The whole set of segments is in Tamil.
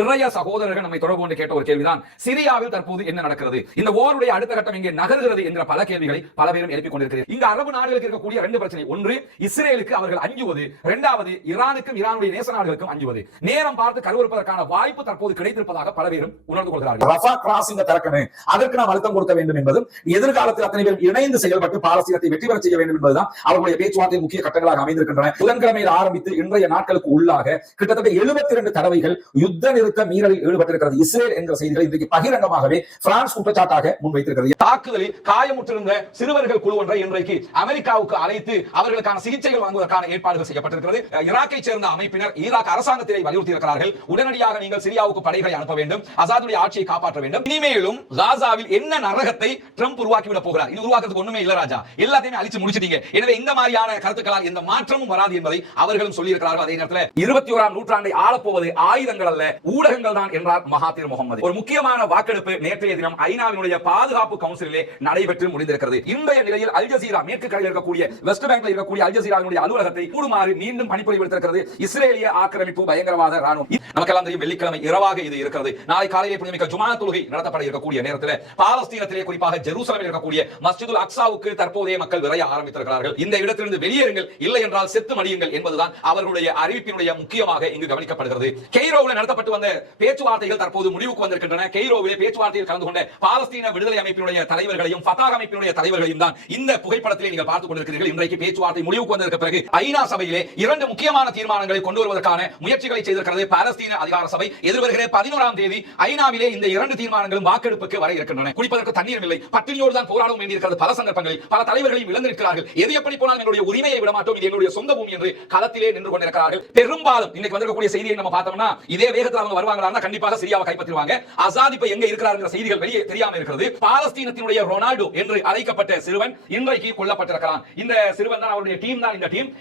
நிறைய சகோதரர்கள் நம்மை தொடர்பு கொண்டு கேட்ட ஒரு கேள்விதான், சிரியாவில் தற்போது என்ன நடக்கிறது, இந்த போருடைய அடுத்த கட்டம் இங்கே நகர்கிறது என்ற பல கேள்விகளை பல பேரும் எழுப்பிக் கொண்டிருக்கிறது. இங்க அரபு நாடுகளுக்கு இருக்கக்கூடிய ரெண்டு பிரச்சனை, ஒன்று இஸ்ரேலுக்கு அவர்கள் அஞ்சுவது, இரண்டாவது ஈரானுக்கும் ஈரானுடைய நேச நாடுகளுக்கும் அஞ்சுவது. நேரம் பார்த்து கருவறுப்பதற்கான வாய்ப்பு தற்போது கிடைத்திருப்பதாக பல பேரும் உணர்ந்து கொள்கிறார்கள். ரஃபா கிராசிங் திறக்கணும், அதற்கு நாம் அழுத்தம் கொடுக்க வேண்டும் என்பதும், எதிர்காலத்தில் அத்தனை பேரும் இணைந்து செயல்பட்டு பாலஸ்தீனத்தை வெற்றி பெற செய்ய வேண்டும் என்பதுதான் அவர்களுடைய பேச்சுவார்த்தை முக்கிய கட்டங்களாக அமைந்திருக்கின்றன. புதன்கிழமையில் ஆரம்பித்து இன்றைய நாட்களுக்கு உள்ளாக கிட்டத்தட்ட 72 தடவைகள் யுத்த நிறுத்த மீறலில் ஈடுபட்டிருக்கிறது இஸ்ரேல் என்ற செய்திகளை இன்றைக்கு பகிரங்கமாகவே பிரான்ஸ் குற்றச்சாட்டாக முன்வைத்திருக்கிறது. தாக்குதலில் காயமுற்றிருந்த சிறுவர்கள் குழு ஒன்றை இன்றைக்கு அமெரிக்காவுக்கு அழைத்து அவர்களுக்கான சிகிச்சைகள் வாங்குவதற்கான ஏற்பாடுகள் செய்யப்பட்டிருக்கிறது. ஈராக்கை சேர்ந்த அமைப்பினர் ஈராக் அரசாங்கத்தை வலியுறுத்தி இருக்கிறார்கள், உடனடியாக நீங்கள் சிரியாவுக்கு படைகளை அனுப்ப வேண்டும், அசாதுடைய ஆட்சியை காப்பாற்ற வேண்டும். இனிமேலும் காசாவில் என்ன நரகத்தை ட்ரம்ப் உருவாக்கிவிட போகிறார், இது உருவாக்குறதுக்கு ஒண்ணுமே இல்ல ராஜா, எல்லாத்தையுமே அழிச்சு முடிச்சிட்டீங்க. எனவே இந்த மாதிரியான கருத்துக்களால் எந்த மாற்றமும் வராது என்பதை அவர்களும் சொல்லி இருக்கிறார்கள். அதே நேரத்தில் 21ஆம் நூற்றாண்டை ஆளப்போவது ஆயுதங்கள் அல்ல, ஊடகங்கள் தான் என்றார் மகாதீர் முகமது. ஒரு முக்கியமான வாக்கெடுப்பு நேற்றைய தினம் ஐநாவினுடைய பாதுகாப்பு கவுன்சிலிலே நடைபெற்று முடிந்திருக்கிறது. இன்றைய நிலையில் அல் ஜசீரா, மேற்கு கரையில் இருக்கக்கூடிய வெஸ்ட் பேங்க்ல இருக்கக்கூடிய அல் ஜசீராவினுடைய அலுவலகத்தை மூடுமாறு மீண்டும் பணிப்புரை விடுத்திருக்கிறது இஸ்ரேலிய ஆக்கிரமிப்பு பயங்கரவாத ராணுவம். நமக்கெல்லாம் தெரியும், வெள்ளிக்கிழமை இரவாக இது இருக்கிறது. நாளை காலையிலே புனிதமிக்க ஜுமா தொழுகை நடத்தப்பட இருக்கக்கூடிய நேரத்தில் பாலஸ்தீனத்திலே, குறிப்பாக ஜெருசலமில் இருக்கக்கூடிய மஸ்ஜிதுல் அக்ஸாவுக்கு தற்போதைய மக்கள் விரைய ஆரம்பித்திருக்கிறார்கள். இந்த இடத்திலிருந்து வெளியேறுங்கள், இல்லை என்றால் செத்து மடியுங்கள் என்பதுதான் அவர்களுடைய அறிவிப்பினுடைய முக்கியமாக இங்கு கவனிக்கப்படுகிறது. கெய்ரோவில் நடத்தப்பட்டு வந்த பேச்சுவார்த்தைகள் தற்போது முடிவுக்கு வந்திருக்கின்றன. கெய்ரோவிலே பேச்சுவார்த்தையில் கலந்து கொண்ட பாலஸ்தீன விடுதலை அமைப்பினுடைய தலைவர்களையும் ஃபத்தாஹ் அமைப்பினுடைய தலைவர்களையும் தான் இந்த புகைப்படத்திலே நீங்கள் பார்த்துக் கொண்டிருக்கிறீர்கள். இன்றைக்கு பேச்சுவார்த்தை முடிவுக்கு வந்ததற்கு பிறகு ஐநா சபையிலே 2 முக்கியமான தீர்மானங்களை கொண்டு வருவதற்கான முயற்சிகளை செய்திருக்கிறது பாலஸ்தீன அதிகார சபை. எதிர்வருகிற 11ஆம் தேதி ஐநாவிலே இந்த 2 தீர்மானங்களும் வாக்கெடுப்புக்கு வர இருக்கின்றன. குடிப்பதற்கு தண்ணீர் இல்லை, பட்டினியோடு தான் போராட வேண்டியிருக்கிறது. பல சந்தர்ப்பங்களில் பல தலைவர்களையும் இழந்திருக்கிறார்கள். எது எப்படி போனாலும் என்னுடைய உரிமையை விட மாட்டோம், இது என்னுடைய சொந்த பூமி என்று களத்திலே நின்று கொண்டிருக்கிறார்கள். பெரும்பாலும் இன்னைக்கு வந்திருக்கக்கூடிய செய்தியை நம்ம பார்த்தோம்னா, இதே வேகத்தில் அவங்க வருவாங்களா, கண்டிப்பாக சிரியாவை கைப்பற்றிடுவாங்க. ஆசாத் இப்ப எங்க இருக்கிறார் செய்திகள் வெளியே தெரியாம இருக்கிறது. பாலஸ்தீனத்தினுடைய ரொனால்டோ என்று அழைக்கப்பட்ட சிறுவன் இன்றைக்கு கொல்லப்பட்டிருக்கிறான். இந்த சிறுவன் தான், அவருடைய டீம் தான்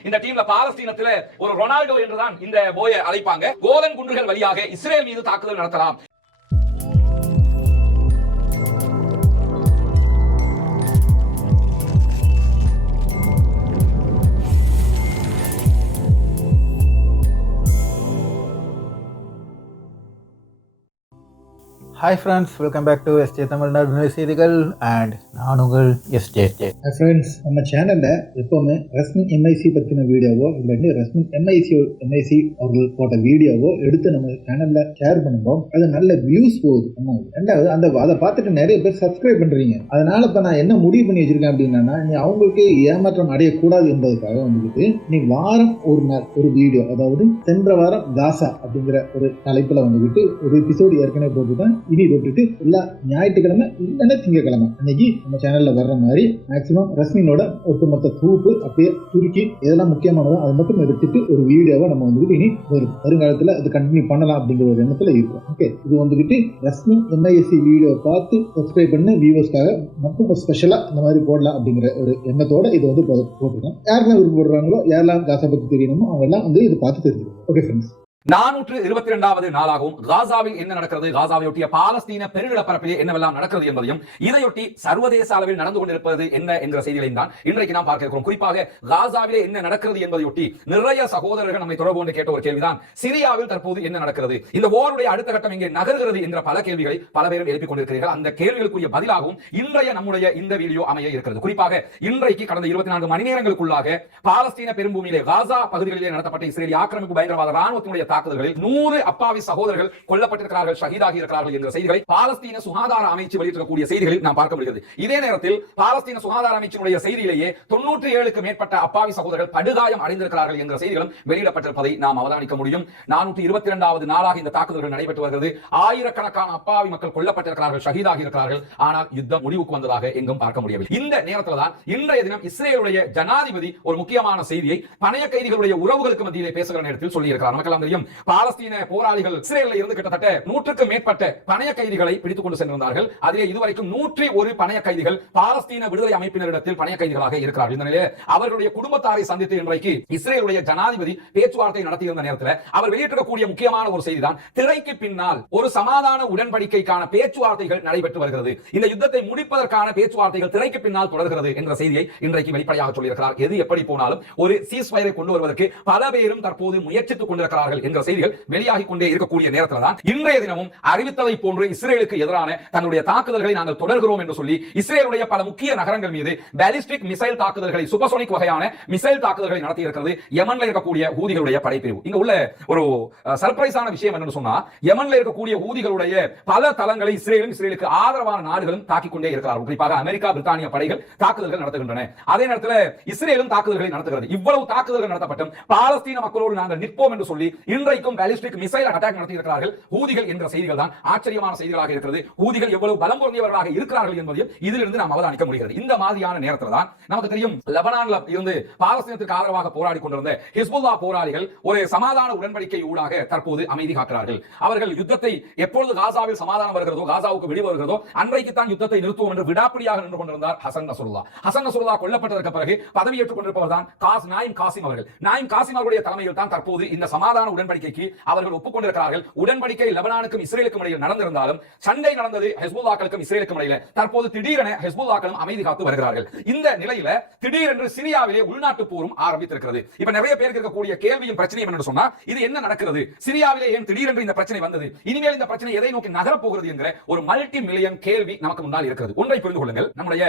இந்த டீம்ல பாலஸ்தீனத்தில் ஒரு ரொனால்டோ என்றுதான் இந்த போயை அழைப்பாங்க. கோலன் குன்றுகள் வழியாக இஸ்ரேல் மீது தாக்குதல் நடத்தலாம். Hi friends, welcome back to SJ Tamil Nadu செய்திகள் and நான் உங்கள் SJ. ஃப்ரெண்ட்ஸ், நம்ம சேனலில் எப்போவுமே ரஸ்மின் எம்ஐசி பற்றின வீடியோவோ இல்லாட்டி ரஸ்மின் எம்ஐசி அவர்கள் போட்ட வீடியோவோ எடுத்து நம்ம சேனலில் ஷேர் பண்ணும்போது அது நல்ல வியூஸ் போகுது. ரெண்டாவது அதை பார்த்துட்டு நிறைய பேர் சப்ஸ்கிரைப் பண்ணுறீங்க. அதனால இப்போ நான் என்ன முடிவு பண்ணி வச்சிருக்கேன் அப்படின்னா, நீ அவங்களுக்கு ஏமாற்றம் அடையக்கூடாது என்பதற்காக வந்துட்டு நீ வாரம் ஒரு நாள் ஒரு வீடியோ, அதாவது சென்ற வாரம் காசா அப்படிங்கிற ஒரு தலைப்பில் வந்துட்டு ஒரு எபிசோடு ஏற்கனவே போட்டுதான். இனி விட்டுட்டு எல்லா ஞாயிற்றுக்கிழமை இல்லைன்னா திங்கக்கிழமை அன்னைக்கு நம்ம சேனல்ல வர்ற மாதிரி மேக்சிமம் ரஸ்மினோட ஒட்டுமொத்த தூப்பு அப்படியே துருக்கி இதெல்லாம் முக்கியமானதோ அதை மட்டும் எடுத்துட்டு ஒரு வீடியோவை நம்ம வந்துட்டு இனி வருங்காலத்தில் அது கண்டினியூ பண்ணலாம் அப்படிங்கிற ஒரு எண்ணத்துல இருக்கும். ஓகே, இது வந்துட்டு ரஸ்மின் எம்ஐஎஸ்சி வீடியோ பார்த்து சப்ஸ்கிரைப் பண்ண வியூவர்ஸ்க்காக மட்டும் ஸ்பெஷலா இந்த மாதிரி போடலாம் அப்படிங்கிற ஒரு எண்ணத்தோட இது வந்து போட்டுருக்கோம். யாரெல்லாம் விருப்பப்படுறாங்களோ, யாரெல்லாம் காசா பத்தி தெரியணுமோ அவங்க எல்லாம் வந்து இது பார்த்து தெரிஞ்சுக்கணும். ஓகே ஃப்ரெண்ட்ஸ், 422வது நாளாகவும் காசாவில் என்ன நடக்கிறது, காசாவையொட்டிய பாலஸ்தீன பெருநிலப்பரப்பிலே என்னவெல்லாம் நடக்கிறது என்பதையும், இதையொட்டி சர்வதேச அளவில் நடந்து கொண்டிருப்பது என்ன என்ற செய்திகளையும் தான் இன்றைக்கு நாம் பார்க்க இருக்கிறோம். குறிப்பாக காசாவிலே என்ன நடக்கிறது என்பதையொட்டி நிறைய சகோதரர்கள் நம்மை தொடர்பு கொண்டு கேட்ட ஒரு கேள்விதான், சிரியாவில் தற்போது என்ன நடக்கிறது, இந்த போருடைய அடுத்த கட்டம் இங்கே நகர்கிறது என்ற பல கேள்விகளை பல பேரும் எழுப்பிக் கொண்டிருக்கிறீர்கள். அந்த கேள்விகளுக்குரிய பதிலாகவும் இன்றைய நம்முடைய இந்த வீடியோ அமைய இருக்கிறது. குறிப்பாக இன்றைக்கு கடந்த 24 மணி நேரங்களுக்குள்ளாக பாலஸ்தீன பெரும்பூமியிலே காசா பகுதிகளிலே நடத்தப்பட்ட இஸ்ரேலிய ஆக்கிரமிப்பு பயங்கரவாத ராணுவத்தினுடைய தாக்குதல்களில் 100 அப்பாவி சகோதரர்கள் கொல்லப்பட்டிருக்கிறார்கள், ஷஹீதாகி இருக்கிறார்கள் என்ற செய்திகளை பாலஸ்தீன சுகாதார அமைச்சு வெளியிட்டிருக்கக்கூடிய செய்திகளில் நாம் பார்க்க முடிகிறது. இதே நேரத்தில் பாலஸ்தீன சுகாதார அமைச்சினுடைய செய்தியிலேயே 97க்கு மேற்பட்ட அப்பாவி சகோதரர்கள் படுகாயம் அடைந்திருக்கிறார்கள் என்ற செய்திகளும் வெளியிடப்பட்டிருப்பதை நாம் அவதானிக்க முடியும். 422வது நாளாக இந்த தாக்குதல்கள் நடைபெற்று வருகிறது. ஆயிரக்கணக்கான அப்பாவி மக்கள் கொல்லப்பட்டிருக்கிறார்கள், ஷஹீதாகி இருக்கிறார்கள். ஆனால் யுத்தம் முடிவுக்கு வந்ததாக எங்கும் பார்க்க முடியவில்லை. இந்த நேரத்தில் தான் இன்றைய தினம் இஸ்ரேலுடைய ஜனாதிபதி ஒரு முக்கியமான செய்தியை பணைய கைதிகளுடைய உறவுகளுக்கு மத்தியிலே பேசுகிற நேரத்தில் சொல்லி இருக்கிறார். நமக்கெல்லாம் தெரியும், பாலஸ்தீன போராளிகள் இஸ்ரேலில் இருந்து கிட்டத்தட்ட 100க்கு மேற்பட்ட பணைய கைதிகளை பிடித்துக் கொண்டு சென்றிருந்தார்கள். அதிலே இதுவரைக்கும் 101 பணைய கைதிகள் பாலஸ்தீன விடுதலை அமைப்பினரிடத்தில் பணைய கைதிகளாக இருக்கிறார்கள். இந்த நிலையில் அவர்களுடைய குடும்பத்தாரை சந்தித்து இன்றைக்கு இஸ்ரேலுடைய ஜனாதிபதி பேச்சுவார்த்தை நடத்தியிருந்த நேரத்தில் அவர் வெளியிட்டிருக்கக்கூடிய முக்கியமான ஒரு செய்திதான், திரைக்கு பின்னால் ஒரு சமாதான உடன்படிக்கைக்கான பேச்சுவார்த்தைகள் நடைபெற்று வருகிறது, இந்த யுத்தத்தை முடிப்பதற்கான பேச்சுவார்த்தைகள் திரைக்கு பின்னால் தொடர்கிறது என்ற செய்தியை இன்றைக்கு வெளிப்படையாக சொல்லியிருக்கிறார். எது எப்படி போனாலும் ஒரு சீஸ்ஃபயரை கொண்டு வருவதற்கு பல பேரும் தற்போது முயற்சித்துக் கொண்டிருக்கிறார்கள் என்கிற செய்திகள் வெளியாகி கொண்டே இருக்கக்கூடிய நேரத்தில் தான் இன்றைய தினமும் அறிவித்ததை போன்று இஸ்ரேலுக்கு எதிரான தன்னுடைய தாக்குதல்களை நாங்கள் தொடர்கிறோம் என்று சொல்லி இஸ்ரேலுடைய பல முக்கிய நகரங்கள் மீது பாலிஸ்டிக் மிசைல் தாக்குதல்களை, சூப்பர்சோனிக் வகையான மிசைல் தாக்குதல்களை நடத்தி இருக்கிறது யமன்ல இருக்கக்கூடிய ஹூதிகளுடைய படைப்பிரிவு. இங்க உள்ள ஒரு சர்ப்ரைஸான விஷயம் என்னன்னு சொன்னா, யமன்ல இருக்கக்கூடிய ஹூதிகளுடைய பல தளங்களை இஸ்ரேலுக்கு ஆதரவான நாடுகளும் தாக்கிக் கொண்டே இருக்கிறார்கள். குறிப்பாக அமெரிக்கா, பிரித்தானிய படைகள் தாக்குதல்கள் நடத்துகின்றன. அதே நேரத்தில் இஸ்ரேலும் தாக்குதல்களை நடத்துகிறது. இவ்வளவு தாக்குதல்கள் நடத்தப்பட்டும் பாலஸ்தீன மக்களோடு நாங்கள் நிற்போம் என்று சொல்லி இன்றைக்கும் பாலிஸ்டிக் மிசைல் அட்டாக் நடத்தி இருக்கிறார்கள் ஹூதிகள் என்ற செய்திகள் தான் ஆச்சரியமான செய்திகளாக இருக்கிறது. ஹூதிகள் எவ்வளவு பலம் பொருந்தியவர்களாக இருக்கிறார்கள் என்பதையும் இதிலிருந்து நாம் அவதானிக்க முடிகிறது. இந்த மாதிரியான நேரத்தில் தான் நமக்கு தெரியும், லெபனான்ல இருந்து பாலஸ்தீனத்திற்கு ஆதரவாக போராடி கொண்டிருந்த ஹிஸ்புல்லா போராளிகள் ஒரு சமாதான உடன்படிக்கை ஊடாக தற்போது அமைதி காக்கிறார்கள். அவர்கள் யுத்தத்தை எப்பொழுது காசாவில் சமாதானம் வருகிறதோ, காசாவுக்கு விடி வருகிறதோ அன்றைக்கு தான் யுத்தத்தை நிறுத்துவோம் என்று விடாப்பிடியாக நின்று கொண்டிருந்தார் ஹசன் நஸ்ருல்லா. ஹசன் நஸ்ருல்லா கொல்லப்பட்டதற்கு பிறகு பதவியேற்றுக் கொண்டிருப்பவர் தான் நாயிம் காசிம் அவர்கள். நாயிம் காசிம் அவருடைய தலைமையில் தான் தற்போது இந்த சமாதான உடன்படிக்கைக்கு அவர்கள் ஒப்புக்கொண்டிருக்கிறார்கள். உடன்படிக்கை லெபனானுக்கும் இஸ்ரேலுக்கும் இடையில் நடந்திருந்தாலும் சண்டை நடந்தது ஹிஸ்புல்லாக்களுக்கும் இஸ்ரேலுக்கும் இடையில. தற்போது திடீரென ஹிஸ்புல்லாக்களும் அமைதி காத்து வருகிறார்கள். இந்த நிலையில திடீரென்று சிரியாவிலே உள்நாட்டு போரும் ஆரம்பித்திருக்கிறது. இப்ப நிறைய பேருக்கு இருக்கக்கூடிய கேள்வியும் பிரச்சனையும் என்ன சொன்னா, இது என்ன நடக்கிறது, சிரியாவிலே ஏன் திடீரென்று இந்த பிரச்சனை வந்தது, இனிமேல் இந்த பிரச்சனை எதை நோக்கி நகரப் போகிறது என்கிற ஒரு மல்டி மில்லியன் கேள்வி நமக்கு முன்னால் இருக்கிறது. ஒன்றை புரிந்து கொள்ளுங்கள், நம்முடைய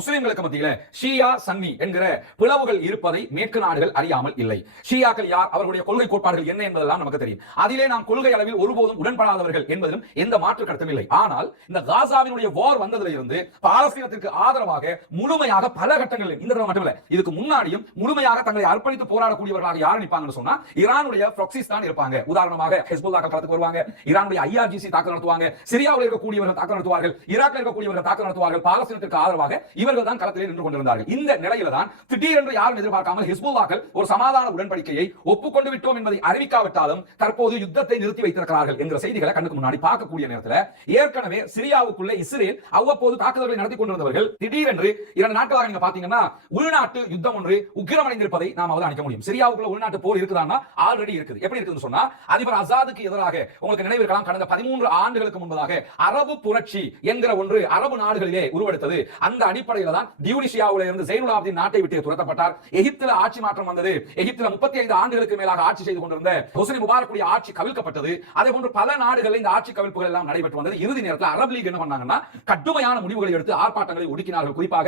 முஸ்லிம்களுக்கு மத்தியில ஷியா சன்னி என்கிற பிளவுகள் இருப்பதை மேற்கு நாடுகள் அறியாமல் இல்லை. ஷியாக்கள் யார், அவர்களுடைய கொள்கை கோட்பாடுகள் என்ன என்பதெல்லாம் நமக்கு தெரியும். அதிலே நாம் கொள்கை அளவில் ஒருபோதும் உடன்படாதவர்கள் என்பதிலும் எந்த மாற்று கருத்தும் இல்லை. ஆனால் இந்த காசாவினுடைய வார் வந்ததில் இருந்து பாலஸ்தீனத்திற்கு ஆதரவாக முழுமையாக பல கட்டங்களில், இந்த தடவை மட்டுமல்ல இதுக்கு முன்னாடியும் முழுமையாக தங்களை அர்ப்பணித்து போராடக்கூடியவர்களாக யார் நிற்பாங்கன்னு சொன்னா ஈரானுடைய ப்ராக்சிஸ் தான் இருப்பாங்க. உதாரணமாக ஹிஸ்புல்லா களத்துக்கு வருவாங்க, ஈரானுடைய ஐஆர்ஜிசி தாக்குதல் நடத்துவாங்க, சிரியாவில் இருக்கக்கூடியவர்கள் தாக்குதல் நடத்துவார்கள், ஈராக்கில் இருக்கக்கூடியவர்கள் தாக்குதல் நடத்துவார்கள். பாலஸ்தீனத்திற்கு ஆதரவாக இவர்கள் தான் களத்திலே நின்று கொண்டிருந்தார்கள். இந்த நிலையில தான் திடீரென்று யாரும் எதிர்பார்க்காமல் ஹிஸ்புல்லாக்கள் ஒரு சமாதான உடன்படிக்கையை ஒப்புக்கொண்டு விட்டோம் என்பதை அறிவிக்காவிட்டாலும் தற்போது யுத்தத்தை நிறுத்தி வைத்திருக்கிறார்கள் என்ற செய்திகளை கண்ணுக்கு முன்னாடி பார்க்கக்கூடிய நேரத்தில் ஏற்கனவே சிரியாவுக்குள்ள இஸ்ரேல் அவ்வப்போது தாக்குதல்களை நடத்தி கொண்டிருந்தவர்கள் திடீரென்று 2 நாட்களாக நீங்க பாத்தீங்கன்னா உள்நாட்டு யுத்தம் ஒன்று உக்கிரமடைந்திருப்பதை நாம் அவதானிக்க முடியும். சிரியாவுக்குள்ள உள்நாட்டு போர் இருக்குதான்னா ஆல்ரெடி இருக்குது. எப்படி இருக்குன்னு சொன்னா, அதிபர் அசாதுக்கு எதிராக உங்களுக்கு நினைவிருக்கலாம், கடந்த 13 ஆண்டுகளுக்கு முன்பதாக அரபு புரட்சி என்கிற ஒன்று அரபு நாடுகளிலே உருவெடுத்தது. அந்த அடிப்படையில் தான் டியூனிசியாவில் இருந்து ஜெயினுல் ஆபிதீன் நாட்டை விட்டு துரத்தப்பட்டார். எகிப்தில் ஆட்சி மாற்றம் வந்தது. எகிப்தில் 35 ஆண்டுகளுக்கு மேலாக ஆட்சி செய்து கொண்டிருந்த ஹொஸ்னி முபாரக்குடைய ஆட்சி கவிழ்க்கப்பட்டது. அதே போன்று பல நாடுகளில் இந்த ஆட்சி கவிழ்ப்புகள் எல்லாம் நடைபெற்று வந்தது. இறுதி நேரத்தில் அரபு லீக் என்ன பண்ணாங்கன்னா, கடுமையான முடிவுகளை எடுத்து ஆர்ப்பாட்டங்களை ஒடுக்கினார்கள். குறிப்பாக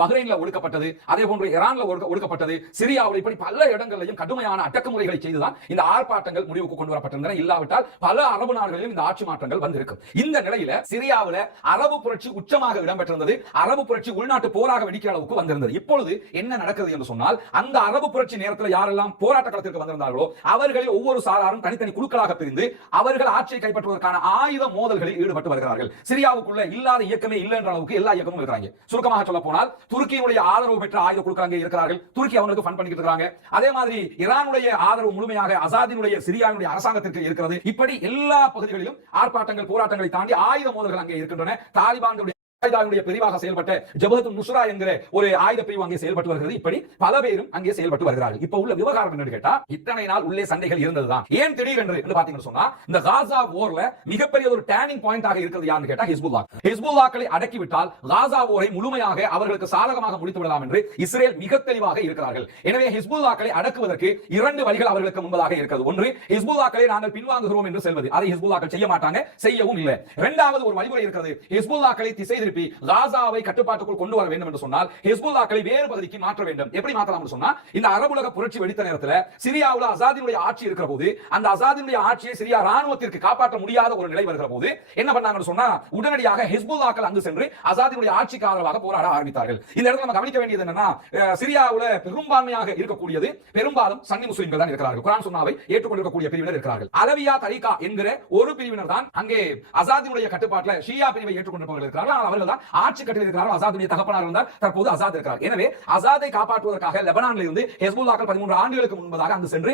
பஹ்ரைன்ல ஒடுக்கப்பட்டது, அதே போன்று ஈரான்ல ஒடுக்கப்பட்டது, சிரியாவில் இப்படி பல இடங்களிலும் கடுமையான அடக்குமுறைகளை செய்துதான் இந்த ஆர்ப்பாட்டங்கள் முடிவுக்கு கொண்டு வரப்பட்டிருந்தன. இல்லாவிட்டால் பல அரபு நாடுகளிலும் இந்த ஆட்சி மாற்றங்கள் வந்திருக்கும். இந்த நிலையில சிரியாவில் அரபு புரட்சி உச்சமாக இடம்பெற்றிருந்தது. அரபு புரட்சி உள்நாட்டு போராக வெடிக்கிற அளவுக்கு வந்திருந்தது. இப்பொழுது என்ன நடக்கிறது என்று சொன்னால், அந்த அரபு புரட்சி நேரத்தில் யாரெல்லாம் போராட்ட களத்திற்கு வந்திருந்தார்களோ அவர்களில் ஒவ்வொரு சாராரும் தனித்தனி குழுக்களாக பிரிந்து அவர்கள் ஆட்சியை கைப்பற்றுவதற்கான ஆயுத மோதல்களில் ஈடுபட்டு வருகிறார்கள். சிரியாவுக்குள்ள இல்லாத இயக்கமே இல்லை என்ற அளவுக்கு எல்லா இயக்கமும் இருக்கிறாங்க. சுருக்கமாக சொல்ல போனால் துருக்கியுடைய ஆதரவு பெற்ற ஆயுத குழுக்கள் அங்கே இருக்கிறார்கள். துருக்கி அவங்களுக்கு ஃபண்ட் பண்ணிட்டு இருக்காங்க. அதே மாதிரி ஈரானுடைய ஆதரவு முழுமையாக அசாதினுடைய சிரியாவுடைய அரசாங்கத்திற்கு இருக்கிறது. இப்படி எல்லா பகுதிகளிலும் ஆர்ப்பாட்டங்கள், போராட்டங்களை தாண்டி ஆயுத மோதல்கள் அங்கே இருக்கின்றன. தாலிபான்களுடைய பிரிவாக செயல்பட்ட ஜபஹத்துன் நுஸ்ரா என்கிற ஒரு ஆயுத பிரிவு அங்கே செயல்பட்டு வருகிறது. இப்படி பல பேரும் அங்கே செயல்பட்டு வருகிறார்கள். இப்ப உள்ள விவகாரம் என்னன்னு கேட்டா, இத்தனை நாள் உள்ளே சண்டைகள் இருந்ததுதான். ஏன் திடீரென்று பாத்தீங்கன்னு சொன்னா, இந்த காசா போர்ல மிகப்பெரிய ஒரு டர்னிங் பாயிண்ட் ஆக இருக்கிறது யாருன்னு கேட்டா ஹிஸ்புல்லா. ஹிஸ்புல்லாக்களை அடக்கிவிட்டால் காசா போரை முழுமையாக அவர்களுக்கு சாதகமாக முடித்து விடலாம் என்று இஸ்ரேல் மிக தெளிவாக இருக்கிறார்கள். எனவே ஹிஸ்புல்லாக்களை அடக்குவதற்கு 2 வழிகள் அவர்களுக்கு முன்பதாக இருக்கிறது. ஒன்று, ஹிஸ்புல்லாக்களை நாங்கள் பின்வாங்குகிறோம் என்று சொல்வது. அதை ஹிஸ்புல்லாக்கள் செய்ய மாட்டாங்க, செய்யவும் இல்லை. இரண்டாவது ஒரு வழிமுறை இருக்கிறது, ஹிஸ்புல்லாக்களை திசை திருப்பி காசாவை கட்டுப்பாட்டுக்குள் கொண்டு வர வேண்டும் என்று சொன்னால் ஹிஸ்புல்லாக்களை வேறு பகுதிக்கு மாற்ற வேண்டும். எப்படி மாற்றலாம் சொன்னா, இந்த அரபுலக புரட்சி வெடித்த நேரத்தில் சிரியாவில் அசாதினுடைய ஆட்சி இருக்கிற போது, அந்த அசாதினுடைய ஆட்சியை சிரியா ராணுவத்திற்கு காப்பாற்ற முடியாத ஒரு நிலை வருகிற போது என்ன பண்ணாங்கன்னு சொன்னா, உடனடியாக ஹிஸ்புல்லாக்கள் அங்கு சென்று அசாதினுடைய ஆட்சிக்கு ஆதரவாக போராட ஆரம்பித்தார்கள். இந்த இடத்துல நம்ம கவனிக்க வேண்டியது என்னன்னா, சிரியாவில் பெரும்பான்மையாக இருக்கக்கூடியது பெரும்பாலும் சன்னி முஸ்லிம்கள் தான் இருக்கிறார்கள். குர்ஆன் சுன்னாவை ஏற்றுக்கொண்டிருக்கக்கூடிய பிரிவினர் இருக்கிறார்கள். அலவியா தரீகா என்கிற ஒரு பிரிவினர் தான் அங்கே அசாதினுடைய கட்டுப்பாட்டில் ஷியா பிரிவை ஏற்றுக்கொண்டிருப்பவர்கள் இருக்கிறார்கள். அவர்கள் தான் ஆட்சி கட்டில் இருக்கிறார். அசாதுடைய தகப்பனார் இருந்தார், தற்போது அசாத் இருக்கிறார். எனவே அசாதை காப்பாற்றுவதற்காக லெபனானில் இருந்து ஹிஸ்புல்லாக்கள் 13 ஆண்டுகளுக்கு முன்பதாக அங்கு சென்று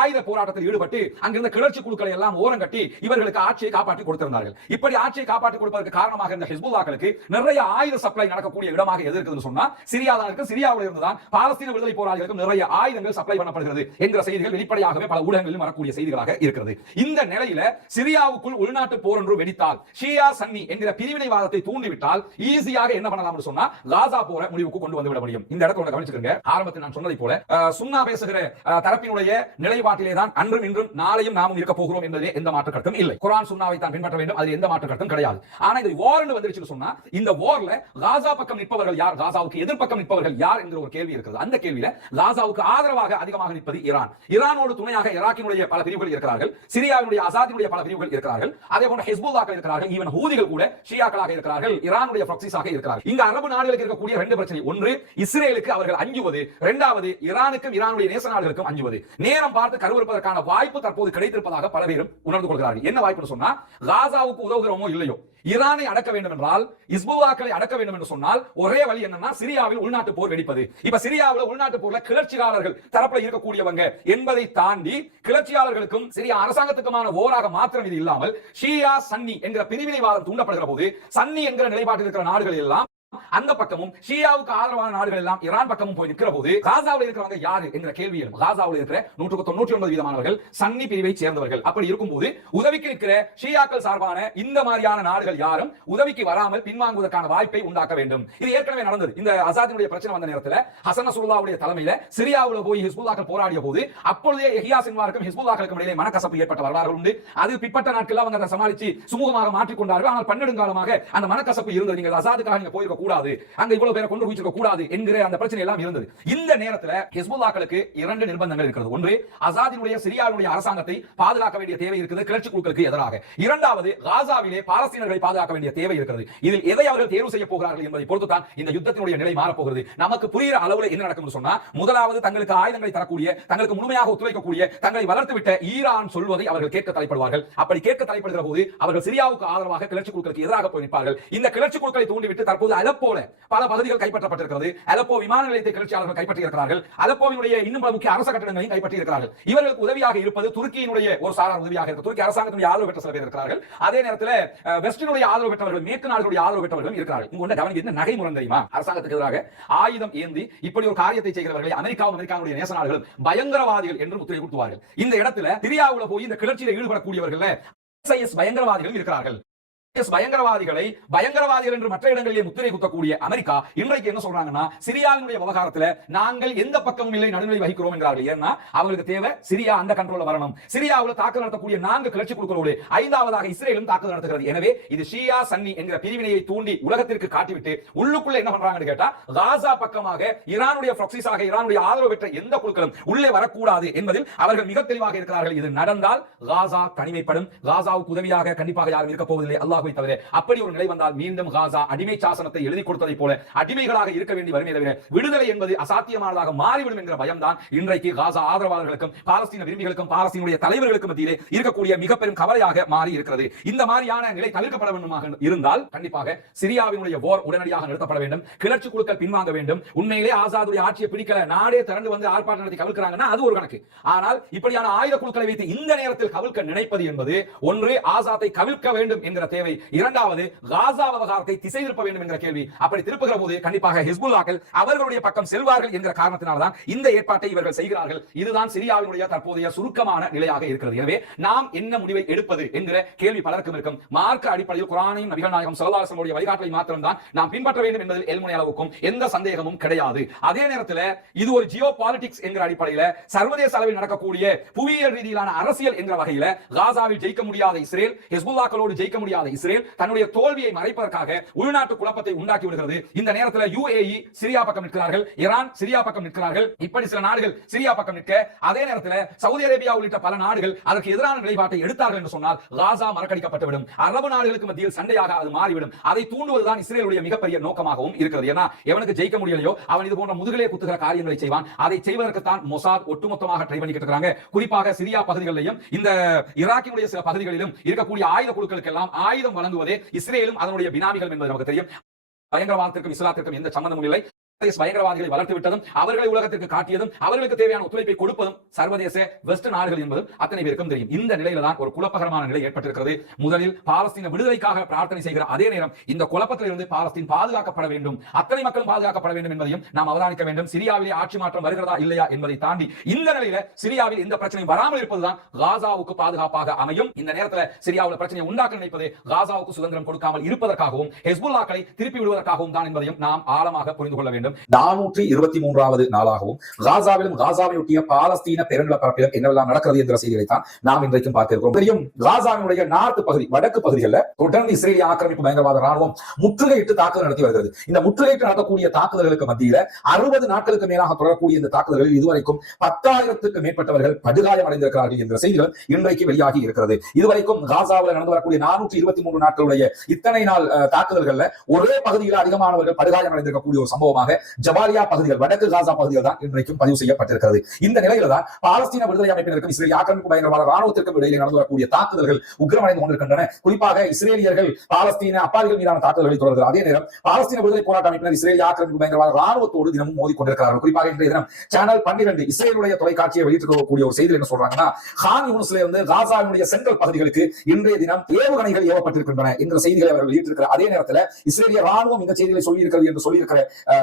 ஆயுத போராட்டத்தில் ஈடுபட்டு அங்கிருந்த கிளர்ச்சி குழுக்களை எல்லாம் ஓரம் கட்டி இவர்களுக்கு ஆட்சியை காப்பாற்றி கொடுத்திருந்தார்கள். இப்படி ஆட்சியை காப்பாற்றி கொடுப்பதற்கு காரணமாக இருந்த ஹிஸ்புல்லாக்களுக்கு நிறைய ஆயுத சப்ளை நடக்கக்கூடிய இடமாக எது இருக்குதுன்னு சொன்னா சிரியா தான் இருக்கு. சிரியாவில் இருந்து தான் பாலஸ்தீன விடுதலை போராளிகளுக்கு நிறைய ஆயுதங்கள் சப்ளை பண்ணப்படுகிறது என்கிற செய்திகள் வெளிப்படையாகவே பல ஊடகங்களில் வரக்கூடிய செய்திகளாக இருக்கிறது. இந்த நிலையில சிரியாவுக்குள் உள்நாட்டு போர் ஒன்று வெடித்தால் ஷியா சன்னி என்கிற பிரிவினைவாதத்தை தூண்டிவிட்டால் விட்டால் ஈஸியாக என்ன பண்ணலாம்னு சொன்னா காசா போற முடிவுக்கு கொண்டு வந்து விட முடியும். இந்த இடத்துல கவனிச்சுக்கங்க. ஆரம்பத்தில் நான் சொன்னதை போல சுன்னா பேசுகிற தரப்பினுடைய நிலைப்பாட்டிலே தான் அன்றும் இன்றும் நாளையும் நாமும் இருக்க போகிறோம் என்பதிலே எந்த மாற்று கருத்தும் இல்லை. குர்ஆன் சுன்னாவை தான் பின்பற்ற வேண்டும், அதில் எந்த மாற்று கருத்தும் கிடையாது. ஆனா இந்த வார்னு வந்துருச்சுன்னு சொன்னா இந்த வார்ல காசா பக்கம் நிற்பவர்கள் யார், காசாவுக்கு எதிர்ப்பக்கம் நிற்பவர்கள் யார் என்கிற ஒரு கேள்வி இருக்கிறது. அந்த கேள்வியில காசாவுக்கு ஆதரவாக அதிகமாக நிற்பது ஈரான். ஈரானோடு துணையாக ஈராக்கினுடைய பல பிரிவுகள் இருக்கிறார்கள், சிரியாவினுடைய அசாதினுடைய பல பிரிவுகள் இருக்கிறார்கள், அதே போன்ற ஹிஸ்புல்லாக்கள் இருக்கிறார்கள், ஈவன் ஹூதிகள் கூட ஷியாக்களாக இருக்கிறார்கள், ஈரானுடைய ப்ராக்ஸிஸாக இருக்கிறார்கள். இங்க அரபு நாடுகளுக்கு இருக்கக்கூடிய ரெண்டு பிரச்சனை. ஒன்று இஸ்ரேலுக்கு அவர்கள் அஞ்சுவது, இரண்டாவது ஈரானுக்கும் ஈரானுடைய நேச நாடுகளுக்கும் அஞ்சுவது. நேரம் பார்த்து கருவறுப்பதற்கான வாய்ப்பு தற்போது கிடைத்திருப்பதாக பல பேரும் உணர்ந்து கொள்கிறார்கள். என்ன வாய்ப்புன்னு சொன்னா காசாவுக்கு உதவுகிறோமோ இல்லையோ ஈரானை அடக்க வேண்டும் என்றால், ஹிஸ்புல்லாக்களை அடக்க வேண்டும் என்று சொன்னால் ஒரே வழி என்னன்னா சிரியாவில் உள்நாட்டு போர் வெடிப்பது. இப்ப சிரியாவில் உள்நாட்டு போர்ல கிளர்ச்சியாளர்கள் தரப்புல இருக்கக்கூடியவங்க என்பதை தாண்டி கிளர்ச்சியாளர்களுக்கும் சிரியா அரசாங்கத்துக்குமான ஓராக மாத்திரம் இது இல்லாமல் ஷியா சன்னி என்கிற பிரிவினைவாதம் தூண்டப்படுகிற போது சன்னி என்கிற நிலைப்பாட்டில் இருக்கிற நாடுகள் எல்லாம் அந்த பக்கமும் ஷியாவுக்கு ஆதரவான நாடுகள் எல்லாம் ஈரான் பக்கமும் போய் நிற்கிற போது காசாவில் இருக்கிறவங்க யாரு என்கிற கேள்வி எழும். காசாவில் இருக்கிற 199% சன்னி பிரிவை சேர்ந்தவர்கள். அப்படி இருக்கும்போது உதவிக்கு நிற்கிற ஷியாக்கள் சார்பான இந்த மாதிரியான நாடுகள் யாரும் உதவிக்கு வராமல் பின்வாங்குவதற்கான வாய்ப்பை உண்டாக்க வேண்டும். இது ஏற்கனவே நடந்தது. இந்த அசாதினுடைய பிரச்சனை வந்த நேரத்தில் ஹசன் நஸ்ருல்லாவுடைய தலைமையில சிரியாவில் போய் ஹிஸ்புல்லாக்கள் போராடிய போது அப்பொழுதே யஹ்யா சின்வாருக்கும் ஹிஸ்புல்லாக்களுக்கும் இடையிலே மனக்கசப்பு ஏற்பட்ட வரலாறு உண்டு. அது பிற்பட்ட நாட்கள் அவங்க அதை சமாளித்து சுமூகமாக மாற்றிக் கொண்டார்கள். ஆனால் பன்னெடுங்காலமாக அந்த மனக்கசப்பு இருந்தது. நீங்கள் அசாதுக்காக நீங்க போயிருக்க கூடாது, அங்க இவ்வளவு பேரை கொண்டு குவிச்சிருக்க கூடாது என்கிற அந்த பிரச்சனை எல்லாம் இருந்தது. இந்த நேரத்தில் ஹிஸ்புல்லாக்களுக்கு இரண்டு நிர்பந்தங்கள் இருக்கிறது. ஒன்று அசாதினுடைய சிரியாவுடைய அரசாங்கத்தை பாதுகாக்க வேண்டிய தேவை இருக்குது கிளர்ச்சி குழுக்களுக்கு எதிராக. இரண்டாவது காசாவிலே பாலஸ்தீனர்களை பாதுகாக்க வேண்டிய தேவை இருக்கிறது. இதில் எதை அவர்கள் தேர்வு செய்ய போகிறார்கள் என்பதை பொறுத்து தான் இந்த யுத்தத்தினுடைய நிலை மாறப்போகிறது. நமக்கு புரிகிற அளவில் என்ன நடக்கும் சொன்னா, முதலாவது தங்களுக்கு ஆயுதங்களை தரக்கூடிய, தங்களுக்கு முழுமையாக ஒத்துழைக்கக்கூடிய, தங்களை வளர்த்துவிட்ட ஈரான் சொல்வதை அவர்கள் கேட்க தலைப்படுவார்கள். அப்படி கேட்க தலைப்படுகிற போது அவர்கள் சிரியாவுக்கு ஆதரவாக கிளர்ச்சி குழுக்களுக்கு எதிராக போய் நிற்பார்கள். இந்த கிளர்ச்சி குழுக்களை தூண்டிவிட்டு தற்போது அலப்போல பல பகுதிகள் கைப்பற்றப்பட்டிருக்கிறது. அலப்போ விமான நிலையத்தை கிளர்ச்சியாளர்கள் கைப்பற்றி இருக்கிறார்கள். அலப்போவினுடைய இன்னும் பல முக்கிய அரச கட்டடங்களையும் கைப்பற்றி இருக்கிறார்கள். இவர்களுக்கு உதவியாக இருப்பது துருக்கியினுடைய ஒரு சாரார் உதவியாக இருக்கிறது. துருக்கி அரசாங்கத்தினுடைய ஆதரவு பெற்ற சில பேர் இருக்கிறார்கள். அதே நேரத்தில் வெஸ்டினுடைய ஆதரவு பெற்றவர்கள், மேற்கு நாடுகளுடைய ஆதரவு பெற்றவர்களும் இருக்கிறார்கள். இங்க கவனிக்க நகைமுறை தெரியுமா? அரசாங்கத்துக்கு எதிராக ஆயுதம் ஏந்தி இப்படி ஒரு காரியத்தை செய்கிறவர்களை அமெரிக்காவும் அமெரிக்காவுடைய நேச நாடுகளும் பயங்கரவாதிகள் என்று முத்திரை குத்துவார்கள். இந்த இடத்துல சிரியாவுல போய் இந்த கிளர்ச்சியில் ஈடுபடக்கூடியவர்கள் பயங்கரவாதிகள் இருக்கிறார்கள். பயங்கரவாதிகளை பயங்கரவாதிகள் என்று மற்ற இடங்களிலே முத்திரை குத்தக்கூடிய அமெரிக்கா இன்றைக்கு என்ன சொல்றாங்கன்னா, சிரியாவினுடைய விவகாரத்தில் நாங்கள் எந்த பக்கமும் இல்லை, நடுநிலை வகிக்கிறோம் என்கிறார்கள். ஏன்னா அவங்களுக்கு தேவை சிரியா அந்த கண்ட்ரோல்ல வரணும். சிரியாவில் தாக்குதல் நடத்தக்கூடிய 4 கிளர்ச்சி குழுக்களோடு 5வதாக இஸ்ரேலும் தாக்குதல் நடத்துகிறது. எனவே இது ஷியா சன்னி என்கிற பிரிவினையை தூண்டி உலகத்திற்கு காட்டிவிட்டு உள்ளுக்குள்ள என்ன பண்றாங்கன்னு கேட்டா, காசா பக்கமாக ஈரானுடைய ப்ராக்ஸிஸாக ஈரானுடைய ஆதரவு பெற்ற எந்த குழுக்களும் உள்ளே வரக்கூடாது என்பதில் அவர்கள் மிக தெளிவாக இருக்கிறார்கள். இது நடந்தால் காசா தனிமைப்படும். காசாவுக்கு உதவியாக கண்டிப்பாக யாரும் இருக்க போவதில்லை அல்லாஹ்வை தவிர. அப்படி ஒரு நிலை வந்தால் மீண்டும் காசா அடிமை சாசனத்தை எழுதி கொடுத்ததை போல அடிமைகளாக இருக்க வேண்டி வருமே தவிர விடுதலை என்பது அசாத்தியமானதாக மாறிவிடும் என்கிற பயம்தான் இன்றைக்கு காசா ஆதரவாளர்களுக்கும் பாலஸ்தீன விரும்பிகளுக்கும் பாலஸ்தீனுடைய தலைவர்களுக்கும் மத்தியிலே இருக்கக்கூடிய மிக பெரும் கவலையாக மாறி இருக்கிறது. இந்த மாதிரியான நிலை தவிர்க்கப்பட வேண்டுமாக இருந்தால் கண்டிப்பாக சிரியாவினுடைய போர் உடனடியாக நிறுத்தப்பட வேண்டும். கிளர்ச்சி குழுக்கள் பின்வாங்க வேண்டும். உண்மையிலே ஆசாதுடைய ஆட்சியை பிடிக்கல, நாடே திரண்டு வந்து ஆர்ப்பாட்டம் நடத்தி கவிழ்க்கிறாங்கன்னா அது ஒரு கணக்கு. ஆனால் இப்படியான ஆயுத குழுக்களை வைத்து இந்த நேரத்தில் கவிழ்க்க நினைப்பது என்பது ஒன்று ஆசாத்தை கவிழ்க்க வேண்டும் என்கிற தேவை, இரண்டாவது காசா விவகாரத்தை திசை திருப்ப வேண்டும் என்கிற கேள்வி. அப்படி திருப்புகிற போது கண்டிப்பாக ஹிஸ்புல்லாக்கள் அவர்களுடைய பக்கம் செல்வார்கள் என்கிற காரணத்தினால்தான் இந்த ஏற்பாட்டை இவர்கள் செய்கிறார்கள். இதுதான் சிரியாவினுடைய தற்போதைய சுருக்கமான நிலையாக இருக்கிறது. எனவே நாம் என்ன முடிவை எடுப்பது என்கிற கேள்வி பலருக்கும் இருக்கும். மார்க்க அடிப்படையில் குர்ஆனையும் நபிகள் நாயகம் ஸல்லல்லாஹு அலைஹி வஸல்லம் வழிகாட்டலை மாத்திரம் தான் நாம் பின்பற்ற வேண்டும் என்பதில் எல்முனை அளவுக்கும் எந்த சந்தேகமும் கிடையாது. அதே நேரத்தில் இது ஒரு ஜியோ பாலிடிக்ஸ் என்கிற அடிப்படையில் சர்வதேச அளவில் நடக்கக்கூடிய புவியியல் ரீதியிலான அரசியல் என்கிற வகையில் காசாவில் ஜெயிக்க முடியாத இஸ்ரேல், ஹிஸ்புல்லாக்களோடு ஜெயிக்க முடியாத இஸ்ரேல் தன்னுடைய தோல்வியை மறைப்பதற்காக உள்நாட்டு குழப்பத்தை உண்டாக்கி விடுகிறது. இந்த நேரத்தில் UAE சிரியா பக்கம் நிற்கிறார்கள், ஈரான் சிரியா பக்கம் நிற்கிறார்கள். இப்படி சில நாடுகள் சிரியா பக்கம் நிற்க, அதே நேரத்தில் சவுதி அரேபியா உள்ளிட்ட பல நாடுகள் அதற்கு எதிரான நிலைப்பாட்டை எடுத்தார்கள் என்று சொன்னால் காசா மறக்கடிக்கப்பட்டுவிடும். அரபு நாடுகளுக்கு மத்தியில் சண்டையாக அது மாறிவிடும். அதை தூண்டுவதுதான் இஸ்ரேலுடைய மிகப்பெரிய நோக்கமாகவும் இருக்கிறது. ஏன்னா எவனுக்கு ஜெயிக்க முடியலையோ அவன் இது போன்ற முதுகிலே குத்துகிற காரியங்களை செய்வான். அதை செய்வதற்கு தான் மொசாத் ஒட்டுமொத்தமாக ட்ரை பண்ணிக்கிட்டு இருக்காங்க. குறிப்பாக சிரியா பகுதிகளிலும் இந்த ஈராக்கினுடைய சில பகுதிகளிலும் இருக்கக்கூடிய ஆயுத குழுக்களுக்கு எல்லாம் ஆயுதம் வழங்குவதே இஸ்ரேலும் அதனுடைய பினாமிகள் என்பது நமக்கு தெரியும். பயங்கரவாதத்திற்கும் இஸ்லாத்திற்கும் எந்த சம்பந்தமும் இல்லை. பயங்கரவாதிகளை வளர்த்து விட்டதும், அவர்களை உலகத்திற்கு காட்டியதும், அவர்களுக்கு தேவையான ஒத்துழைப்பை கொடுப்பதும் சர்வதேச வெஸ்ட் நாடுகள் என்பதும் அத்தனை பேருக்கும் தெரியும். இந்த நிலையில தான் ஒரு குழப்பகரமான நிலை ஏற்பட்டிருக்கிறது. முதலில் பாலஸ்தீன விடுதலைக்காக பிரார்த்தனை செய்கிற அதே நேரம் இந்த குழப்பத்திலிருந்து பாலஸ்தீன் பாதுகாக்கப்பட வேண்டும், அத்தனை மக்களும் பாதுகாக்கப்பட வேண்டும் என்பதையும் நாம் அவதானிக்க வேண்டும். சிரியாவிலே ஆட்சி மாற்றம் வருகிறதா இல்லையா என்பதை தாண்டி இந்த நிலையில சிரியாவில் எந்த பிரச்சனையும் வராமல் இருப்பதுதான் காசாவுக்கு பாதுகாப்பாக அமையும். இந்த நேரத்தில் சிரியாவில் பிரச்சனையை உண்டாக்க நினைப்பது காசாவுக்கு சுதந்திரம் கொடுக்காமல் இருப்பதற்காகவும் ஹெஸ்புல்லாக்களை திருப்பி விடுவதற்காகவும் தான் என்பதையும் நாம் ஆழமாக புரிந்து கொள்ள வேண்டும். 423வது நாளாகவும் காசாவிலும் காசாவை ஒட்டிய பாலஸ்தீன பெருநிலப்பரப்பிலும் என்னவெல்லாம் நடக்கிறது என்ற செய்திகளை தான் நாம் இன்றைக்கும் பார்க்கிறோம். தெரியும், காசாவினுடைய நார்த்து பகுதி, வடக்கு பகுதிகளில் தொடர்ந்து இஸ்ரேலிய ஆக்கிரமிப்பு பயங்கரவாத ராணுவம் முற்றுகையிட்டு தாக்குதல் நடத்தி வருகிறது. இந்த முற்றுகையிட்டு நடத்தக்கூடிய தாக்குதல்களுக்கு மத்தியில 60 நாட்களுக்கு மேலாக தொடரக்கூடிய இந்த தாக்குதல்களில் இதுவரைக்கும் 10,000க்கும் மேற்பட்டவர்கள் படுகாயம் அடைந்திருக்கிறார்கள் என்ற செய்திகள் இன்றைக்கு வெளியாகி இருக்கிறது. இதுவரைக்கும் காசாவில் நடந்து வரக்கூடிய 423 நாட்களுடைய இத்தனை நாள் தாக்குதல்கள்ல ஒரே பகுதியில் அதிகமானவர்கள் படுகாயம் அடைந்திருக்கக்கூடிய ஒரு சம்பவமாக ஜபாலியா பகுதிகள், வடக்கு காசா பகுதிகள் தான் இன்றைக்கும் பதிவு செய்யப்பட்டிருக்கிறது. இந்த நிலையில தான் பாலஸ்தீன விடுதலை அமைப்பினருக்கும் இஸ்ரேலிய ஆக்கிரமிப்பு பயங்கரவாத ராணுவத்திற்கும் இடையிலே நடந்து வரக்கூடிய தாக்குதல்கள் உக்கிரமடைந்து கொண்டிருக்கின்றன. குறிப்பாக இஸ்ரேலியர்கள் பாலஸ்தீன அப்பாவிகள் மீதான தாக்குதல்களை தொடர்கிறது. அதே நேரம் பாலஸ்தீன விடுதலை போராட்ட அமைப்பினர் இஸ்ரேலிய ஆக்கிரமிப்பு பயங்கரவாத ராணுவத்தோடு தினமும் மோதி கொண்டிருக்கிறார்கள். குறிப்பாக இன்றைய தினம் சேனல் 12 இஸ்ரேலுடைய தொலைக்காட்சியை வெளியிட்டிருக்கக்கூடிய ஒரு செய்தியில் என்ன சொல்றாங்கன்னா, கான் யூனிஸ்ல இருந்து காசாவினுடைய சென்ட்ரல் பகுதிகளுக்கு இன்றைய தினம் ஏவுகணைகள் ஏவப்பட்டிருக்கின்றன என்ற செய்திகளை அவர்கள் வெளியிட்டிருக்கிறார். அதே நேரத்தில் இஸ்ரேலிய ராணுவம் இந்த செய்திகளை சொல்லி இருக்கிறது என்று சொல்லியிருக்கிற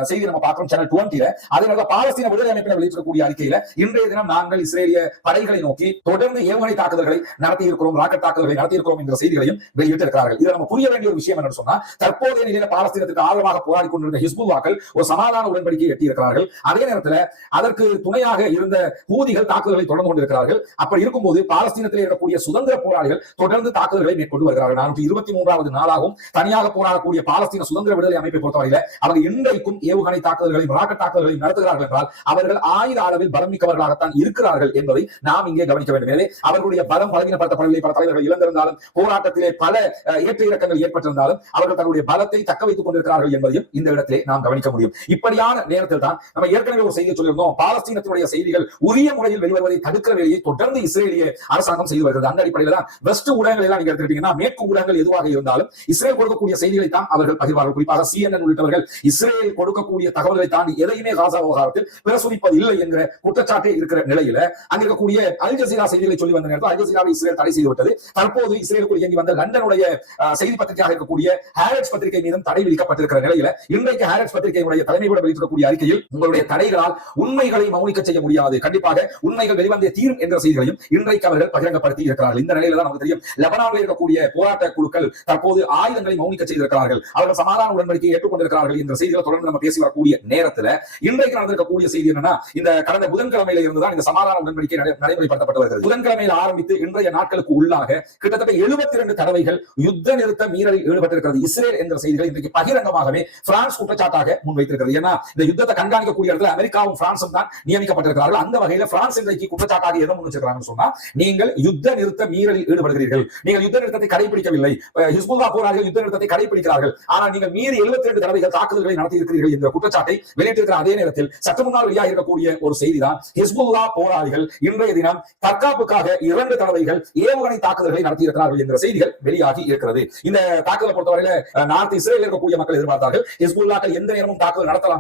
செய்தி நம்ம பார்க்கிறோம் சேனல் 20. அதே நேரத்தில் பாலஸ்தீன விடுதலை அமைப்பினர் வெளியிட்டிருக்கக்கூடிய அறிக்கையில இன்றைய தினம் நாங்கள் இஸ்ரேலிய படைகளை நோக்கி தொடர்ந்து ஏவுகணை தாக்குதல்களை நடத்தி இருக்கிறோம், ராக்கெட் தாக்குதல்களை நடத்தி இருக்கிறோம் என்ற செய்திகளையும் வெளியிட்டிருக்கிறார்கள். இதை நம்ம புரிய வேண்டிய ஒரு விஷயம் என்னன்னு சொன்னா, தற்போதைய நிலையில பாலஸ்தீனத்துக்கு ஆதரவாக போராடி கொண்டிருந்த ஹிஸ்புல்லாக்கள் ஒரு சமாதான உடன்படிக்கையை எட்டியிருக்கிறார்கள். அதே நேரத்தில் அதற்கு துணையாக இருந்த ஹூதிகள் தாக்குதல்களை தொடர்ந்து கொண்டிருக்கிறார்கள். அப்படி இருக்கும்போது பாலஸ்தீனத்தில் இருக்கக்கூடிய சுதந்திர போராளிகள் தொடர்ந்து தாக்குதல்களை மேற்கொண்டு வருகிறார்கள். 423வது நாளாகவும் தனியாக போராடக்கூடிய பாலஸ்தீன சுதந்திர விடுதலை அமைப்பை பொறுத்தவரையில் அவர்கள் இன்றைக்கும் ஏவுகணை தாக்குதல்களையும் ராக்கெட் தாக்குதல்களையும் நடத்துகிறார்கள் என்றால் அவர்கள் ஆயுத அளவில் பலம் மிக்கவர்களாகத்தான் இருக்கிறார்கள் என்பதை நாம் இங்கே கவனிக்க வேண்டும். எனவே அவர்களுடைய பலம் பலவீனப்படுத்தப்படவில்லை. பல தலைவர்கள் இழந்திருந்தாலும், போராட்டத்திலே பல ஏற்ற இறக்கங்கள் ஏற்பட்டிருந்தாலும் அவர்கள் தன்னுடைய பலத்தை தக்க வைத்துக் கொண்டிருக்கிறார்கள் என்பதையும் இந்த இடத்திலே நாம் கவனிக்க முடியும். இப்படியான நேரத்தில் தான் நம்ம ஏற்கனவே ஒரு செய்தியை சொல்லியிருந்தோம், பாலஸ்தீனத்தினுடைய செய்திகள் உரிய முறையில் வெளிவருவதை தடுக்கிற வேலையை தொடர்ந்து இஸ்ரேலிய அரசாங்கம் செய்து வருகிறது. அந்த அடிப்படையில் தான் வெஸ்ட் ஊடகங்கள் எல்லாம் நீங்க எடுத்துக்கிட்டீங்கன்னா, மேற்கு ஊடகங்கள் எதுவாக இருந்தாலும் இஸ்ரேல் கொடுக்கக்கூடிய செய்திகளை தான் அவர்கள் பகிர்வார்கள். குறிப்பாக CNN உள்ளிட்டவர்கள் இஸ்ரேல் கொடுக்கக்கூடிய தகவல்களை தாண்டி எதையுமே காசா விவகாரத்தில் பிரசுரிப்பது இல்லை என்கிற குற்றச்சாட்டே இருக்கிற நிலையில அங்க இருக்கக்கூடிய அல் ஜசீரா செய்திகளை சொல்லி வந்த நேரத்தில் அல் ஜசீராவை இஸ்ரேல் தடை செய்து விட்டது. தற்போது இஸ்ரேலுக்குள் இயங்கி வந்த லண்டனுடைய செய்தி பத்திரிகையாக இருக்கக்கூடிய ஹாரட்ஸ் பத்திரிகை மீதும் தடை விதிக்கப்பட்டிருக்கிற நிலையில இன்றைக்கு ஹாரட்ஸ் பத்திரிகையுடைய தலைமையோட வெளியிட்டிருக்கக்கூடிய அறிக்கையில் உங்களுடைய தடைகளால் உண்மைகளை மௌனிக்க செய்ய முடியாது, கண்டிப்பாக உண்மைகள் வெளிவந்தே தீரும் என்ற செய்திகளையும் இன்றைக்கு அவர்கள் பகிரங்கப்படுத்தி இருக்கிறார்கள். இந்த நிலையில தான் நமக்கு தெரியும், லெபனானில் இருக்கக்கூடிய போராட்ட குழுக்கள் தற்போது ஆயுதங்களை மௌனிக்க செய்திருக்கிறார்கள், அவர்கள் சமாதான உடன்படிக்கையை ஏற்றுக்கொண்டிருக்கிறார்கள் என்ற செய்திகளை தொடர்ந்து நம்ம பேசி வரக்கூடிய நேரத்தில் இன்றைக்கு நடந்திருக்கக்கூடிய செய்தி என்னன்னா, இந்த கடந்த புதன்கிழமையில இருந்துதான் இந்த சமாதான உடன்படிக்கை நடைமுறைப்படுத்தப்பட்டு வருகிறது. புதன்கிழமையில் ஆரம்பித்து இன்றைய நாட்களுக்கு உள்ளாக கிட்டத்தட்ட 72 தடவைகள் யுத்த நிறுத்த மீறலில் ஈடுபட்டிருக்கிறது இஸ்ரேல் என்ற செய்திகளை இன்றைக்கு பகிரங்கமாகவே பிரான்ஸ் குற்றச்சாட்டாக முன்வைத்திருக்கிறது. ஏன்னா இந்த யுத்தத்தை கண்காணிக்கக்கூடிய இடத்துல அமெரிக்காவும் பிரான்சும் தான் நியமிக்கப்பட்டிருக்கிறார்கள். அந்த வகையில பிரான்ஸ் இன்றைக்கு குற்றச்சாட்டாக எதை முன் வச்சிருக்காங்கன்னு சொன்னா, நீங்கள் யுத்த நிறுத்த மீறலில் ஈடுபடுகிறீர்கள், நீங்கள் யுத்த நிறுத்தத்தை கடைபிடிக்கவில்லை, ஹிஸ்புல்லா போராளிகள் யுத்த நிறுத்தத்தை கடைபிடிக்கிறார்கள், ஆனால் நீங்கள் மீறி 72 தடவைகள் தாக்குதல்களை நடத்தி இருக்கிறீர்கள் என்ற குற்றச்சாட்டை வெளியிட்டிருக்கிற அதே நேரத்தில் சற்று முன்னால் வெளியாக இருக்கக்கூடிய ஒரு செய்திதான், ஹிஸ்புல்லா போராளிகள் இன்றைய தினம் தற்காப்புக்காக 2 தடவைகள் ஏவுகணை தாக்குதல்களை நடத்தியிருக்கிறார்கள் என்ற செய்திகள் வெளியாகி இருக்கிறது. இந்த தாக்குதலை பொறுத்தவரையில நார்த் இஸ்ரேல் இருக்கக்கூடிய மக்கள் எதிர்பார்த்தார்கள் ஹிஸ்புல்லாக்கள் எந்த நேரமும் தாக்குதல் நடத்தலாம்.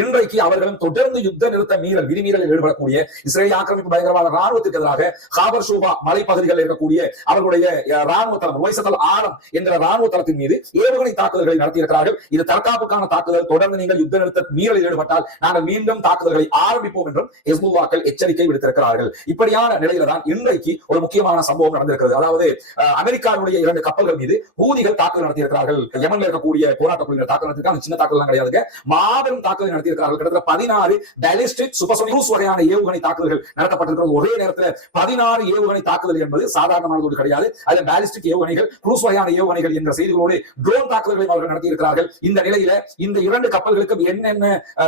இன்றைக்கு அவர்களும் தொடர்ந்து யுத்த நிறுத்த மீறல் விதிமீறலில் ஈடுபடக்கூடிய இஸ்ரேலிய ஆக்கிரமிப்பு பயங்கரவாத ராணுவத்திற்கு எதிராக காபர் ஷூபா மலைப்பகுதிகளில் இருக்கக்கூடிய அவர்களுடைய ராணுவ தளம் ருவைசத்தல் ஆலம் என்ற ராணுவ தளத்தின் மீது ஏவுகணை தாக்குதல்களை நடத்தியிருக்கிறார்கள். இது தற்காப்புக்கான தாக்குதல். தொடர்ந்து நீங்கள் யுத்த நிறுத்த மீறலில் ஈடுபட்டால் நாங்கள் மீண்டும் தாக்குதல்களை ஆரம்பிப்போம் என்றும் ஹிஸ்புல்லாக்கள் எச்சரிக்கை விடுத்திருக்கிறார்கள். இப்படியான நிலையில தான் இன்றைக்கு ஒரு முக்கியமான சம்பவம் நடந்திருக்கிறது. அதாவது அமெரிக்காவுடைய 2 கப்பல்கள் மீது ஹூதிகள் தாக்குதல் நடத்தியிருக்கிறார்கள். யமன்ல இருக்கக்கூடிய போராட்ட குழுவினர் தாக்குதல் நடத்திருக்காங்க. சின்ன தாக்குதல் கிடையாதுங்க, மாபெரும் தாக்குதல் நடத்தியிருக்கிறார்கள். கிட்டத்தட்ட 16 பாலிஸ்டிக் சூப்பர்சோனிக் வகையான ஏவுகணை தாக்குதல்கள் நடத்தப்பட்டிருக்கிறது. ஒரே நேரத்தில் 16 ஏவுகணை தாக்குதல் என்பது சாதாரணமானது கிடையாது. அதில் பாலிஸ்டிக் ஏவுகணைகள், குரூஸ் வகையான ஏவுகணைகள் என்ற செய்திகளோடு ட்ரோன் தாக்குதல்களை அவர்கள் நடத்தியிருக்கிறார்கள். இந்த நிலையில இந்த 2 கப்பல்களுக்கும் என்னென்ன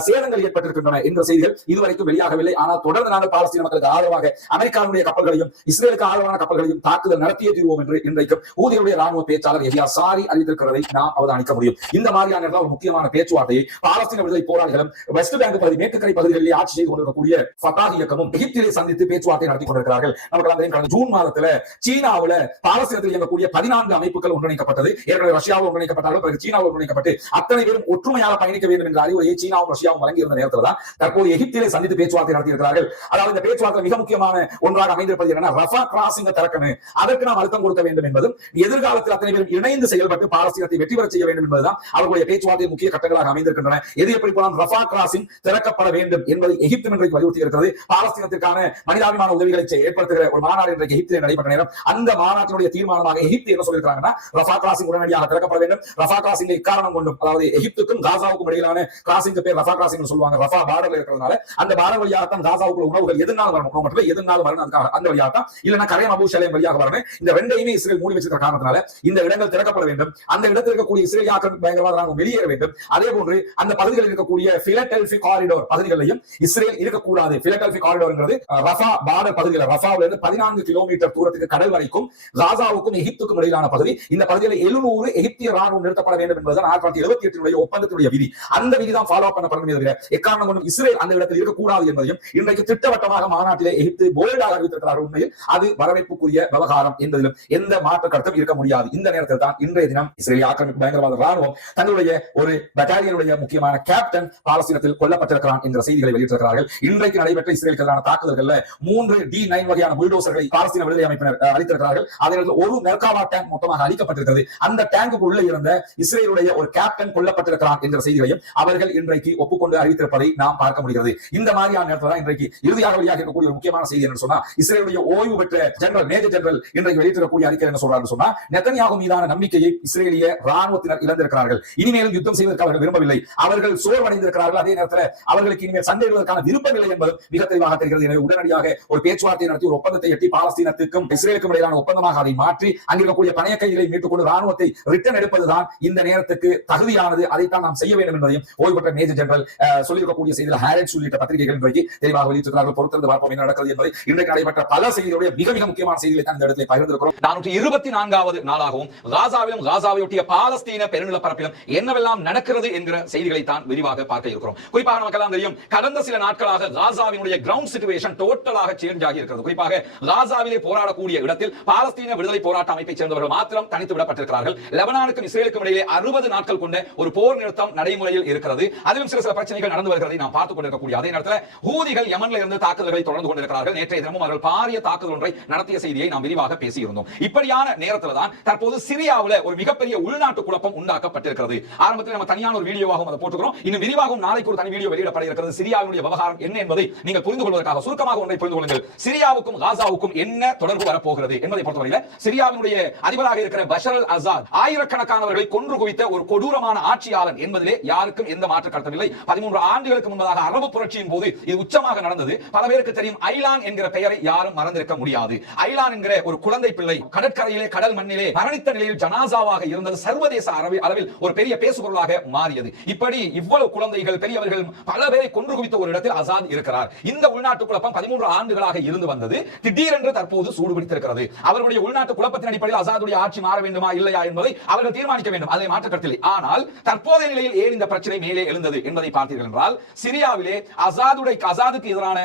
சேதங்கள் ஏற்பட்டிருக்கின்றன என்ற செய்திகள் இதுவரைக்கும் வெளியாகவில்லை. ஆனால் தொடர்ந்து நாங்கள் பாலஸ்தீன மக்களுக்கு ஆதரவாக அமெரிக்காவுடைய கப்பல்களையும் இஸ்ரேலுக்கு ஆதரவான கப்பல்களையும் தாக்குதல் நடத்தியே தீர்வோம் என்று இன்றைக்கும் ஊதியருடைய ராணுவ பேச்சாளர் எஹியா சாரி அறிவித்திருக்கிறதை நாம் அவதானிக்க முடியும். இந்த மாதிரியான ஒரு முக்கியமான பேச்சுவார்த்தையை பாலஸ்தீன விடுதலை போராளிகளும் வெஸ்ட் பேங்க் பகுதி, மேற்கு கரை பகுதிகளில் ஆட்சி செய்து கொண்டிருக்கக்கூடிய ஃபத்தாஹ் இயக்கமும் எகிப்திலே சந்தித்து பேச்சுவார்த்தை நடத்தி கொண்டிருக்கிறார்கள். நமக்கு ஜூன் மாதத்துல சீனாவுல பாலஸ்தீனத்தில் இயங்கக்கூடிய 14 அமைப்புகள் ஒன்றிணைக்கப்பட்டது. ஏற்கனவே ரஷ்யாவில் ஒன்றிணைக்கப்பட்டாலும் பிறகு சீனாவில் ஒன்றிணைக்கப்பட்டு அத்தனை பேரும் ஒற்றுமையாக பயணிக்க வேண்டும் என்ற அறிவுரையை சீனாவும் ரஷ்யாவும் வழங்கி இருந்த நேரத்தில் தான் தற்போது எகிப்திலே சந்தித்து பேச்சுவார்த்தை நடத்தியிருக்கிறார்கள். அதாவது இந்த பேச்சுவார்த்தை மிக முக்கியமான ஒன்றாக அமைந்திருப்பது என்னன்னா ரஃபா கிராசிங் திறக்கணும், அதற்கு நாம் அழுத்தம் கொடுக்க வேண்டும் என்பதும் எதிர்காலத்தில் அத்தனை பேரும் இணைந்து செயல்பட்டு பாலஸ்தீனத்தை வெற்றி பெற செய்ய வேண்டும் என்பதுதான் அவர்களுடைய பேச்சுவார்த்தை முக்கிய கட்டங்களாக அமைந்திருக்கின்றன. எது எப்படி போனால் ரஃபா கிராசிங் திறக்கப்பட வேண்டும் என்பதை எகிப்து இன்றைக்கு வலியுறுத்தி இருக்கிறது. பாலஸ்தீனத்திற்கான மனிதாபிமான உதவிகளை ஏற்படுத்துகிற ஒரு மாநாடு இன்றைக்கு எகிப்திலே நடைபெற்ற நேரம் அந்த மாநாட்டினுடைய தீர்மானமாக எகிப்து என்ன சொல்லியிருக்காங்கன்னா ரஃபா கிராசிங் உடனடியாக திறக்கப்பட வேண்டும். ரஃபா கிராசிங்கை காரணம் கொண்டும், அதாவது எகிப்துக்கும் காசாவுக்கும் இடையிலான கிராசிங் பேர் ரஃபா கிராசிங் சொல்லுவாங்க. ரஃபா பார்டர்ல இருக்கிறதுனால அந்த பார்டர் வழியாக தான் காசாவுக்குள்ள உணவுகள் எதுனாலும் வரணும், உணவு மட்டும் எதுனாலும் வரணும், அதுக்காக அந்த வழியாக தான், இல்லைன்னா கரையம் அபு ஷலேம் வழியாக வரணும். இந்த ரெண்டையுமே இஸ்ரேல் மூடி வச்சிருக்கிற காரணத்தினால இந்த இடங்கள் திறக்கப்பட வேண்டும். அந்த இடத்தில் இருக்கக்கூடிய இஸ்ரேல் ஆக்கிரமிப்பு பயங்கரவாத வெளியேற வேண்டும். அதே போன்று அந்த பகுதிகளில் இருக்கக்கூடிய பிலடெல்பி காரிடோர் பகுதிகளிலும் இஸ்ரேல் இருக்கக்கூடாது. பிலடெல்பி காரிடோர்ங்கிறது ரஃபா பார்டர் பகுதியில், ரஃபாவில இருந்து 14 கிலோமீட்டர் தூரத்துக்கு கடல் வரைக்கும் காசாவுக்கும் எகிப்துக்கும் இடையிலான பகுதி. இந்த பகுதியில் 700 எகிப்திய ராணுவம் நிறுத்தப்பட வேண்டும் என்பதுதான் 1978 ஒப்பந்தத்துடைய விதி. அந்த விதி தான் ஃபாலோ பண்ணப்படும் தவிர எக்காரணம் கொண்டும் இஸ்ரேல் அந்த இடத்தில் இருக்கக்கூடாது என்பதையும் இன்றைக்கு திட்டவட்டமாக மாநாட்டிலே எகிப்து போல்டாக அறிவித்திருக்கிறார்கள். உண்மையில் அது வரவேற்புக்குரிய விவகாரம் என்பதிலும் எந்த மாற்று கருத்தும் இருக்க முடியாது. இந்த நேரத்தில் தான் இன்றைய தினம் இஸ்ரேலிய ஆக்கிரமிப்பு பயங்கரவாத ராணுவம் தங்களுடைய ஒரு பட்டாலியனுடைய முக்கியமான கேப்டன் பாலஸ்தீனத்தில் கொல்லப்பட்டிருக்கிறான் என்ற செய்திகளை வெளியிட்டிருக்கிறார்கள். இன்றைக்கு நடைபெற்ற இஸ்ரேலுக்கு எதிரான தாக்குதல்கள்ல 3 D9 வகையான புல்டோசர்களை பாலஸ்தீன விடுதலை அமைப்பினர் அளித்திருக்கிறார்கள். அதில் ஒரு மெர்காவா டேங்க் மொத்தமாக அளிக்கப்பட்டிருக்கிறது. அந்த டேங்குக்கு உள்ளே இருந்த இஸ்ரேலுடைய ஒரு கேப்டன் கொல்லப்பட்டிருக்கிறான் என்ற செய்திகளையும் அவர்கள் இன்றைக்கு ஒப்புக்கொண்டு அறிவித்திருப்பதை நாம் பார்க்க முடிகிறது. இந்த மாதிரியான நேரத்தில் தான் இன்றைக்கு இறுதியாக வெளியாக இருக்கக்கூடிய ஒரு முக்கியமான செய்தி என்று சொன்னா, இஸ்ரேலுடைய ஓய்வு பெற்ற ஜெனரல் மேஜர் ஜெனரல் இன்றைக்கு வெளியிட்டிருக்கக்கூடிய அறிக்கை என்ன சொல்றாரு சொன்னா, நெதன்யாகு மீதான நம்பிக்கையை இஸ்ரேலிய ராணுவத்தினர் இழந்திருக்கிறார்கள். இனிமேலும் யுத்தம் செய்வதற்கு அவர்கள் விரும்பவில்லை, அவர்கள் சோர்வடைந்திருக்கிறார்கள். அதே நேரத்தில் அவர்களுக்கு இனிமேல் சண்டையிடுவதற்கான விருப்பமில்லை என்பதும் மிக தெளிவாக தெரிகிறது. எனவே உடனடியாக ஒரு பேச்சுவார்த்தை நடத்தி ஒரு ஒப்பந்தத்தை எட்டி பாலஸ்தீனத்துக்கும் இஸ்ரேலுக்கும் இடையிலான ஒப்பந்தமாக அதை மாற்றி அங்கிருக்கக்கூடிய பணைய கைகளை மீட்டுக் கொண்டு ராணுவத்தை ரிட்டர்ன் எடுப்பதுதான் இந்த நேரத்துக்கு தகுதியானது. அதைத்தான் நாம் செய்ய வேண்டும் என்பதையும் ஓய்வு பெற்ற மேஜர் ஜெனரல் சொல்லியிருக்கக்கூடிய செய்தியில் ஹேரட்ஸ் உள்ளிட்ட பத்திரிகைகள் இன்றைக்கு தெளிவாக வெளியிட்டிருக்கிறார்கள். பொறுத்திருந்து பார்ப்போம் என்ன நடக்கிறது என்பதை. இன்றைக்கு நடைபெற்ற பல செய்திகளுடைய மிக மிக முக்கியமான செய்திகளை தான் இந்த இடத்தில் பகிர்ந்திருக்கிறோம். 424வது நாளாகவும் காசாவிலும் காசாவையொட்டிய பாலஸ்தீன பெருநிலப்பரப்பிலும் என்னவெல்லாம் நடக்கிறது என்கிற செய்திகளை தான் விரிவாக பார்க்க இருக்கிறோம். குறிப்பாக நமக்கெல்லாம் தெரியும், கடந்த சில நாட்களாக காசாவினுடைய கிரவுண்ட் சிச்சுவேஷன் டோட்டலாக சேஞ்ச் ஆகி இருக்கிறது. குறிப்பாக காசாவிலே போராடக்கூடிய இடத்தில் பாலஸ்தீன விடுதலை போராட்ட அமைப்பை சேர்ந்தவர்கள் மாத்திரம் தனித்து விடப்பட்டிருக்கிறார்கள். லெபனானுக்கும் இஸ்ரேலுக்கும் இடையே 60 நாட்கள் கொண்ட ஒரு போர் நிறுத்தம் நடைமுறையில் இருக்கிறது. அதிலும் சில பிரச்சனைகள் நடந்து வருகிறதை நாம் பார்த்துக் கொண்டிருக்கக்கூடிய அதே நேரத்தில் ஹூதிகள் யமன்ல இருந்து தாக்குதல்களை தொடர்ந்து கொண்டிருக்கிறார்கள். நேற்றைய தினமும் அவர்கள் பாரிய தாக்குதல் ஒன்றை நடத்திய செய்தியை நாம் விரிவாக பேசியிருந்தோம். இப்படியான நேரத்தில் தான் தற்போது சிரியாவில் ஒரு மிகப்பெரிய உள்நாட்டு குழப்பம் உண்டாக்கப்பட்டிருக்கிறது. ஆரம்பத்தில் நம்ம தனியான ஒரு வீடியோவாகவும் அதை போட்டுக்கிறோம். இன்னும் விரிவாகவும் நாளைக்கு ஒரு தனி வீடியோ வெளியிடப்பட இருக்கிறது. சிரியாவினுடைய விவகாரம் என்ன என்பதை நீங்கள் புரிந்து கொள்வதற்காக சுருக்கமாக ஒன்றை புரிந்து கொள்ளுங்கள். சிரியாவுக்கும் காசாவுக்கும் என்ன தொடர்பு வரப்போகிறது என்பதை பொறுத்தவரையில் சிரியாவினுடைய அதிபராக இருக்கிற பஷர் அல் அசாத் ஆயிரக்கணக்கானவர்களை கொன்று குவித்த ஒரு கொடூரமான ஆட்சியாளர் என்பதிலே யாருக்கும் எந்த மாற்று கருத்துமில்லை. 13 ஆண்டுகளுக்கு முன்பதாக அரபு புரட்சியின் போது இது உச்சமாக நடந்தது. பல பேருக்கு தெரியும். ஐலான் என்கிற பெயரை யாரும் மறந்திருக்க முடியாது. ஐலான் என்கிற ஒரு குழந்தை பிள்ளை கடற்கரையிலே கடல் மண்ணிலே மரணித்த நிலையில் ஜனாசாவாக இருந்தது சர்வதேச அளவில் ஒரு பெரிய பேசுபொருளாக மாறியது. இப்படி இவ்வளவு குழந்தைகள் பெரியவர்கள் பல பேரை கொன்று குவித்த ஒரு இடத்தில் அசாத் இருக்கிறார். இந்த உள்நாட்டு குழப்பம் 13 ஆண்டுகளாக இருந்து வந்தது. திடீரென்று தற்போது சூடுபிடித்திருக்கிறது. அவருடைய உள்நாட்டு குழப்பத்தின் அடிப்படையில் அசாதுடைய ஆட்சி மாற வேண்டுமா இல்லையா என்பதை அவர்கள் தீர்மானிக்க வேண்டும். அதை மாற்ற கருத்தில்லை. ஆனால் தற்போதைய நிலையில் ஏன் இந்த பிரச்சனை மேலே எழுந்தது என்பதை பார்த்தீர்கள் என்றால், சிரியாவிலே அசாதுக்கு எதிரான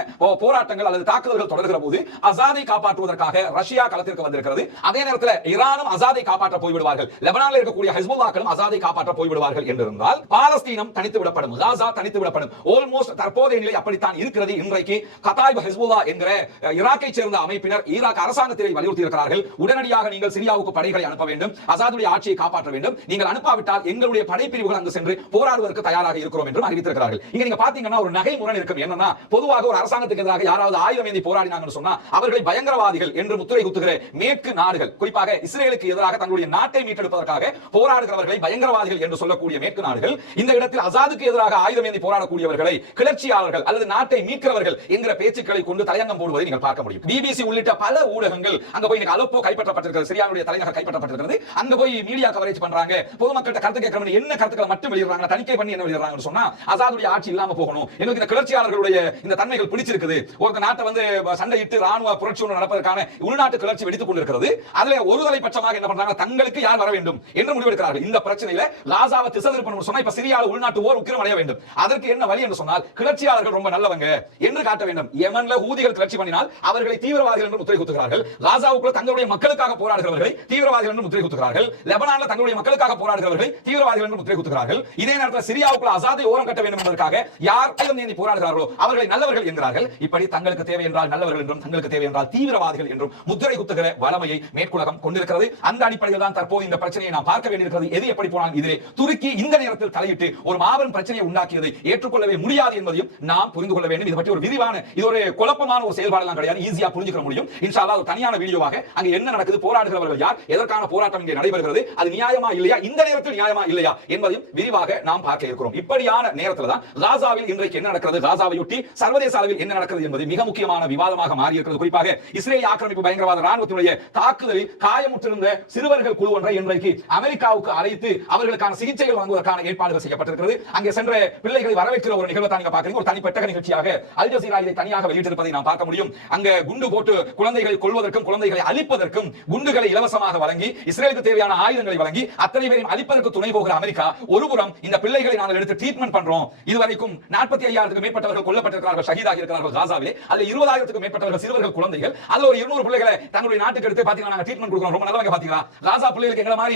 போராட்டங்கள் அல்லது தாக்குதல்கள் தொடர்கிற போது அசாதை காப்பாற்றுவதற்காக ரஷ்யா களத்திற்கு வந்திருக்கிறது. அதே நேரத்தில் ஈரானும் அசாதை காப்பாற்ற போய்விடுவார்கள், லெபனானில் இருக்கக்கூடிய ஹிஸ்புல்லாக்களும் அசாதை காப்பாற்ற போய்விடுவார்கள் என்றிருந்தால் பாலஸ்தீனம் தனித்து விடப்படும், காசா தனித்து விடப்படும். ஆல்மோஸ்ட் தற்போதைய நிலை அப்படித்தான் இருக்கிறது. இன்றைக்கு கதாயிப் ஹிஸ்புல்லா என்கிற ஈராக்கை சேர்ந்த அமைப்பினர் ஈராக் அரசாங்கத்தை வலியுறுத்தி இருக்கிறார்கள். உடனடியாக நீங்கள் சிரியாவுக்கு படைகளை அனுப்ப வேண்டும், அசாதுடைய ஆட்சியை காப்பாற்ற வேண்டும். நீங்கள் அனுப்பாவிட்டால் எங்களுடைய படைப்பிரிவுகள் அங்கு சென்று போராடுவதற்கு தயாராக இருக்கிறோம் என்று அறிவித்திருக்கிறார்கள். இங்க நீங்க பாத்தீங்கன்னா ஒரு நகை முரண் இருக்கும். என்னன்னா, பொதுவாக ஒரு அரசாங்கத்துக்கு எதிராக யாராவது ஆயுதம் ஏந்தி போராடினாங்கன்னு சொன்னா அவர்களை பயங்கரவாதிகள் என்று முத்திரை குத்துகிற மேற்கு நாடுகள், குறிப்பாக இஸ்ரேலுக்கு எதிராக தங்களுடைய நாட்டை மீட்டெடுப்பதற்காக போராடுகிறவர்களை பயங்கரவாதிகள் என்று சொல்லக்கூடிய மேற்கு நாடுகள் இந்த இடத்தில் அசாதுக்கு எதிராக ஆயுதம் ஏந்தி போராடக்கூடியவர்களை கிளர்ச்சியாளர்கள் அல்லது நாட்டை மீட்கிறவர்கள் என்கிற பேச்சுக்களை கொண்டு தலையங்கம் போடுவதை நீங்கள் பார்க்க முடியும். பிபிசி உள்ளிட்ட பல ஊடகங்கள் அங்க போய் அலப்போ கைப்பற்றப்பட்டிருக்கிறது, சிரியாவுடைய தலைநகர் கைப்பற்றப்பட்டிருக்கிறது. அங்க போய் மீடியா கவரேஜ் பண்றாங்க, பொதுமக்களிட்ட கருத்து கேட்கணும், என்ன கருத்துக்களை மட்டும் வெளியிடுறாங்க, தணிக்கை பண்ணி என்ன வெளியிடுறாங்கன்னு சொன்னா அசாதுடைய ஆட்சி இல்லாம போகணும், எங்களுக்கு இந்த கிளர்ச்சியாளர்களுடைய இந்த தன்மைகள் பிடிச்சிருக்குது, ஒரு நாட்டை வந்து சண்டையிட்டு ராணுவ புரட்சி ஒன்று நடப்பதற்கான உள்நாட்டு கிளர்ச்சி வெடித்துக் கொண்டிருக்கிறது, அதுல ஒருதலை பட்சமாக என்ன பண்றாங்க, தங்களுக்கு யார் வர வேண்டும் என்று முடிவெடுக்கிறார்கள். இந்த பிரச்சனையில காசாவை திசை திருப்பணும் சொன்னா இப்ப சிரியாவில் உள்நாட்டு போர் உக்கிரம் அடைய வேண்டும். அதற்கு என்ன வழி என்று சொன்னால் கிளர்ச்சியாளர்கள் ரொம்ப நல்லவங்க என்று காட்ட வேண்டும். யமன்ல ஹூதிகள் கிளர்ச்சி பண்ணினால் அவர்களை தீவிரவாதிகள் என்று முத்திரை குத்துகிறார்கள். காசாவுக்குள்ள தங்களுடைய மக்களுக்காக போராடுகிறவர்களை தீவிரவாதிகள் என்று முத்திரை குத்துகிறார்கள். லெபனான்ல தங்களுடைய மக்களுக்காக போராடுகிறவர்களை தீவிரவாதிகள் என்று முத்திரை குத்துகிறார்கள். இதே நேரத்தில் சிரியாவுக்கு ஐரோப்பில் அசாதை ஓரம் கட்ட வேண்டும் என்பதற்காக யார் ஆயுதம் ஏந்தி போராடுகிறார்களோ அவர்களை நல்லவர்கள் என்கிறார்கள். இப்படி தங்களுக்கு தேவை என்றால் நல்லவர்கள் என்றும் தங்களுக்கு தேவை என்றால் தீவிரவாதிகள் என்றும் முத்திரை குத்துகிற வளமையை மேற்குலகம் கொண்டிருக்கிறது. அந்த அடிப்படையில் தான் தற்போது இந்த பிரச்சனையை நாம் பார்க்க வேண்டியிருக்கிறது. எது எப்படி போனால் இதிலே துருக்கி இந்த நேரத்தில் தலையிட்டு ஒரு மாபெரும் பிரச்சனையை உண்டாக்கியதை ஏற்றுக்கொள்ளவே முடியாது என்பதையும் நாம் புரிந்து கொள்ள வேண்டும். இது பற்றி ஒரு விரிவான, இது ஒரு குழப்பமான ஒரு செயல்பாடு கிடையாது, ஈஸியா புரிஞ்சுக்க முடியும். இன்ஷா அல்லாஹ் ஒரு தனியான வீடியோவாக அங்க என்ன நடக்குது, போராடுகிறவர்கள் யார், எதற்கான போராட்டம் இங்கே நடைபெறுகிறது, அது நியாயமா இல்லையா, இந்த நேரத்தில் நியாயமா இல்லையா என்பதையும் விரிவாக நாம் பார்க்க இருக்கிறோம். இப்படியான நேரத்தில் தான் காசாவில் இன்றைக்கு என்ன நடக்கிறது, காசாவையொட்டி சர்வதேச அளவில் என்ன நடக்கிறது என்பது மிக முக்கியமான விவாதமாக மாறி இருக்கிறது. குறிப்பாக இஸ்ரேல் ஆக்கிரமிப்பு பயங்கரவாத ராணுவத்தினுடைய தாக்குதலில் காயமுற்றிருந்த சிறுவர்கள் குழு ஒன்றை இன்றைக்கு அமெரிக்காவுக்கு அழைத்து அவர்களுக்கான சிகிச்சைகள் வழங்குவதற்கான ஏற்பாடுகள் செய்யப்பட்டிருக்கிறது. அங்கே சென்ற பிள்ளைகளை வரவேற்கிற ஒரு நிகழ்வை தான் நீங்க பாக்குறீங்க. ஒரு தனிப்பட்ட நிகழ்ச்சியாக அல் ஜசீரா இதை தனியாக வெளியிட்டிருப்பதை நாம் பார்க்க முடியும். அங்க குண்டு போட்டு குழந்தைகளை கொல்வதற்கும் குழந்தைகளை அழிப்பதற்கும் குண்டுகளை இலவசமாக வழங்கி இஸ்ரேலுக்கு தேவையான ஆயுதங்களை வழங்கி அத்தனை பேரையும் அழிப்பதற்கு துணை போகிற அமெரிக்கா ஒருபுறம் இந்த பிள்ளைகளை நாங்கள் எடுத்து ட்ரீட்மெண்ட் பண்றோம், இதுவரைக்கும் 45,000 மேற்பட்டவர்கள் கொல்லப்பட்டிருக்கிறார்கள், ஷஹீதாக இருக்கிறார்கள் காசாவிலே, அதுல 20,000 மேற்பட்டவர்கள் சிறுவர்கள் குழந்தைகள், அதுல ஒரு 200 பிள்ளைகளை தங்களுடைய நாட்டுக்கு எடுத்து பாத்தீங்கன்னா நாங்க ட்ரீட்மெண்ட் கொடுக்கிறோம், ரொம்ப நல்லவங்க பாத்தீங்களா, காசா பிள்ளைகளுக்கு எங்களை மாதிரி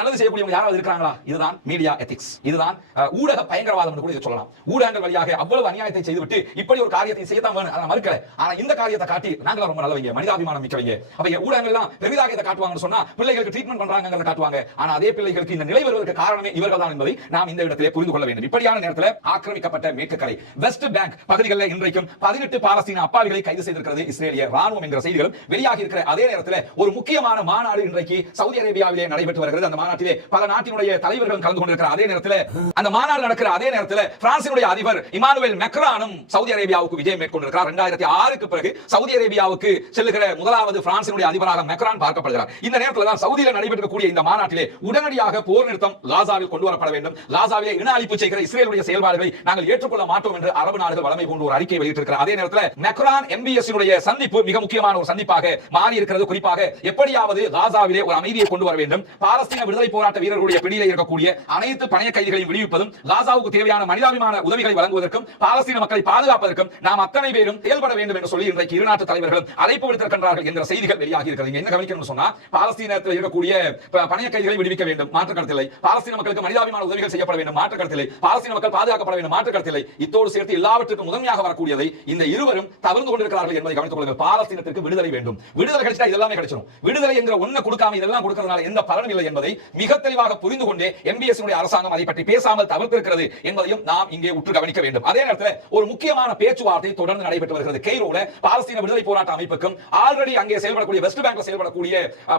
நல்லது செய்யக்கூடியவங்க யாராவது இருக்கிறாங்களா? இதுதான் மீடியா எத்திக்ஸ், இதுதான் ஊடக பயங்கரவாதம் கூட இதை சொல்லலாம். ஊடகங்கள் வழியாக அவ்வளவு அநியாயத்தை செய்துவிட்டு இப்படி ஒரு காரியத்தை செய்யத்தான் வேணும், அதை மறுக்கல. ஆனா இந்த காரியத்தை காட்டி நாங்க ரொம்ப நல்லவங்க, மனிதாபிமானம் மிக்கவங்க, அப்ப ஊடகங்கள் எல்லாம் பெரிதாக இதை காட்டுவாங்கன்னு சொன்னா பிள்ளைகளுக்கு ட்ரீட்மெண்ட் பண்றாங்க காட்டுவாங்க. ஆனா அதே பிள்ளைகளுக்கு இந்த நிலை வருவதற்கு காரணமே இவர்கள் தான் என்பதை நாம் இந்த இடத்திலே புரிந்து கொள்ள வேண்டும். இப்படியான நேரத்தில் ஆக்கிரமிக்கப்பட்ட மேற்கு கரை வெஸ்ட் பேங்க் பகுதிகளில் இன்றைக்கும் 18 பாலஸ்தீன அப்பாவிகளை கைது செய்திருக்கிறது இஸ்ரேலிய ராணுவம் என்கிற செய்திகளும் வெளியாகி இருக்கிற அதே நேரத்தில் ஒரு முக்கியமான மாநாடு இன்றைக்கு சவுதி அரேபியாவிலே நடைபெற்று வருகிறது. அந்த மாநாட்டிலே பல நாட்டினுடைய தலைவர்கள் கலந்து கொண்டிருக்கிற அதே நேரத்தில் அந்த மாநாடு நடக்கிற அதே நேரத்தில் பிரான்சினுடைய அதிபர் இமானுவேல் மெக்ரானும் சவுதி அரேபியாவுக்கு விஜயம் மேற்கொண்டிருக்கிறார். 2006க்கு பிறகு சவுதி அரேபியாவுக்கு செல்லுகிற முதலாவது பிரான்சினுடைய அதிபராக மெக்ரான் பார்க்கப்படுகிறார். இந்த நேரத்தில் தான் சவுதியில் நடைபெற்றக்கூடிய இந்த மாநாட்டிலே உடனடியாக போர் நிறுத்தம் காசாவில் கொண்டு வரப்பட வேண்டும், காசாவிலே இன அழிப்பு செய்கிற இஸ்ரேலுடைய செயல்பாடுகளை நாங்கள் ஏற்றுக்கொள்ள மாட்டோம் என்று அரபு நாடுகள் வளமை கொண்டு ஒரு அறிக்கை வெளியிட்டிருக்கிறார். அதே நேரத்தில் மெக்ரான் MBS சந்திப்பு மிக முக்கியமான ஒரு சந்திப்பாக மாறி இருக்கிறது. குறிப்பாக எப்படியாவது காசாவிலே ஒரு அமைதியை கொண்டு வர வேண்டும், பாலஸ்தீன விடுதலை போராட்ட வீரர்களுடைய பிடியிலே இருக்கக்கூடிய அனைத்து பணைய கைதிகளையும் விடுவிப்பதும் காசாவுக்கு தேவையான மனிதாபிமான உதவிகளை வழங்குவதற்கும் பாலஸ்தீன மக்களை பாதுகாப்பதற்கும் நாம் அத்தனை பேரும் செயல்பட வேண்டும் என்று சொல்லி இன்றைக்கு இரு நாட்டு தலைவர்கள் அழைப்பு விடுத்திருக்கின்றார்கள் என்ற செய்திகள் வெளியாகி இருக்கிறது. என்ன கவனிக்கணும்னு சொன்னா, பாலஸ்தீனத்தில் இருக்கக்கூடிய பணைய கைதிகளை விடுவிக்க வேண்டும், மாற்று கருத்தில்லை. பாலஸ்தீன மக்களுக்கு மனிதாபிமான உதவிகள் செய்யப்பட வேண்டும், மாற்று கருத்தில்லை. பாலஸ்தீன மக்கள் பாதுகாக்கப்பட வேண்டும், மாற்று கருத்தில்லை. இத்தோடு சேர்த்து எல்லாவற்றுக்கும் முதன்மையாக வரக்கூடியதை இந்த இருவரும் தவிர்த்து கொண்டிருக்கிறார்கள் என்பதை கவனித்துக் கொள்ளுங்கள். பாலஸ்தீனத்திற்கு விடுதலை வேண்டும், விடுதலை கிடைச்சா இதெல்லாம் கிடைச்சிடும். விடுதலை என்கிற ஒண்ணு கொடுக்காம இதெல்லாம் கொடுக்கிறதுனால எந்த பலனும் இல்லை என்பதை மிக தெளிவாக புரிந்து கொண்டே MBS அரசாங்கம் அதை பற்றி பேசாமல் தவிர்த்திருக்கிறது என்பதையும் நாம் இங்கே உற்று கவனிக்க வேண்டும். அதே நேரத்தில் ஒரு முக்கியமான பேச்சுவார்த்தை தொடர்ந்து நடைபெற்று வருகிறது கெய்ரோல. பாலஸ்தீன விடுதலை போராட்ட அமைப்புக்கும் ஆல்ரெடி அங்கே செயல்படக்கூடிய வெஸ்ட் பேங்க்ல செயல்படக்கூடிய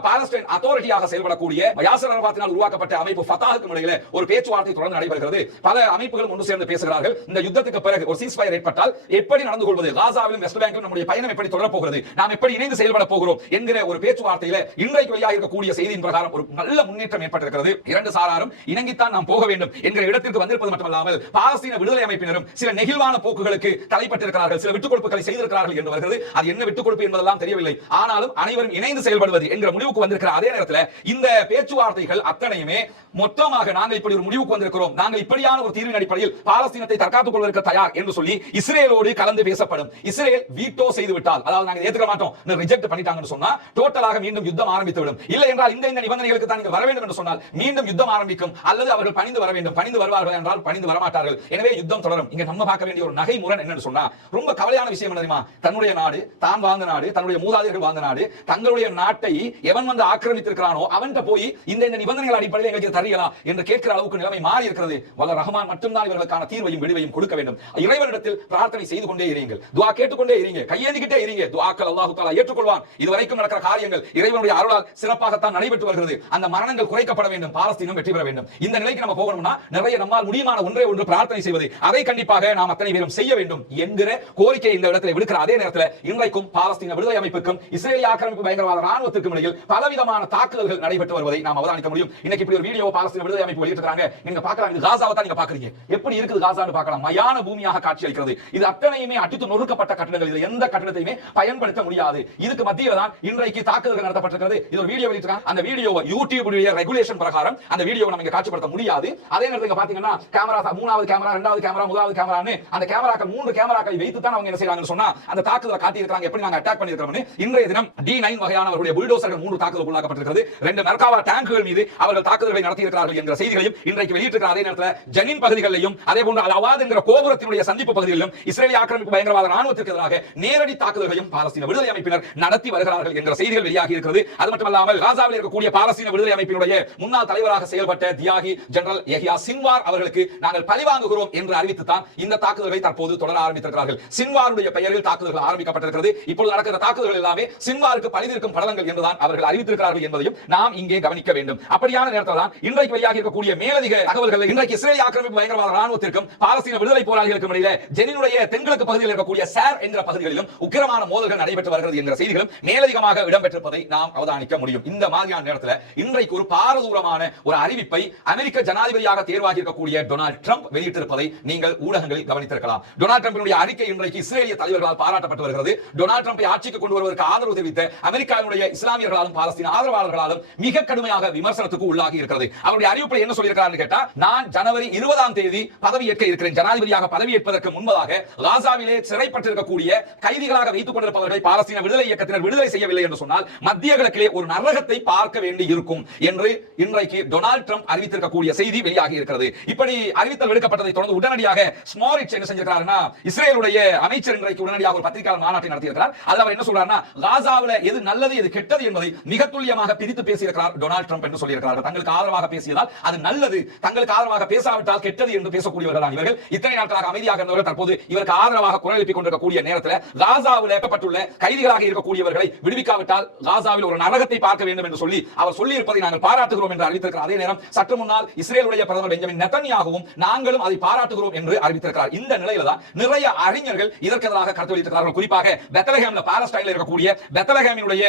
பாலஸ்தீன் அத்தாரிட்டியாக செயல்படக்கூடிய யாசர் அரபாத்தினால் உருவாக்கப்பட்ட அமைப்பு ஃபத்தாஹுக்கும் இடையில ஒரு பேச்சுவார்த்தை தொடர்ந்து நடைபெறுகிறது. பல அமைப்புகள் ஒன்று சேர்ந்து பேசுகிறார்கள். இந்த யுத்தத்துக்கு பிறகு ஒரு சீஸ்ஃபயர் ஏற்பட்டால் எப்படி நடந்து கொள்வது, காசாவிலும் வெஸ்ட் பேங்கிலும் நம்முடைய பயணம் எப்படி தொடர போகிறது, நாம் எப்படி இணைந்து செயல்பட போகிறோம் என்கிற ஒரு பேச்சுவார்த்தையில இன்றைக்கு வெளியாக இருக்கக்கூடிய செய்தியின் பிரகாரம் ஒரு நல்ல முன்னேற்றம் ஏற்பட்டிருக்கிறது. இரண்டு சாராரும் இணங்கித்தான் நாம் போக வேண்டும் என்கிற இடத்திற்கு வந்திருப்பது மட்டுமல்லாமல் பாலஸ்தீன விடுதலை அமைப்பினரும் சில நெகிழ்வான போக்குகளுக்கு தலைப்பட்டிருக்கிறார்கள், சில விட்டுக் கொடுப்புகளை செய்திருக்கிறார்கள் என்று வருகிறது. அது என்ன விட்டுக் கொடுப்பு என்பதெல்லாம் தெரியவில்லை. ஆனாலும் அனைவரும் இணைந்து செயல்படுவது என்கிற முடிவுக்கு வந்திருக்கிற அதே நேரத்தில் இந்த பேச்சுவார்த்தைகள் அத்தனையுமே மொத்தமாக நாங்கள் இப்படி ஒரு முடிவுக்கு வந்திருக்கிறோம், நாங்கள் இப்படியான ஒரு தீர்வின் அடிப்படையில் பாலஸ்தீனத்தை தற்காத்துக் கொள்வதற்கு தயார் என்று சொல்லி இஸ்ரேலோடு கலந்து பேசப்படும். இஸ்ரேல் வீட்டோ செய்து விட்டால், அதாவது நாங்கள் ஏற்றுக்க மாட்டோம் ரிஜெக்ட் பண்ணிட்டாங்கன்னு சொன்னா டோட்டலாக மீண்டும் யுத்தம் ஆரம்பித்து விடும். இல்லை என்றால் இந்த நிபந்தனைகளுக்கு தான் நீங்கள் வர வேண்டும் என்று சொன்னால் மீண்டும் யுத்தம் ஆரம்பிக்கும். அல்லது அவர்கள் பணிந்து வர வேண்டும், பணிந்து வருவார்கள் என்றால் பணிந்து வரமாட்டார்கள். எனவே யுத்தம் தொடரும். இங்க நம்ம பார்க்க வேண்டிய ஒரு நகை முரண் என்னன்னு சொன்னா, ரொம்ப கவலையான விஷயம் என்ன தெரியுமா, தன்னுடைய நாடு, தான் வாழ்ந்த நாடு, தன்னுடைய மூதாதையர்கள் வாழ்ந்த நாடு, தங்களுடைய நாட்டை எவன் வந்து ஆக்கிரமித்திருக்கிறானோ அவன்கிட்ட போய் இந்த நிபந்தனைகள் அடிப்படையில் எங்களுக்கு தரீங்களா என்று கேட்கிற அளவுக்கு நிலைமை மாறி இருக்கிறது. வல்ல ரஹ்மான் மட்டும்தான் இவர்களுக்கான தீர்வையும் விடுவையும் கொடுக்க வேண்டும். இறைவனிடத்தில் பிரார்த்தனை செய்து கொண்டே இருங்கள், துஆ கேட்டுக்கொண்டே இருங்க, கையேந்திக்கிட்டே இருங்க. துஆக்கள் அல்லாஹ் தஆலா ஏற்றுக்கொள்வான். இதுவரைக்கும் நடக்கிற காரியங்கள் இறைவனுடைய அருளால் சிறப்பாகத்தான் நடைபெற்று வருகிறது. அந்த மரணங்கள் குறைக்கப்பட வேண்டும், பாலஸ்தீனம் வெற்றி பெற வேண்டும். இந்த நிலைக்கு நம்ம போகணும்னா நிறைய நம்மால் முடியுமான ஒன்றே ஒன்று பிரார்த்தனை செய்வது, அதை கண்டிப்பாக நாம் அத்தனை பேரும் செய்ய வேண்டும் என்கிற கோரிக்கை இந்த இடத்தில் விடுக்கிற அதே நேரத்தில் இன்றைக்கும் பாலஸ்தீன விடுதலை அமைப்புக்கும் இஸ்ரேலிய ஆக்கிரமிப்பு பயங்கரவாத ராணுவத்திற்கும் இடையில் பலவிதமான தாக்குதல்கள் நடைபெற்று வருவதை நாம் அவதானிக்க முடியும். இன்னைக்கு இப்படி ஒரு வீடியோ பாலஸ்தீன விடுதலை அமைப்பு வெளியிட்டிருக்காங்க. நீங்க பார்க்கலாம், இது காசாவை தான் நீங்க பாக்குறீங்க. எப்படி இருக்குது காசான்னு பார்க்கலாம். மயான பூமியாக காட்சி அளிக்கிறது. இது அத்தனையுமே அடித்து நொறுக்கப்பட்ட கட்டடங்கள். இது எந்த கட்டடத்தையுமே பயன்படுத்த முடியாது. இதுக்கு மத்தியில தான் இன்றைக்கு தாக்குதல்கள் நடத்தப்பட்டிருக்கிறது. இது ஒரு வீடியோ வெளியிட்டிருக்காங்க. அந்த வீடியோவை யூடியூப் ரெகுலேஷன் பிரகாரம் அந்த வீடியோவை நம்ம காட்சிப்படுத்த முடியாது. அதே நேரத்தில் பாத்தீங்கன்னா கேமரா, மூணாவது கேமரா, இரண்டாவது கேமரா, முதலாவது கேமரான்னு அந்த கேமராக்கள் 3 கேமராக்களை வைத்து தான் அவங்க என்ன செய்றாங்கன்னு சொன்னா அந்த தாக்குதலை காட்டி இருக்காங்க. எப்படி நாங்க அட்டாக் பண்ணிருக்கோம்னு. இன்றைய தினம் D9 வகையானவர்களுடைய புல்டோசர்கள் 3 தாக்குதலுக்கு உள்ளாக்கப்பட்டிருக்கிறது. 2 மெர்காவா டேங்குகள் மீது அவர்கள் தாக்குதல்களை நடத்தி இருக்கிறார்கள் என்ற செய்திகளையும் இன்றைக்கு வெளியிட்டிருக்கிற அதே நேரத்தில் ஜனின் பகுதிகளிலும் அதே போன்று அல் அவாத் என்கிற கோபுரத்தினுடைய சந்திப்பு பகுதிகளிலும் இஸ்ரேலிய ஆக்கிரமிப்பு பயங்கரவாத ராணுவத்திற்கு எதிராக நேரடி தாக்குதல்களையும் பாலஸ்தீன விடுதலை அமைப்பினர் நடத்தி வருகிறார்கள் என்ற செய்திகள் வெளியாகி இருக்கிறது. அது மட்டுமல்லாமல் காசாவில் இருக்கக்கூடிய பாலஸ்தீன விடுதலை அமைப்பினுடைய முன்னாள் தலைவராக செயல்பட்ட தியாகி ஜெனரல் யஹ்யா சின்வார் அவர்களுக்கு நாங்கள் பழிவாங்குகிறோம் என்று அறிவித்துத்தான் இந்த தாக்குதல்களை தற்போது தொடர ஆரம்பித்திருக்கிறார்கள். சின்வாருடைய பெயரில் தாக்குதல்கள் ஆரம்பிக்கப்பட்டிருக்கிறது. இப்பொழுது நடக்கிற தாக்குதல்கள் எல்லாமே சின்வாருக்கு பழிதீர்க்கும் படலங்கள் என்றுதான் அவர்கள் அறிவித்திருக்கிறார்கள் என்பதையும் நாம் இங்கே கவனிக்க வேண்டும். அப்படியான நேரத்தில் தான் இன்றைக்கு வெளியாகி இருக்கக்கூடிய மேலதிக தகவல்கள் இன்றைக்கு இஸ்ரேலிய ஆக்கிரமிப்பு பயங்கரவாத ராணுவத்திற்கும் பாலஸ்தீன விடுதலை போராளிகளுக்கும் இடையிலே ஜெனினுடைய தென்கிழக்கு பகுதியில் இருக்கக்கூடிய சார் என்கிற பகுதிகளிலும் உக்கிரமான மோதல்கள் நடைபெற்று வருகிறது என்கிற செய்திகளும் மேலதிகமாக இடம்பெற்றிருப்பதை நாம் அவதானிக்க முடியும். இந்த மாதிரியான நேரத்தில் இன்றைக்கு ஒரு பாரதூரமான ஒரு அறிவிப்பை அமெரிக்க ஜனாதிபதியாக தேர்வாகி இருக்கக்கூடிய டொனால்ட் ட்ரம்ப் வெளியிட்டிருப்பதை நீங்கள் ஊடகங்களில் கவனித்திருக்கலாம். டொனால்ட் ட்ரம்பினுடைய அறிக்கை இன்றைக்கு இஸ்ரேலிய தலைவர்களால் பாராட்டப்பட்டு வருகிறது. டொனால்ட் ட்ரம்பை ஆட்சிக்கு கொண்டு வருவதற்கு ஆதரவு தெரிவித்த அமெரிக்காவினுடைய இஸ்லாமியர்களாலும் பாலஸ்தீன ஆதரவாளர்களாலும் மிக கடுமையாக விமர்சனத்துக்கு உள்ளாகி இருக்கிறது. அவருடைய அறிவிப்பில் என்ன சொல்லியிருக்கிறார் கேட்டா, நான் ஜனவரி 20ஆம் தேதி பதவியேற்க இருக்கிறேன். ஜனாதிபதியாக பதவியேற்பதற்கு முன்பதாக காசாவிலே சிறைப்பட்டிருக்கக்கூடிய கைதிகளாக வைத்துக் கொண்டிருப்பவர்களை பாலஸ்தீன விடுதலை இயக்கத்தினர் விடுதலை செய்யவில்லை என்று சொன்னால் மத்திய கிழக்கிலே ஒரு நரகத்தை பார்க்க வேண்டி இருக்கும் என்று இன்றைக்கு டொனால்ட் ட்ரம்ப் அறிவித்திருக்கக்கூடிய செய்தி வெளியாகி இருக்கிறது. இப்படி அறிவித்தல் விடுக்கப்பட்டதை தொடர்ந்து உடனடியாக ஸ்மோரிச் என்ன செஞ்சிருக்காருன்னா, இஸ்ரேலுடைய அமைச்சர் இன்றைக்கு உடனடியாக ஒரு பத்திரிகையாளர் மாநாட்டை நடத்தியிருக்கிறார். அதில் அவர் என்ன சொல்றாருன்னா, காசாவில் எது நல்லது எது கெட்டது என்பதை மிக துல்லியமாக பிரித்து பேசியிருக்கிறார் டொனால்ட் ட்ரம்ப் என்று சொல்லியிருக்கிறார். தங்களுக்கு ஆதரவாக பேசியதால் அது நல்லது, தங்களுக்கு ஆதரவாக பேசாவிட்டால் கெட்டது என்று பேசக்கூடியவர்கள் தான் இவர்கள். இத்தனை நாட்களாக அமைதியாக இருந்தவர்கள் தற்போது இவருக்கு ஆதரவாக குரல் எழுப்பிக் கொண்டிருக்கக்கூடிய நேரத்தில் காசாவில் ஏற்பட்டுள்ள கைதிகளாக இருக்கக்கூடியவர்களை விடுவிக்காவிட்டால் காசாவில் ஒரு நரகத்தை பார்க்க வேண்டும் என்று சொல்லி அவர் சொல்லி இருப்பதை நாங்கள் பாராட்டுகிறோம் என்று அறிவித்திருக்கிறார். அதே நேரம் சற்று முன்னால் இஸ்ரேலுடைய பிரதமர் பெஞ்சமின் நெதன்யாகுவும் நாங்களும் அதை பாராட்டுகிறோம் என்று அறிவித்திருக்கிறார். இந்த நிலையில தான் நிறைய அறிஞர்கள் இதற்கு எதிராக கருத்து வெளியிட்டிருக்கிறார்கள். குறிப்பாக பெத்லஹேம்ல பாலஸ்டைன்ல இருக்கக்கூடிய பெத்லஹேமினுடைய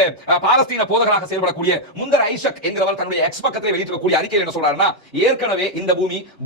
பாலஸ்தீன போதகராக செயல்படக்கூடிய முந்தர் ஐசக் என்கிறவர் தன்னுடைய எக்ஸ் பக்கத்தில் வெளியிட்டிருக்கக்கூடிய அறிக்கையில் என்ன சொல்றாருன்னா, ஏற்கனவே இந்த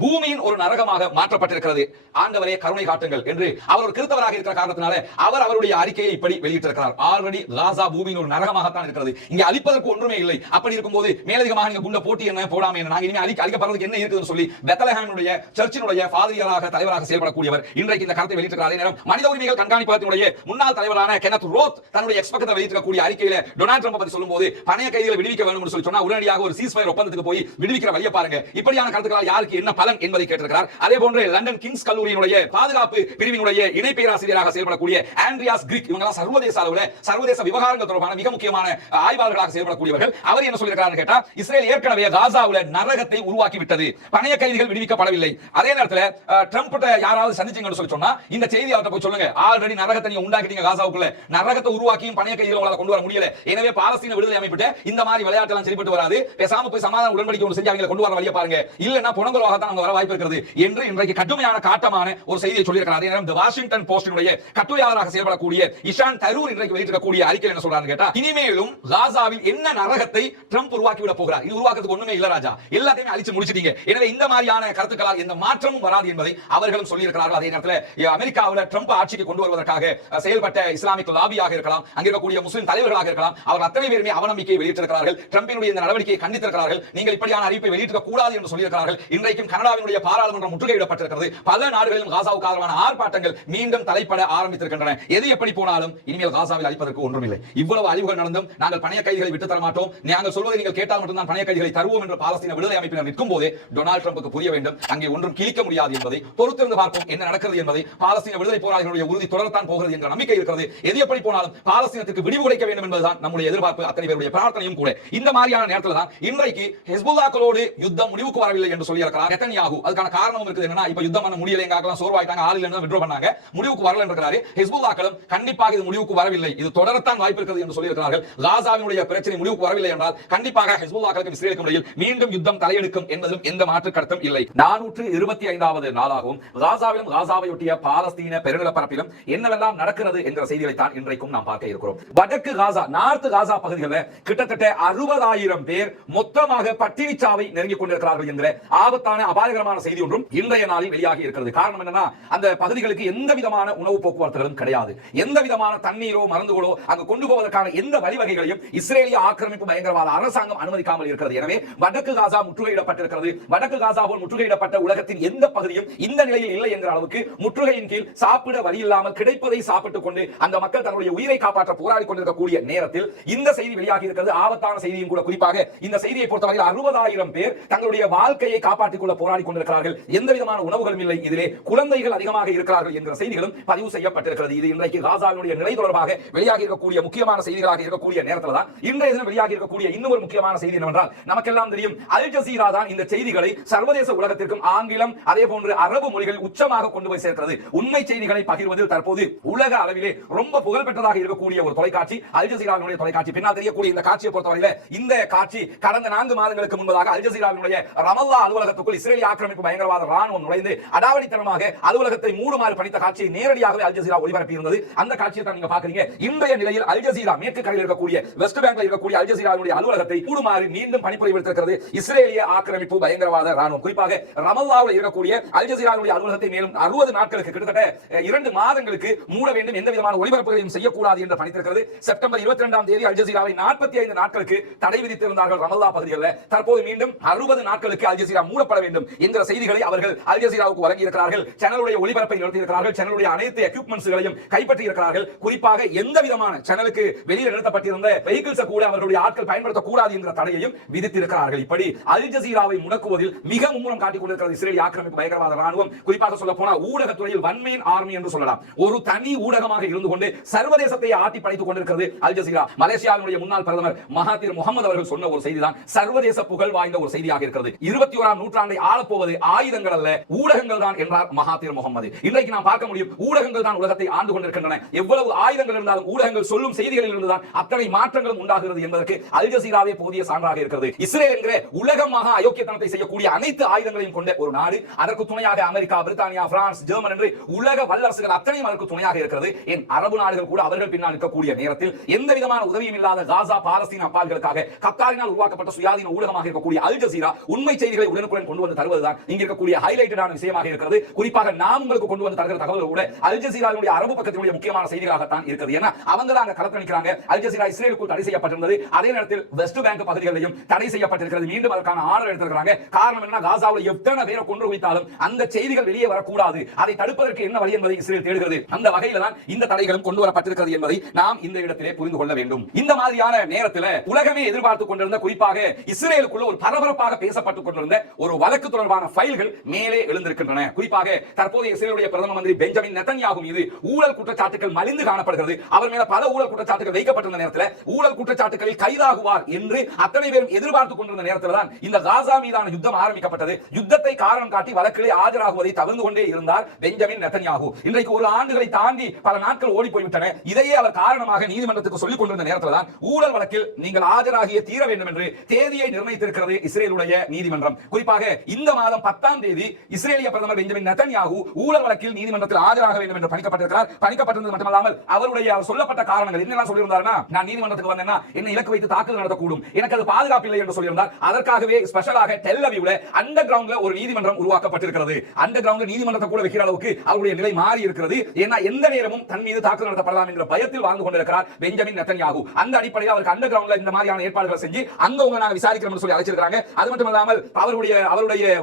பூமியின் ஒரு நரகமாக மாற்றப்பட்டிருக்கிறது, ஆண்டவரே கருணை காட்டுங்கள் என்று அவர் ஒரு கிறிஸ்தவராக இருக்கிற காரணத்தினால அவர் அவருடைய அறிக்கையை இப்படி வெளியிட்டிருக்கிறார். ஆல்ரெடி காசா பூமியின் ஒரு நரகமாகத்தான் இருக்கிறது, இங்கே அழிப்பதற்கு ஒன்றுமே இல்லை. அப்படி இருக்கும்போது மேலதிகமாக நீங்க குண்ட போட்டி என்ன போடாம என்ன, நாங்க இனிமே அழிக்கப்படுறதுக்கு என்ன இருக்குதுன்னு சொல்லி பெத்லஹேமினுடைய சர்ச்சினுடைய ஃபாதரியாராக தலைவராக செயல்படக்கூடியவர் இன்றைக்கு இந்த கருத்தை வெளியிட்டிருக்கிறார். அதே நேரம் மனித உரிமைகள் கண்காணிப்பகத்தினுடைய முன்னாள் தலைவரான கெனத் ரோத் தன்னுடைய எக்ஸ் பக்கத்தில் வெளியிட்டிருக்கக்கூடிய அறிக்கையில டொனால்ட் ட்ரம்ப் பத்தி சொல்லும்போது பணைய கைதிகளை விடுவிக்க வேண்டும் என்று சொல்லி சொன்னா உடனடியாக ஒரு சீஸ்ஃபயர் ஒப்பந்தத்துக்கு போய் விடுவிக்கிற வழியை பாருங்க. இப்படியான கருத்துக்களால் யாருக்கு என்ன பலன் என்பதை கேட்டிருக்கிறார். அதே போன்று லண்டன் கிங்ஸ் கல்லூரியினுடைய பாதுகாப்பு பிரிவினுடைய இணை பேராசிரியராக செயல்படக்கூடிய ஆண்ட்ரியாஸ் கிரிக், இவங்க சர்வதேச அளவில் சர்வதேச விவகாரங்கள் தொடர்பான மிக முக்கியமான ஆய்வாளர்களாக செயல்படக்கூடியவர்கள். அவர் என்ன சொல்லியிருக்கிறார் கேட்டா, இஸ்ரேல் ஏற்கனவே காசாவுல நரகத்தை உருவாக்கி விட்டது, பணைய கைதிகள் விடுவிக்கப்படவில்லை. அதே நேரத்தில் ட்ரம்ப் யாராவது சந்திச்சீங்கன்னு சொல்லி சொன்னா இந்த செய்தி அவர்கிட்ட போய் சொல்லுங்க, ஆல்ரெடி நரகத்தை நீங்க உண்டாக்கிட்டீங்க, காசாவுக்குள்ள நரகத்தை உருவாக்கியும் பணைய கைதிகளை உங்களால கொண்டு வர முடியல. எனவே பாலஸ்தீன விடுதலை அமைப்பிட்ட இந்த மாதிரி விளையாட்டு எல்லாம் சரிப்பட்டு வராது, பேசாம போய் சமாதான உடன்படிக்கை ஒன்று செஞ்சு அவங்களை கொண்டு வர வழியை பாருங்க, இல்லன்னா புனங்கலவாக தான் அவங்க வர வாய்ப்பு இருக்கிறது என்று இன்றைக்கு கடுமையான காட்டமான ஒரு செய்தியை சொல்லியிருக்கிறார். அதே நேரம் தி வாஷிங்டன் போஸ்டினுடைய கட்டுரையாளராக செயல்படக்கூடிய இஷான் தரூர் இன்றைக்கு வெளியிட்டிருக்கக்கூடிய அறிக்கையில் என்ன சொல்றாரு கேட்டா, இனிமேலும் காசாவில் என்ன நரகத்தை ட்ரம்ப் உருவாக்கி விட போகிறார், இது உருவாக்குறதுக்கு ஒண்ணுமே இல்ல ராஜா, எல்லாத்தையுமே அழிச்சு முடிச்சிட்டீங்க. எனவே இந்த மாதிரியான கருத்துக்களால் எந்த மாற்றமும் வராது என்பதை அவர்களும் சொல்லியிருக்கிறார்கள். அதே நேரத்தில் அமெரிக்காவில் ட்ரம்ப் ஆட்சிக்கு கொண்டு வருவதற்காக செயல்பட்ட இஸ்லாமிக் லாபியாக இருக்கலாம், அங்கே இருக்கக்கூடிய முஸ்லிம் தலைவர்களாக இருக்கலாம், அவர் அத்தனை பேருமே அவநம்பிக்கையை வெளியிட்டிருக்கிறார்கள். ட்ரம்பினுடைய இந்த நடவடிக்கையை கண்டித்திருக்கிறார்கள். நீங்கள் இப்படியான அறிவிப்பை வெளியிட கூடாது என்று சொல்லியிருக்கிறார்கள். இன்றைக்கும் கனடாவினுடைய பாராளுமன்றம் முற்றுகையிடப்பட்டிருக்கிறது. பல நாடுகளிலும் காசாவுக்கு ஆதரவான ஆர்ப்பாட்டங்கள் மீண்டும் தலைப்பட ஆரம்பித்திருக்கின்றன. எது எப்படி போனாலும் இனிமேல் காசாவில் அழிப்பதற்கு ஒன்றும் இல்லை. இவ்வளவு அழிவுகள் நடந்தும் நாங்கள் பணைய கைதிகளை விட்டு தர மாட்டோம், நாங்கள் சொல்வதை நீங்கள் கேட்டால் மட்டும்தான் பணைய கைதிகளை தருவோம் என்று பாலஸ்தீன விடுதலை அமைப்பினர் நிற்கும் போதே டொனால்ட் ட்ரம்புக்கு புரிய வேண்டும், அங்கே ஒன்றும் கிழிக்க முடியாது என்பதை பொறுத்திருந்து பார்ப்போம் என்ன நடக்கிறது என்பதை. பாலஸ்தீன விடுதலை போராளிகளுடைய உறுதி தொடரத்தான் போகிறது என்ற நம்பிக்கை இருக்கிறது. எது எப்படி போனாலும் பாலஸ்தீனத்துக்கு விடிவு கிடைக்க வேண்டும் என்பதுதான் நம்முடைய எதிர்பார்ப்பு, அத்தனை பேருடைய பிரார்த்தனையும் கூட. இந்த மாதிரியான நேரத்தில் தான் இன்றைக்கு ஹெஸ்புல்லாக்களோடு யுத்தம் முடிவுக்கு வரவில்லை என்று சொல்லியிருக்கிறார் நெதன்யாகு. அதுக்கான காரணம் இருக்குது என்னன்னா, இப்ப யுத்தம் பண்ண முடியல, எங்காக்கலாம் சோர்வாயிட்டாங்க, ஆள் இல்லைன்னு விட்ரோ பண்ணாங்க, முடிவுக்கு வரல என்கிறாரு. ஹெஸ்புல்லாக்களும் கண்டிப்பாக இது முடிவுக்கு வரவில்லை, இது தொடரத்தான் வாய்ப்பு இருக்கிறது என்று சொல்லியிருக்கிறார்கள். காசாவினுடைய பிரச்சனை முடிவுக்கு வரவில்லை என்றால் கண்டிப்பாக ஹெஸ்புல்லாக்களுக்கும் இஸ்ரேலுக்கும் இடையில் மீண்டும் யுத்தம் தலையெடுக்கும் என்பதிலும் எந்த மாற்று கருத்தும் இல்லை. 425வது நாளாகவும் காசாவிலும் காசாவையொட்டிய பாலஸ்தீன பெருநிலப்பரப்பிலும் என்னவெல்லாம் நடக்கிறது என்ற செய்திகளை தான் இன்றைக்கும் நாம் பார்க்க இருக்கிறோம். வடக்கு காசா, நார்த் காசா பகுதிகளில் கிட்டத்தட்ட 60,000 பேர் மொத்தமாக பட்டினிச்சாவை நெருங்கிக் கொண்டிருக்கிறார்கள் என்கிற ஆபத்தான அபாயகரமான செய்தி ஒன்றும் இன்றைய நாளில் வெளியாகி இருக்கிறது. காரணம் என்னன்னா, அந்த பகுதிகளுக்கு எந்த விதமான உணவு போக்குவரத்துகளும் கிடையாது, எந்த விதமான தண்ணீரோ மருந்துகளோ அங்கு கொண்டு போவதற்கான எந்த வழிவகைகளையும் இஸ்ரேலிய ஆக்கிரமிப்பு பயங்கரவாத அரசாங்கம் அனுமதிக்காமல் இருக்கிறது. எனவே வடக்கு காசா முற்றுகையிடப்பட்டிருக்கிறது. வடக்கு காசா போல் முற்றுகையிடப்பட்ட உலகத்தின் எந்த பகுதியும் இந்த நிலையில் இல்லை என்கிற அளவுக்கு முற்றுகையின் கீழ் சாப்பிட வழி இல்லாமல் கிடைப்பதை சாப்பிட்டுக் கொண்டு அந்த மக்கள் தங்களுடைய உயிரை காப்பாற்ற போராடி கொண்டிருக்கக்கூடிய நேரத்தில் இந்த செய்தி வெளியாகி இருக்கிறது. ஆபத்தான செய்தியும் கூட. குறிப்பாக இந்த செய்தியை பொறுத்தவரையில் 60,000 பேர் தங்களுடைய வாழ்க்கையை காப்பாற்றிக் கொள்ள போராடி போராடி கொண்டிருக்கிறார்கள். எந்த விதமான உணவுகளும் இல்லை. இதிலே குழந்தைகள் அதிகமாக இருக்கிறார்கள் என்ற செய்திகளும் பதிவு செய்யப்பட்டிருக்கிறது. இது இன்றைக்கு காசாவினுடைய நிலை தொடர்பாக வெளியாகி இருக்கக்கூடிய முக்கியமான செய்திகளாக இருக்கக்கூடிய நேரத்தில் தான் இன்றைய தினம் வெளியாகி இருக்கக்கூடிய இன்னொரு முக்கியமான செய்தி என்னவென்றால், நமக்கெல்லாம் தெரியும் அல் ஜசீரா தான் இந்த செய்திகளை சர்வதேச உலகத்திற்கும் ஆங்கிலம் அதே போன்று அரபு மொழிகளில் உச்சமாக கொண்டு போய் சேர்க்கிறது. உண்மை செய்திகளை பகிர்வதில் தற்போது உலக அளவிலே ரொம்ப புகழ்பெற்றதாக இருக்கக்கூடிய ஒரு தொலைக்காட்சி அல் ஜசீராவினுடைய தொலைக்காட்சி. பின்னால் தெரியக்கூடிய இந்த காட்சியை பொறுத்தவரையில இந்த காட்சி கடந்த 4 மாதங்களுக்கு முன்பதாக அல் ஜசீராவினுடைய ரமல்லா அலுவலகத்துக்குள் இஸ்ரேலிய ஆக்கிரமிப்பு பயங்கரவாத ராணுவம் நுழைந்து அடாவடித்தனமாக அலுவலகத்தை மூடுமாறு பணித்த காட்சியை நேரடியாகவே அல் ஜசீரா ஒளிபரப்பி இருந்தது. அந்த காட்சியை தான் நீங்க பாக்குறீங்க. இன்றைய நிலையில் அல் ஜசீரா மேற்கு கரையில் இருக்கக்கூடிய வெஸ்ட் பேங்க்ல இருக்கக்கூடிய அல் ஜசீராவுடைய அலுவலகத்தை மூடுமாறு மீண்டும் பணிபுரிவிட்டிருக்கிறது இஸ்ரேலிய ஆக்கிரமிப்பு பயங்கரவாத ராணுவம். குறிப்பாக ரமல்லாவில் இருக்கக்கூடிய அல் ஜசீராவுடைய அலுவலகத்தை மேலும் 60 நாட்களுக்கு கிட்டத்தட்ட 2 மாதங்களுக்கு மூட வேண்டும், எந்த விதமான ஒளிபரப்புகளையும் செய்யக்கூடாது என்று பணித்திருக்கிறது. செப்டம்பர் 22ஆம் தேதி அல் ஜசீராவை 45 நாட்களுக்கு தடை விதித்திருந்தார்கள் ரமல்லா பகுதிகளில். தற்போது மீண்டும் 60 நாட்களுக்கு அல் ஜசீரா மூடப்பட வேண்டும் என்கிற செய்திகளை அவர்கள் அல் ஜசீராவுக்கு வழங்கி இருக்கிறார்கள். சேனலுடைய ஒளிபரப்பை நிறுத்தி இருக்கிறார்கள். சேனலுடைய அனைத்து எக்யூப்மெண்ட்ஸ்களையும் கைப்பற்றி இருக்கிறார்கள். குறிப்பாக எந்த விதமான சேனலுக்கு வெளியில் நிறுத்தப்பட்டிருந்த வெஹிக்கிள்ஸ் கூட அவர்களுடைய ஆட்கள் பயன்படுத்தக்கூடாது என்ற தடையையும் விதித்திருக்கிறார்கள். இப்படி அல் ஜசீராவை முடக்குவதில் மிக மும்முரம் காட்டிக் கொண்டிருக்கிறது இஸ்ரேலிய ஆக்கிரமிப்பு பயங்கரவாத ராணுவம். குறிப்பாக சொல்ல போனால் ஊடகத்துறையில் ஒன் மேன் ஆர்மி என்று சொல்லலாம். ஒரு தனி ஊடகமாக இருந்து கொண்டு சர்வதேசத்தை ஆட்டி படைத்துக் கொண்டிருக்கிறது அல் ஜசீரா. மலேசியாவினுடைய முன்னாள் பிரதமர் மகாதீர் முகமது அவர்கள் சொன்ன ஒரு செய்திதான் சர்வதேச புகழ் வாய்ந்த ஒரு செய்தியாக இருக்கிறது. 21ஆம் நூற்றாண்டை ஆளப்போவது ஆயுதங்கள் அல்ல, ஊடகங்கள் தான் என்றார் மகாதீர் முகமது. இன்றைக்கு நாம் பார்க்க முடியும், ஊடகங்கள் தான் உலகத்தை ஆண்டு கொண்டிருக்கின்றன. எவ்வளவு ஆயுதங்கள் இருந்தாலும் ஊடகங்கள் சொல்லும் செய்திகளில் இருந்துதான் அத்தனை மாற்றங்களும் உண்டாகிறது என்பதற்கு அல் ஜசீராவே போதிய சான்றாக இருக்கிறது. இஸ்ரேல் என்கிற உலகமாக அயோக்கியத்தனத்தை செய்யக்கூடிய அனைத்து ஆயுதங்களையும் கொண்ட ஒரு நாடு, அதற்கு துணையாக அமெரிக்கா, பிரித்தானியா, பிரான்ஸ், ஜெர்மன் என்று உலக வல்லரசுகள் அத்தனையும் அதற்கு துணையாக இருக்கிறது. என் அரபு நாடுகள் கூட அவர்கள் பின்னால் நிற்கக்கூடிய நேரத்தில் எந்த விதமான உதவியும் இல்லாத காசா பாலஸ்தீன அப்பாவிகளுக்காக கத்தாரினால் உருவாக்கப்பட்ட சுயாதீன ஊடகமாக இருக்கக்கூடிய அல் ஜசீரா உண்மை செய்திகளை உடனுக்குடன் கொண்டு வந்து தருவதுதான் இங்க இருக்கக்கூடிய ஹைலைட்டடான விஷயமாக இருக்கிறது. குறிப்பாக நாம் உங்களுக்கு கொண்டு வந்து தருகிற தகவல்கள் கூட அல் ஜசீராவுடைய அரபு பக்கத்தினுடைய முக்கியமான செய்திகளாகத்தான் இருக்கிறது. ஏன்னா அவங்க தான் அங்க களத்தணிக்கிறாங்க. அல் ஜசீரா இஸ்ரேலுக்குள் தடை செய்யப்பட்டிருந்தது. அதே நேரத்தில் வெஸ்ட் பேங்க் பகுதிகளிலும் தடை செய்யப்பட்டிருக்கிறது. மீண்டும் அதற்கான ஆர்டர் எடுத்திருக்கிறாங்க. காரணம் என்ன? காசாவில் எத்தனை பேரை கொன்று குவித்தாலும் அந்த செய்திகள் வெளியே வரக்கூடாது. அதை தடுப்பதற்கு என்ன வழி என்பதை இஸ்ரேல் தேடுகிறது. அந்த வகையில தான் இந்த தடைகளும் கொண்டு வரப்பட்டிருக்கிறது என்பதை நாம் இந்த இடத்திலே புரிந்து கொள்ள வேண்டும். இந்த மாதிரியான நேரத்தில் உலகமே எதிர்பார்த்துக் கொண்டிருந்த, குறிப்பாக இஸ்ரேலுக்குள்ள ஒரு பரபரப்பாக பேசப்பட்டுக் கொண்டிருந்த ஒரு வழக்கு தொடர்பான ஃபைல்கள் மேலே எழுந்திருக்கின்றன. குறிப்பாக தற்போதைய இஸ்ரேலுடைய பிரதம மந்திரி பெஞ்சமின் நெதன்யாகு மீது ஊழல் குற்றச்சாட்டுகள் மலிந்து காணப்படுகிறது. அவர் மேல பல ஊழல் குற்றச்சாட்டுகள் வைக்கப்பட்டிருந்த நேரத்தில் ஊழல் குற்றச்சாட்டுகளில் கைதாகுவார் என்று அத்தனை பேரும் எதிர்பார்த்துக் கொண்டிருந்த நேரத்தில் தான் இந்த காசா மீதான யுத்தம் ஆரம்பிக்கப்பட்டது. யுத்தத்தை காரணம் காட்டி வழக்கிலே ஆஜராகுவதை தவிர்த்து கொண்டே இருந்தார் பெஞ்சமின் நெதன்யாகு. இன்றைக்கு ஒரு ஆண்டுகளை தாண்டி பல நாட்கள் ஓடி போய்விட்டன. இதையே அவர் காரணமாக நீதிமன்றத்துக்கு சொல்லிக் கொண்டிருந்த நேரத்தில் தான் ஊழல் வழக்கில் நீங்கள் ஆஜராகிய தீர வேண்டும் என்று தேதியை நிர்ணயித்திருக்கிறது இஸ்ரேலுடைய நீதிமன்றம். குறிப்பாக இந்த மாதம் 10ஆம் தேதி இஸ்ரேலிய பிரதமர் பெஞ்சமின் நெதன்யாகு ஊழல் வழக்கில் நீதிமன்றத்தில் ஆஜராக வேண்டும் என்று பணிக்கப்பட்டிருக்கிறார். பணிக்கப்பட்டிருந்தது மட்டுமல்லாமல் அவருடைய சொல்லப்பட்ட காரணங்கள் என்னெல்லாம் சொல்லியிருந்தார்னா, நான் நீதிமன்றத்துக்கு வந்தேன்னா என்னை இலக்கு வைத்து தாக்குதல் நடத்தக்கூடும், எனக்கு அது பாதுகாப்பு இல்லை என்று சொல்லியிருந்தார். அதற்காகவே ஸ்பெஷலாக டெல் அவீவ்ல அண்டர் கிரவுண்ட்ல ஒரு நீதிமன்றம் உருவாக்கப்பட்டிருக்கிறது. அண்டர் கிரவுண்ட்ல நீதிமன்றத்தை கூட வைக்கிற அளவுக்கு அவருடைய நிலை மாறி இருக்கிறது. ஏன்னா எந்த நேரமும் தன் மீது தாக்குதல் நடத்தப்படலாம் என்ற பயத்தில் வாழ்ந்து கொண்டிருக்கிறார் பெஞ்சமின் நெதன்யாகு. அந்த அடிப்படையில் அவருக்கு அண்டர் கிரவுண்ட்ல இந்த மாதிரியான ஏற்பாடுகளை செஞ்சு அங்க உங்க நாங்க விசாரிக்கிறோம்னு சொல்லி அழைச்சிருக்காங்க. அது மட்டுமல்லாமல் அவருடைய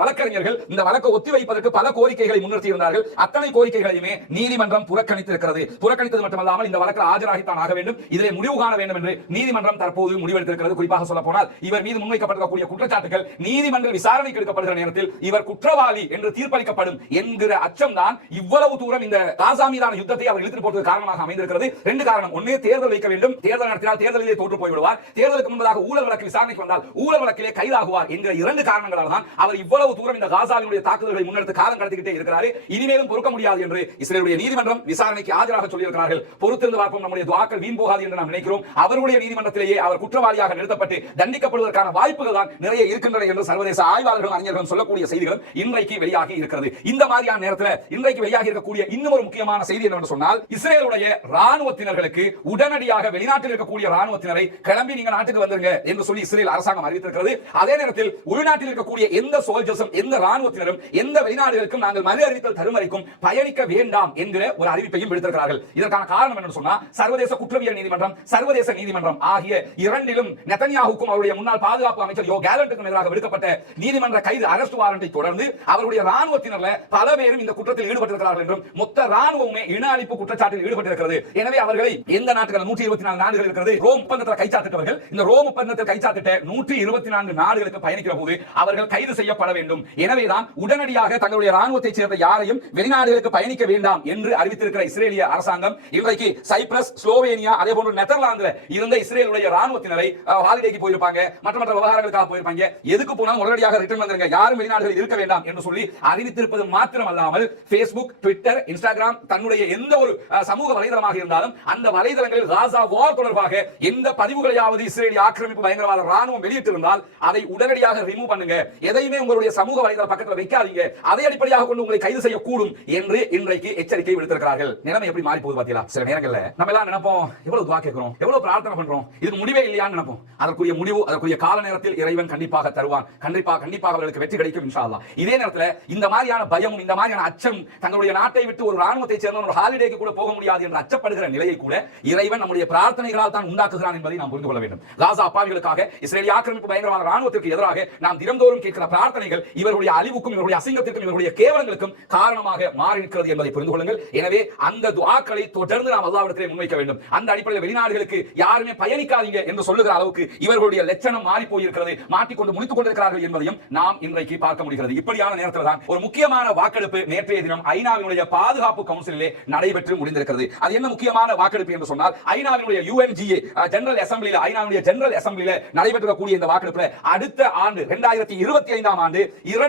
வழக்கறிஞர்கள் இந்த வழக்கை ஒத்திவைப்பதற்கு பல கோரிக்கைகளை முன்னிறுத்தி இருந்தார்கள். அத்தனை கோரிக்கைகளையுமே நீதிமன்றம் புறக்கணித்திருக்கிறது. புறக்கணித்தது மட்டுமல்லாமல் இந்த வழக்கில் ஆஜராகித்தான் ஆக வேண்டும், இதிலே முடிவு காண வேண்டும் என்று நீதிமன்றம் தற்போது முடிவெடுத்திருக்கிறது. குறிப்பாக சொல்ல போனால் இவர் மீது முன்வைக்கப்பட்டிருக்கக்கூடிய குற்றச்சாட்டுகள் நீதிமன்ற விசாரணைக்கு எடுக்கப்படுகிற நேரத்தில் இவர் குற்றவாளி என்று தீர்ப்பளிக்கப்படும் என்கிற அச்சம் தான் இவ்வளவு தூரம் இந்த காசா மீதான யுத்தத்தை அவர் இழுத்து போட்டது காரணமாக அமைந்திருக்கிறது. 2 காரணம். ஒண்ணு, தேர்தல் வைக்க வேண்டும், தேர்தல் நடத்தினால் தேர்தலிலே தோற்று போய்விடுவார், தேர்தலுக்கு முன்பதாக ஊழல் வழக்கு விசாரணைக்கு வந்தால் ஊழல் வழக்கிலே கைதாகுவார் என்கிற 2 காரணங்களால் தான் அவர் இவ்வளவு தூரம் இந்த காசாவினுடைய தாக்குதல்களை முன்னெடுத்து காலம் கடத்திக்கிட்டே இருக்கிறார். இனிமேலும் பொறுக்க முடியாது என்று இஸ்ரேலுடைய நீதிமன்றம் விசாரணைக்கு ஆஜராக சொல்லியிருக்கிறார்கள். பொறுத்திருந்து பார்ப்போம், நம்முடைய துஆக்கள் வீண் போகாது என்று நாம் நினைக்கிறோம். அவருடைய நீதிமன்றத்திலேயே அவர் குற்றவாளியாக நிறுத்தப்பட்டு தண்டிக்கப்படுவதற்கான வாய்ப்புகள் தான் நிறைய இருக்கின்றன என்று சர்வதேச ஆய்வாளர்களும் அறிஞர்களும் சொல்லக்கூடிய செய்திகளும் இன்றைக்கு வெளியாகி இருக்கிறது. இந்த மாதிரியான நேரத்தில் இன்றைக்கு வெளியாகி இருக்கக்கூடிய இன்னும் ஒரு முக்கியமான செய்தி என்னவென்று சொன்னால், இஸ்ரேலுடைய ராணுவத்தினர்களுக்கு உடனடியாக வெளிநாட்டில் இருக்கக்கூடிய ராணுவத்தினரை கிளம்பி நீங்க நாட்டுக்கு வந்துருங்க என்று சொல்லி இஸ்ரேல் அரசாங்கம் அறிவித்திருக்கிறது. அதே நேரத்தில் உள்நாட்டில் இருக்கக்கூடிய எந்த சோல்ஜர்ஸும் எந்த ராணுவத்தினரும் எந்த வெளிநாடுகளுக்கும் நாங்கள் மறு அறிவித்தல் தரும் வரைக்கும் பயணிக்க வேண்டாம் என்கிற ஒரு அறிவிப்பையும் விடுத்திருக்கிறார்கள். இதற்கான காரணம் என்ன சொன்னா, சர்வதேச குற்றவியல் நீதிமன்றம், சர்வதேச நீதிமன்றம் ஆகிய இரண்டிலும் நெதன்யாகுக்கும் அவருடைய முன்னாள் பாதுகாப்பு அமைச்சர் யோ கேலண்ட்டுக்கும் எதிராக விடுக்கப்பட்ட நீதிமன்ற கைது அரெஸ்ட் வாரண்டை தொடர்ந்து அவருடைய ராணுவத்தினர்ல பல பேரும் இந்த குற்றத்தில் ஈடுபட்டிருக்கிறார்கள் என்றும் மொத்த ராணுவமே இன அழிப்பு குற்றச்சாட்டில் ஈடுபட்டிருக்கிறது. எனவே அவர்களை எந்த நாட்டுகள் 124 நாடுகள் இருக்கிறது ரோம் ஒப்பந்தத்தில் கைச்சாத்திட்டவர்கள், இந்த ரோம் ஒப்பந்தத்தில் கைச்சாத்திட்ட 124 நாடுகளுக்கு பயணிக்கிற போது அவர்கள் கைது செய்யப்பட வேண்டும். எனவேதான் உடனடியாக தங்களுடைய ராணுவத்தை சேர்ந்த யாரையும் வெளிநாடுகளுக்கு பயணிக்க வேண்டாம் என்று அறிவித்திருக்கிற இஸ்ரேலிய அரசாங்கம் இன்றைக்கு சைப்ரஸ், ஸ்லோவேனியா, அதே போன்று நெதர்லாந்துல இருந்த இஸ்ரேலுடைய ராணுவத்தினரை ஹாலிடேக்கு போயிருப்பாங்க, மற்ற விவகாரங்களுக்காக போயிருப்பாங்க, எதுக்கு போனாலும் உடனடியாக ரிட்டர்ன் வந்துருங்க, யாரும் வெளிநாடுகளில் இருக்க வேண்டாம் என்று சொல்லி அறிவித்திருப்பது மாத்திரமல்லாமல் Facebook, Twitter, Instagram தன்னுடைய எந்த ஒரு சமூக வலைதளமாக இருந்தாலும் அந்த வலைதளங்களில் காசா வார் தொடர்பாக எந்த பதிவுகளையாவது இஸ்ரேலிய ஆக்கிரமிப்பு பயங்கரவாத ராணுவம் வெளியிட்டிருந்தால் அதை உடனடியாக ரிமூவ் பண்ணுங்க, எதையுமே உங்களுடைய சமூக வலைதள பக்கத்தில் வைக்காதீங்க, அதை அடிப்படையாக கொண்டு உங்களை கைது செய்யக்கூடும் என்று இன்றைக்கு எச்சரிக்கை விடுத்திருக்கிறார்கள். நிலைமை எப்படி மாறி போகுது பாத்தீங்களா? சில நேரங்கள்ல நம்ம எல்லாம் நினைப்போம், எவ்வளவு துஆ கேட்கிறோம், எவ்வளவு பிரார்த்தனை பண்றோம், இதுக்கு முடிவே இல்லையான்னு நினைப்போம். அதற்குரிய முடிவு, அதற்குரிய கால நேரத்தில் இறைவன் கண்டிப்பாக தருவான். கண்டிப்பாக அவர்களுக்கு வெற்றி கிடைக்கும் இன்ஷா அல்லாஹ். இதே நேரத்தில் இந்த மாதிரியான பயமும் இந்த மாதிரியான அச்சம், தங்களுடைய நாட்டை விட்டு ஒரு ராணுவத்தை சேர்ந்த ஒரு ஹாலிடேக்கு கூட போக முடியாது என்று அச்சப்படுகிற நிலையை கூட இறைவன் நம்முடைய பிரார்த்தனைகளால் தான் உண்டாக்குகிறான் என்பதை நாம் புரிந்து கொள்ள வேண்டும். காசா அப்பாவிகளுக்காக இஸ்ரேலிய ஆக்கிரமிப்பு பயங்கரவாத ராணுவத்திற்கு எதிராக நாம் தினந்தோறும் கேட்கிற பிரார்த்தனைகள் இவர்களுடைய அழிவுக்கும், இவர்களுடைய அசிங்கத்திற்கும், இவர்களுடைய கேவலங்களுக்கும் காரணமாக மாறி இருக்கிறது என்பதை புரிந்து கொள்ளுங்கள். எனவே அந்த துஆக்களை தொடர்ந்து நாம் அல்லாஹ்விடத்திலே முன்வைக்க வேண்டும். அந்த அடிப்படையில் வெளிநாடுகளுக்கு யாருமே பயணிக்காதீங்க என்று சொல்லுகிற அளவுக்கு இவர்களுடைய லட்சணம் மாறி போயிருக்கிறது, மாட்டிக்கொண்டு முடித்துக் கொண்டிருக்கிறார்கள் என்பதையும் நாம் இன்றைக்கு பார்க்க முடிகிறது. இப்படியான நேரத்தில் தான் ஒரு முக்கியமான வாக்கெடுப்பு நேற்றைய தினம் ஐநாவினுடைய பாதுகாப்பு கவுன்சிலிலே நடைபெற்று முடிந்திருக்கிறது. அது என்ன முக்கியமான வாக்கெடுப்பு என்று சொன்னால், ஐநாவினுடைய UNGA ஜெனரல் அசெம்பிளில, ஐநாவினுடைய ஜெனரல் அசெம்பிளில நடைபெற்றக்கூடிய இந்த வாக்கெடுப்புல அடுத்த ஆண்டு 2025ஆம் ஆண்டு இரு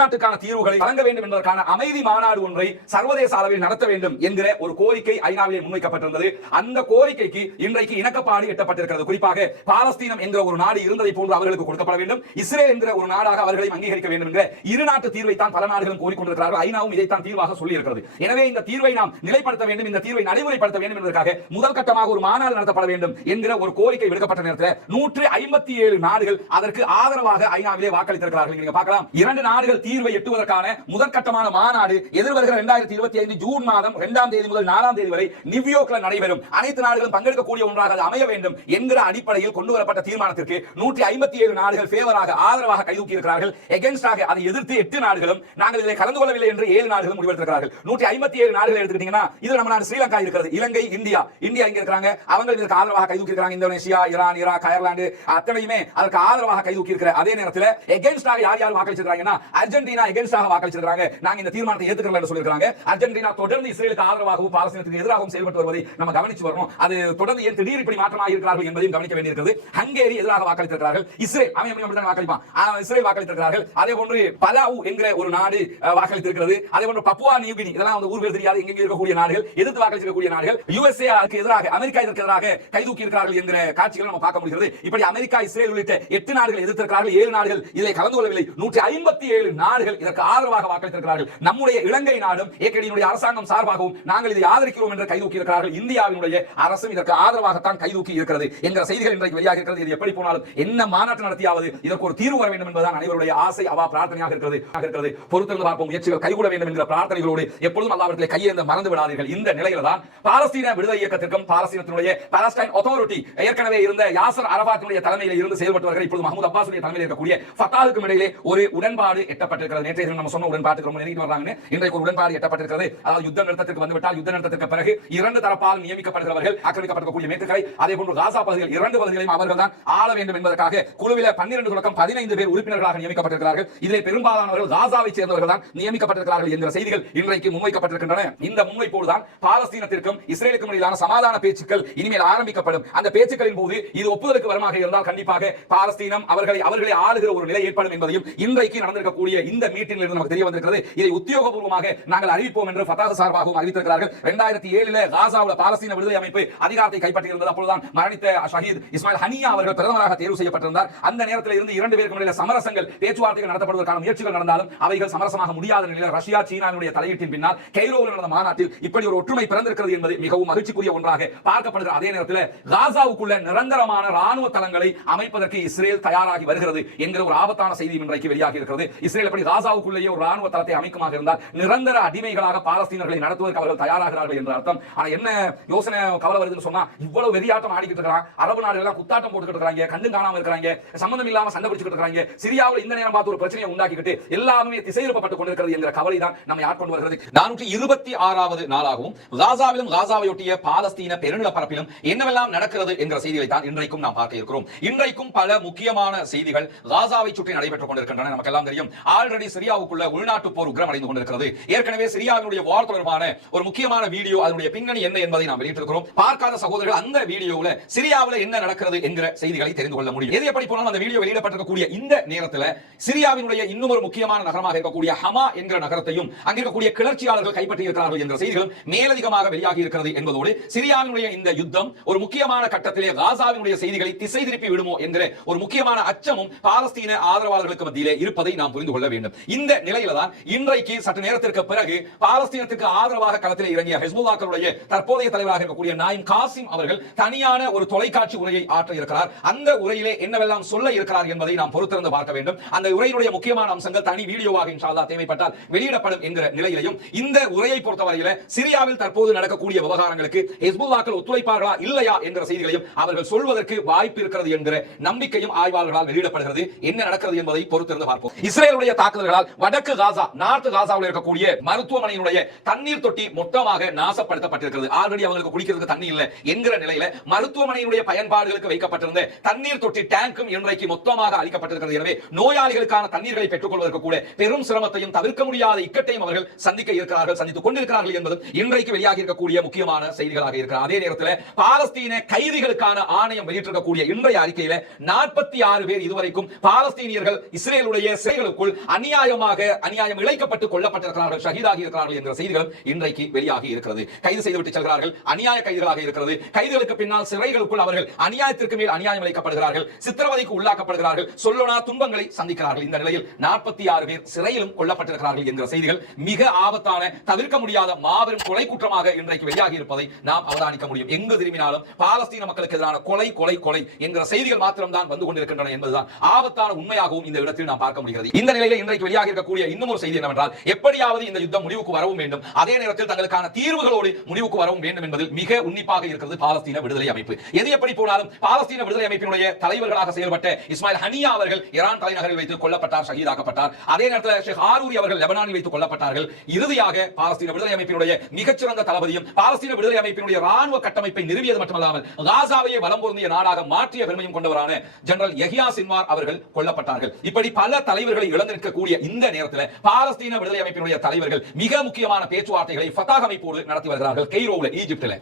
நாட்டுக்கான தீர்வுகளை வழங்க வேண்டும் என்பதற்கான அமைதி மாநாடு ஒன்றை சர்வதேச அளவில் நடத்த வேண்டும் என்கிற ஒரு கோரிக்கை ஐநாவிலே முன்வைக்கப்பட்டிருந்தது. அந்த கோரிக்கைக்கு இன்றைக்கு இணக்கப்பாடு எட்டப்பட்டிருக்கிறது. குறிப்பாக பாலஸ்தீனம் என்கிற ஒரு நாடு இருந்ததை போன்று அவர்களுக்கு கொடுக்கப்பட வேண்டும், இஸ்ரேல் என்கிற ஒரு நாடாக அவர்களை அங்கீகரிக்க வேண்டும் என்கிற இரு நாட்டு தீர்வை தான் பல நாடுகளும் கோரிக்கொண்டிருக்கிறார்கள். ஐநாவும் இதைத்தான் தீர்வாக சொல்லி இருக்கிறது. எனவே இந்த தீர்வை நாம் நிலைப்படுத்த வேண்டும், இந்த தீர்வை நடைமுறைப்படுத்த வேண்டும் என்பதற்காக முதல் கட்டமாக ஒரு மாநாடு நடத்தப்பட வேண்டும் என்கிற ஒரு கோரிக்கை விடுக்கப்பட்ட நேரத்தில் 157 நாடுகள் அதற்கு ஆதரவாக ஐநாவிலே வாக்களித்திருக்கிறார்கள். நீங்க பார்க்கலாம், 2 நாடுகள் தீர்வை எட்டுவதற்கான முதற்கட்டமான மாநாடு எதிர்வருகிற 2025 ஜூன் மாதம் 2ஆம் தேதி முதல் 4ஆம் தேதி வரை நியூயார்க்ல நடைபெறும். அனைத்து நாடுகளும் பங்கெடுக்கக்கூடிய ஒன்றாக அது அமைய வேண்டும் என்கிற அடிப்படையில் கொண்டு வரப்பட்ட தீர்மானத்திற்கு 157 நாடுகள் ஃபேவராக, ஆதரவாக கைதூக்கி இருக்கிறார்கள். எகென்ஸ்டாக, அதை எதிர்த்து 8 நாடுகளும், நாங்கள் இதில் கலந்து கொள்ளவில்லை என்று 7 நாடுகளும் முடிவெடுத்திருக்கிறார்கள். 157 நாடுகள் எடுத்துக்கிட்டீங்கன்னா இது நம்ம நாடு ஸ்ரீலங்கா இருக்கிறது, இலங்கை, இந்தியா இங்க இருக்காங்க, அவங்க இதற்கு ஆதரவாக கைதூக்கி இருக்காங்க. இந்தோனேஷியா, ஈரான், ஈராக், அயர்லாந்து அத்தனையுமே அதற்கு ஆதரவாக கைதூக்கி இருக்கிற அதே நேரத்தில் எகென்ஸ்டாக யார் வாக்களிச்சிருக்காங்கன்னா அர்ஜென்டினா எகென்ஸ்டாக வாக்களிச்சிருக்காங்க. நாங்க இந்த தீர்மானத்தை ஏத்துக்கறல என்று சொல்லிருக்காங்க. அர்ஜென்டினா தொடர்ந்து இஸ்ரேலுக்கு ஆதரவாகவும் பாலஸ்தீனத்துக்கு எதிராகவும் செயல்பட்டு வருவதை நம்ம கவனிச்சு வரணும். அது தொடர்ந்து ஏன் திடீர் இப்படி மாற்றமாக இருக்கிறார்கள் என்பதையும் கவனிக்க வேண்டியிருக்கிறது. ஹங்கேரி எதிராக வாக்களித்திருக்கிறார்கள். இஸ்ரேல் அவன் வாக்களிப்பான், இஸ்ரேல் வாக்களித்திருக்கிறார்கள். அதே போன்று பலாவு என்கிற ஒரு நாடு வாக்களித்திருக்கிறது. அதே போன்று பப்புவா நியூகினி, இதெல்லாம் வந்து ஊர்கள் தெரியாது எங்க இருக்கக்கூடிய நாடுகள், எதிர்த்து வாக்களிக்கக்கூடிய நாடுகள். USA எதிராக, அமெரிக்கா இதற்கு எதிராக கைதூக்கி இருக்கிறார்கள் என்கிற காட்சிகளை நம்ம பார்க்க முடிகிறது. இப்படி அமெரிக்கா, இஸ்ரேல் உள்ளிட்ட 8 நாடுகள் எதிர்த்திருக்கிறார்கள், 7 நாடுகள் இதில் கலந்து கொள்ளவில்லை. 157 நாடுகள் இதற்கு ஆதரவாக வாக்களித்திருக்கிறார்கள். நம்முடைய இலங்கை நாடும் ஏகேடியினுடைய அரசாங்கம் சார்பாகவும் நாங்கள் இதை ஆதரிக்கிறோம் என்று கைதூக்கி இருக்கிறார்கள். இந்தியாவினுடைய அரசும் இதற்கு ஆதரவாகத்தான் கைதூக்கி இருக்கிறது என்கிற செய்திகள் இன்றைக்கு வெளியாக இருக்கிறது. இது எப்படி போனாலும் என்ன மாநாட்டு நடத்தியாவது இதற்கு ஒரு தீர்வு வர வேண்டும் என்பதுதான் அனைவருடைய ஆசை, அவா பிரார்த்தனையாக இருக்கிறது. பொறுத்திருந்து பார்ப்போம், முயற்சிகள் கைகூட வேண்டும் என்கிற பிரார்த்தனைகளோடு எப்பொழுதும் அல்லாஹ்விடத்திலே கையேந்த மறந்து விடாதீர்கள். இந்த நிலையில தான் பாலஸ்தீன விடுதலை இயக்கத்திற்கும் பாலஸ்தீனத்தினுடைய பாலஸ்டைன் அத்தாரிட்டி ஏற்கனவே இருந்த யாசர் அரபாத்தினுடைய தலைமையில் இருந்து செயல்பட்டு வருகிற இப்பொழுது மஹ்மூத் அப்பாஸுடைய தலைமையில் இருக்கக்கூடிய ஃபத்தாஹுக்கும் இடையிலே ஒரு உடன்பாடு எட்டப்பட்டிருக்கிறது. நேற்றைய தினம் நம்ம சொன்ன உடன்பாட்டுக்கு ரொம்ப நெருங்கி வர்றாங்க. இன்றைக்கு ஒரு உடன்பாடு எட்டப்பட்டிருக்கிறது. அதாவது யுத்த நிறுத்தத்திற்கு வந்துவிட்டால் யுத்த நிறுத்தத்திற்கு பிறகு 2 தரப்பால் நியமிக்கப்படுகிறவர்கள் ஆக்கிரமிக்கப்படக்கூடிய மேற்குக்கரை, அதே போன்று காசா பகுதிகள் 2 பகுதிகளையும் அவர்கள் தான் ஆள வேண்டும் என்பதற்காக குழுவில 12 தொடக்கம் 15 பேர் உறுப்பினர்களாக நியமிக்கப்பட்டிருக்கிறார்கள். இதிலே பெரும்பாலானவர்கள் காசாவை சேர்ந்தவர்கள் தான் நியமிக்கப்பட்டிருக்கிறார்கள் என்கிற செய்திகள் இன்றைக்கு முன்வைக்கப்பட்டிருக்கின்றன. இந்த முன்வைப்போடு தான் பாலஸ்தீனத்திற்கும் இஸ்ரேலுக்கும் இடையிலான சமாதான பேச்சுக்கள் இனிமேல் ஆரம்பிக்கப்படும். அந்த பேச்சுக்களின் போது இது ஒப்புதலுக்கு வரமாக இருந்தால் கண்டிப்பாக பாலஸ்தீனம் அவர்களை ஆளுகிற ஒரு நிலை ஏற்படும் என்பதையும் இன்றைக்கு நடந்திருக்கக்கூடிய இந்த மீட்டிங்கில் இருந்து நமக்கு தெரிய வந்திருக்கிறது. இதை உத்தியோகபூர்வமாக நாங்கள் அறிவிப்போம் என்று ஃபத்தாஹ் சார்பாகவும் அறிவித்திருக்கிறார்கள். 2007 காசாவுல பாலஸ்தீன விடுதலை அமைப்பு அதிகாரத்தை கைப்பற்றியிருந்தது. அப்பொழுதுதான் மரணித்த ஷஹீத் இஸ்மாயில் ஹனியா அவர்கள் பிரதமராக தேர்வு செய்யப்பட்டிருந்தார். அந்த நேரத்தில் இருந்து 2 பேருக்கு இடையில சமரசங்கள், பேச்சுவார்த்தைகள் நடத்தப்படுவதற்கான முயற்சிகள் நடந்தாலும் அவைகள் சமரசமாக முடியாத நிலையில் ரஷ்யா, சீனாவுடைய தலையீட்டின் பின்னால் கைரோவில் நடந்த மாநாட்டில் இப்படி ஒரு ஒற்றுமை பிறந்திருக்கிறது என்பது மிகவும் மகிழ்ச்சிக்குரிய ஒன்றாக பார்க்கப்படுகிற அதே நேரத்தில் காசாவுக்குள்ள நிரந்தரமான ராணுவ தளங்களை அமைப்பதற்கு இஸ்ரேல் தயாராகி வருகிறது என்கிற ஒரு ஆபத்தான செய்தி இன்றைக்கு வெளியாகி இருக்கிறது. இஸ்ரேல் எப்படி காசாவுக்குள்ளேயே ஒரு ராணுவ தளத்தை அமைக்குமாக இருந்தால் நிரந்தர அடிமைகளாக பாலஸ்தீனர்களை நடத்துவதற்கு அவர்கள் தயாராகிறார்கள் என்ற அர்த்தம். ஆனா என்ன யோசனை கவலை வருதுன்னு சொன்னா, இவ்வளவு வெறியாட்டம் ஆடிக்கிட்டு இருக்காங்க, அரபு நாடுகள் குத்தாட்டம் போட்டுக்கிட்டு இருக்காங்க, கண்டு காணாம இருக்காங்க, சம்பந்தம் இல்லாம சண்டை பிடிச்சிட்டு இருக்காங்க, சிரியாவில் இந்த நேரம் பார்த்து ஒரு பிரச்சனையை உண்டாக்கிட்டு எல்லாமே திசையிருப்பப்பட்டுக் கொண்டிருக்கிறது என்கிற கவலை தான் நம்மை ஆட்கொண்டு வருகிறது. 426வது நாளாகவும் காசாவிலும் காசாவையொட்டிய பாலஸ்தீன பெருநிலப்பரப்பிலும் என்னவெல்லாம் நடக்கிறது என்கிற செய்திகளை தான் இன்றைக்கும் நாம் பார்க்க இருக்கிறோம். இன்றைக்கும் பல முக்கியமான செய்திகள் காசாவை சுற்றி நடைபெற்றுக் கொண்டிருக்கின்றன. நமக்கு எல்லாம் தெரியும் ஆல்ரெடி சிரியாவுக்குள்ள உள்நாட்டு போர் உக்கிரமடைந்து கொண்டிருக்கிறது. ஏற்கனவே சிரியாவினுடைய வார் தொடர்பான ஒரு முக்கியமான வீடியோ, அதனுடைய பின்னணி என்ன என்பதை நாம் வெளியிட்டிருக்கிறோம். பார்க்காத சகோதரர்கள் அந்த வீடியோவில் சிரியாவில் என்ன நடக்கிறது என்கிற செய்திகளை தெரிந்து கொள்ள முடியும். எது எப்படி போனாலும் அந்த வீடியோ வெளியிடப்பட்டிருக்கக்கூடிய இந்த நேரத்தில் சிரியாவினுடைய இன்னும் ஒரு முக்கியமான நகரமாக இருக்கக்கூடிய ஹமா என்கிற நகரத்தையும் அங்கிருக்கக்கூடிய கிளர்ச்சியாளர்கள் கைப்பற்றி இருக்கிறார்கள் என்ற செய்திகளும் மேலதிகமாக வெளியாகி இருக்கிறது என்பதோடு சிரியாவினுடைய இந்த யுத்தம் ஒரு முக்கியமான கட்டத்திலே காசாவினுடைய செய்திகளை திசை திருப்பி விடுமோ என்கிற ஒரு முக்கியமான அச்சமும் பாலஸ்தீன ஆதரவாளர்களுக்கு மத்தியிலே இருப்பதை நாம் புரிந்து கொள்ள வேண்டும். இந்த நிலையில தான் இன்றைக்கு சற்று நேரத்திற்கு பிறகு பாலஸ்தீனத்துக்கு ஆதரவாக களத்தில் இறங்கிய ஹிஸ்புல்லாஹ்வுடைய தற்போதைய தலைவராக இருக்கக்கூடிய நாயிம் காசிம் அவர்கள் தனியான ஒரு தொலைக்காட்சி உரையை ஆற்ற இருக்கிறார். அந்த உரையிலே என்னவெல்லாம் சொல்ல இருக்கிறார் என்பதை நாம் பொறுத்திருந்து பார்க்க வேண்டும். அந்த உரையினுடைய முக்கியமான அம்சங்கள் தனி வீடியோவாக இன்ஷா அல்லாஹ் தேவைப்பட்டால் வெளியிடப்படும் என்கிற நிலையிலையும் இந்த உரையை பொறுத்தவரையில சிரியாவில் தற்போது நடக்கக்கூடிய விவகாரங்களுக்கு ஹிஸ்புல்லாஹ்கள் ஒத்துழைப்பார்களா இல்லையா என்கிற செய்திகளையும் அவர்கள் சொல்வதற்கு வாய்ப்பு இருக்கிறது என்கிற நம்பிக்கையும் ஆய்வாளர்களால் வெளியிடப்படுகிறது. என்ன நடக்கிறது என்பதை பொறுத்திருந்து பார்ப்போம். இஸ்ரேலுடைய தாக்குதல்களால் வடக்கு காசா, நார்த் காசாவில் இருக்கக்கூடிய மருத்துவமனையினுடைய தண்ணீர் தொட்டி மொத்தமாக நாசப்படுத்தப்பட்டிருக்கிறது. ஆல்ரெடி அவங்களுக்கு குடிக்கிறதுக்கு தண்ணி இல்லை என்கிற நிலையில மருத்துவமனையினுடைய பயன்பாடுகளுக்கு வைக்கப்பட்டிருந்த தண்ணீர் தொட்டி டேங்கும் இன்றைக்கு மொத்தமாக அளிக்கப்பட்டிருக்கிறது. எனவே நோயாளிகளுக்கான தண்ணீர்களை பெற்றுக் கொள்வதற்கு கூட பெரும் சிரமத்தையும் தவிர்க்க முடியாத இக்கட்டையும் அவர்கள் சந்திக்க இருக்கிறார்கள், சந்தித்துக் கொண்டிருக்கிறார்கள் என்பதும் இன்றைக்கு வெளியாகி இருக்கக்கூடிய முக்கியமான செய்திகளாக இருக்கிறது. அதே நேரத்தில் பாலஸ்தீன கைதிகளுக்கான ஆணையம் வெளியிட்டிருக்கக்கூடிய இன்றைய அறிக்கையில 46 பேர் இதுவரைக்கும் பாலஸ்தீனியர்கள் இஸ்ரேலுடைய சிறைகளுக்குள் அநியாயம் இழைக்கப்பட்டு கொல்லப்பட்டிருக்கிறார்கள், ஷஹீதாகி இருக்கிறார்கள் என்ற செய்திகளும் இன்றைக்கு வெளியாகி இருக்கிறது. கைது செய்துவிட்டு செல்கிறார்கள், அநியாய கைதிகளாக இருக்கிறது. கைதிகளுக்கு பின்னால் சிறைகளுக்குள் அவர்கள் அநியாயத்திற்கு மேல் அநியாயம் இழைக்கப்படுகிறார்கள், சித்திரவதைக்கு உள்ளாக்கப்படுகிறார்கள், சொல்லனா துன்பங்களை சந்திக்கிறார்கள். இந்த நிலையில் 46 பேர் சிறையிலும் கொல்லப்பட்டிருக்கிறார்கள் என்ற செய்திகள் மிக ஆபத்தான, தவிர்க்க முடியாத மாபெரும் கொலை குற்றமாக இன்றைக்கு வெளியாகி இருப்பதை நாம் அவதானிக்க முடியும். எங்கு திரும்பினாலும் பாலஸ்தீன மக்களுக்கு எதிரான கொலை கொலை கொலை என்கிற செய்திகள் மாத்திரம்தான் வந்து கொண்டிருக்கின்றன என்பதுதான் ஆபத்தான உண்மையாகவும் இந்த இடத்தில் நாம் பார்க்க முடிகிறது. இந்த நிலையில் இன்றைக்கு வெளியாகி இருக்கக்கூடிய இன்னும் ஒரு செய்தி என்னவென்றால், எப்படியாவது இந்த யுத்தம் முடிவுக்கு வரவும் வேண்டும், அதே நேரத்தில் தங்களுக்கான தீர்வுகளோடு முடிவுக்கு வரவும் வேண்டும் என்பதில் மிக உன்னிப்பாக இருக்கிறது பாலஸ்தீன விடுதலை அமைப்பு. எது எப்படி போனாலும் பாலஸ்தீன விடுதலை அமைப்பினுடைய தலைவர்களாக செயல்பட்ட இஸ்மாயில் ஹனியா அவர்கள் ஈரான் தலைநகரில் வைத்து கொல்லப்பட்டார், ஷஹீதாக்கப்பட்டார். அதே நேரத்தில் ஷேக் ஆரூரி அவர்கள் லெபனானில் வைத்து கொல்லப்பட்டார்கள். இறுதியாக பாலஸ்தீன விடுதலை அமைப்பினுடைய மிகச்சிறந்த தளபதியும் பாலஸ்தீன விடுதலை அமைப்பினுடைய ராணுவ கட்டமைப்பை நிறுவியது மட்டுமல்லாமல் காசாவையே வலம் பொருந்திய நாடாக மாற்றிய பெருமையும் கொண்டவரான ஜெனரல் யஹ்யா சின்வார் அவர்கள் கொல்லப்பட்டார்கள். இப்படி பல தலைவர்களை இழந்திருக்கக்கூடிய இந்த நேரத்தில் பாலஸ்தீன விடுதலை அமைப்பினுடைய தலைவர்கள் மிக முக்கியமான பேச்சுவார்த்தைகளை ஃபத்தாஹ் அமைப்போடு நடத்தி வருகிறார்கள். கெய்ரோவில், ஈஜிப்தில்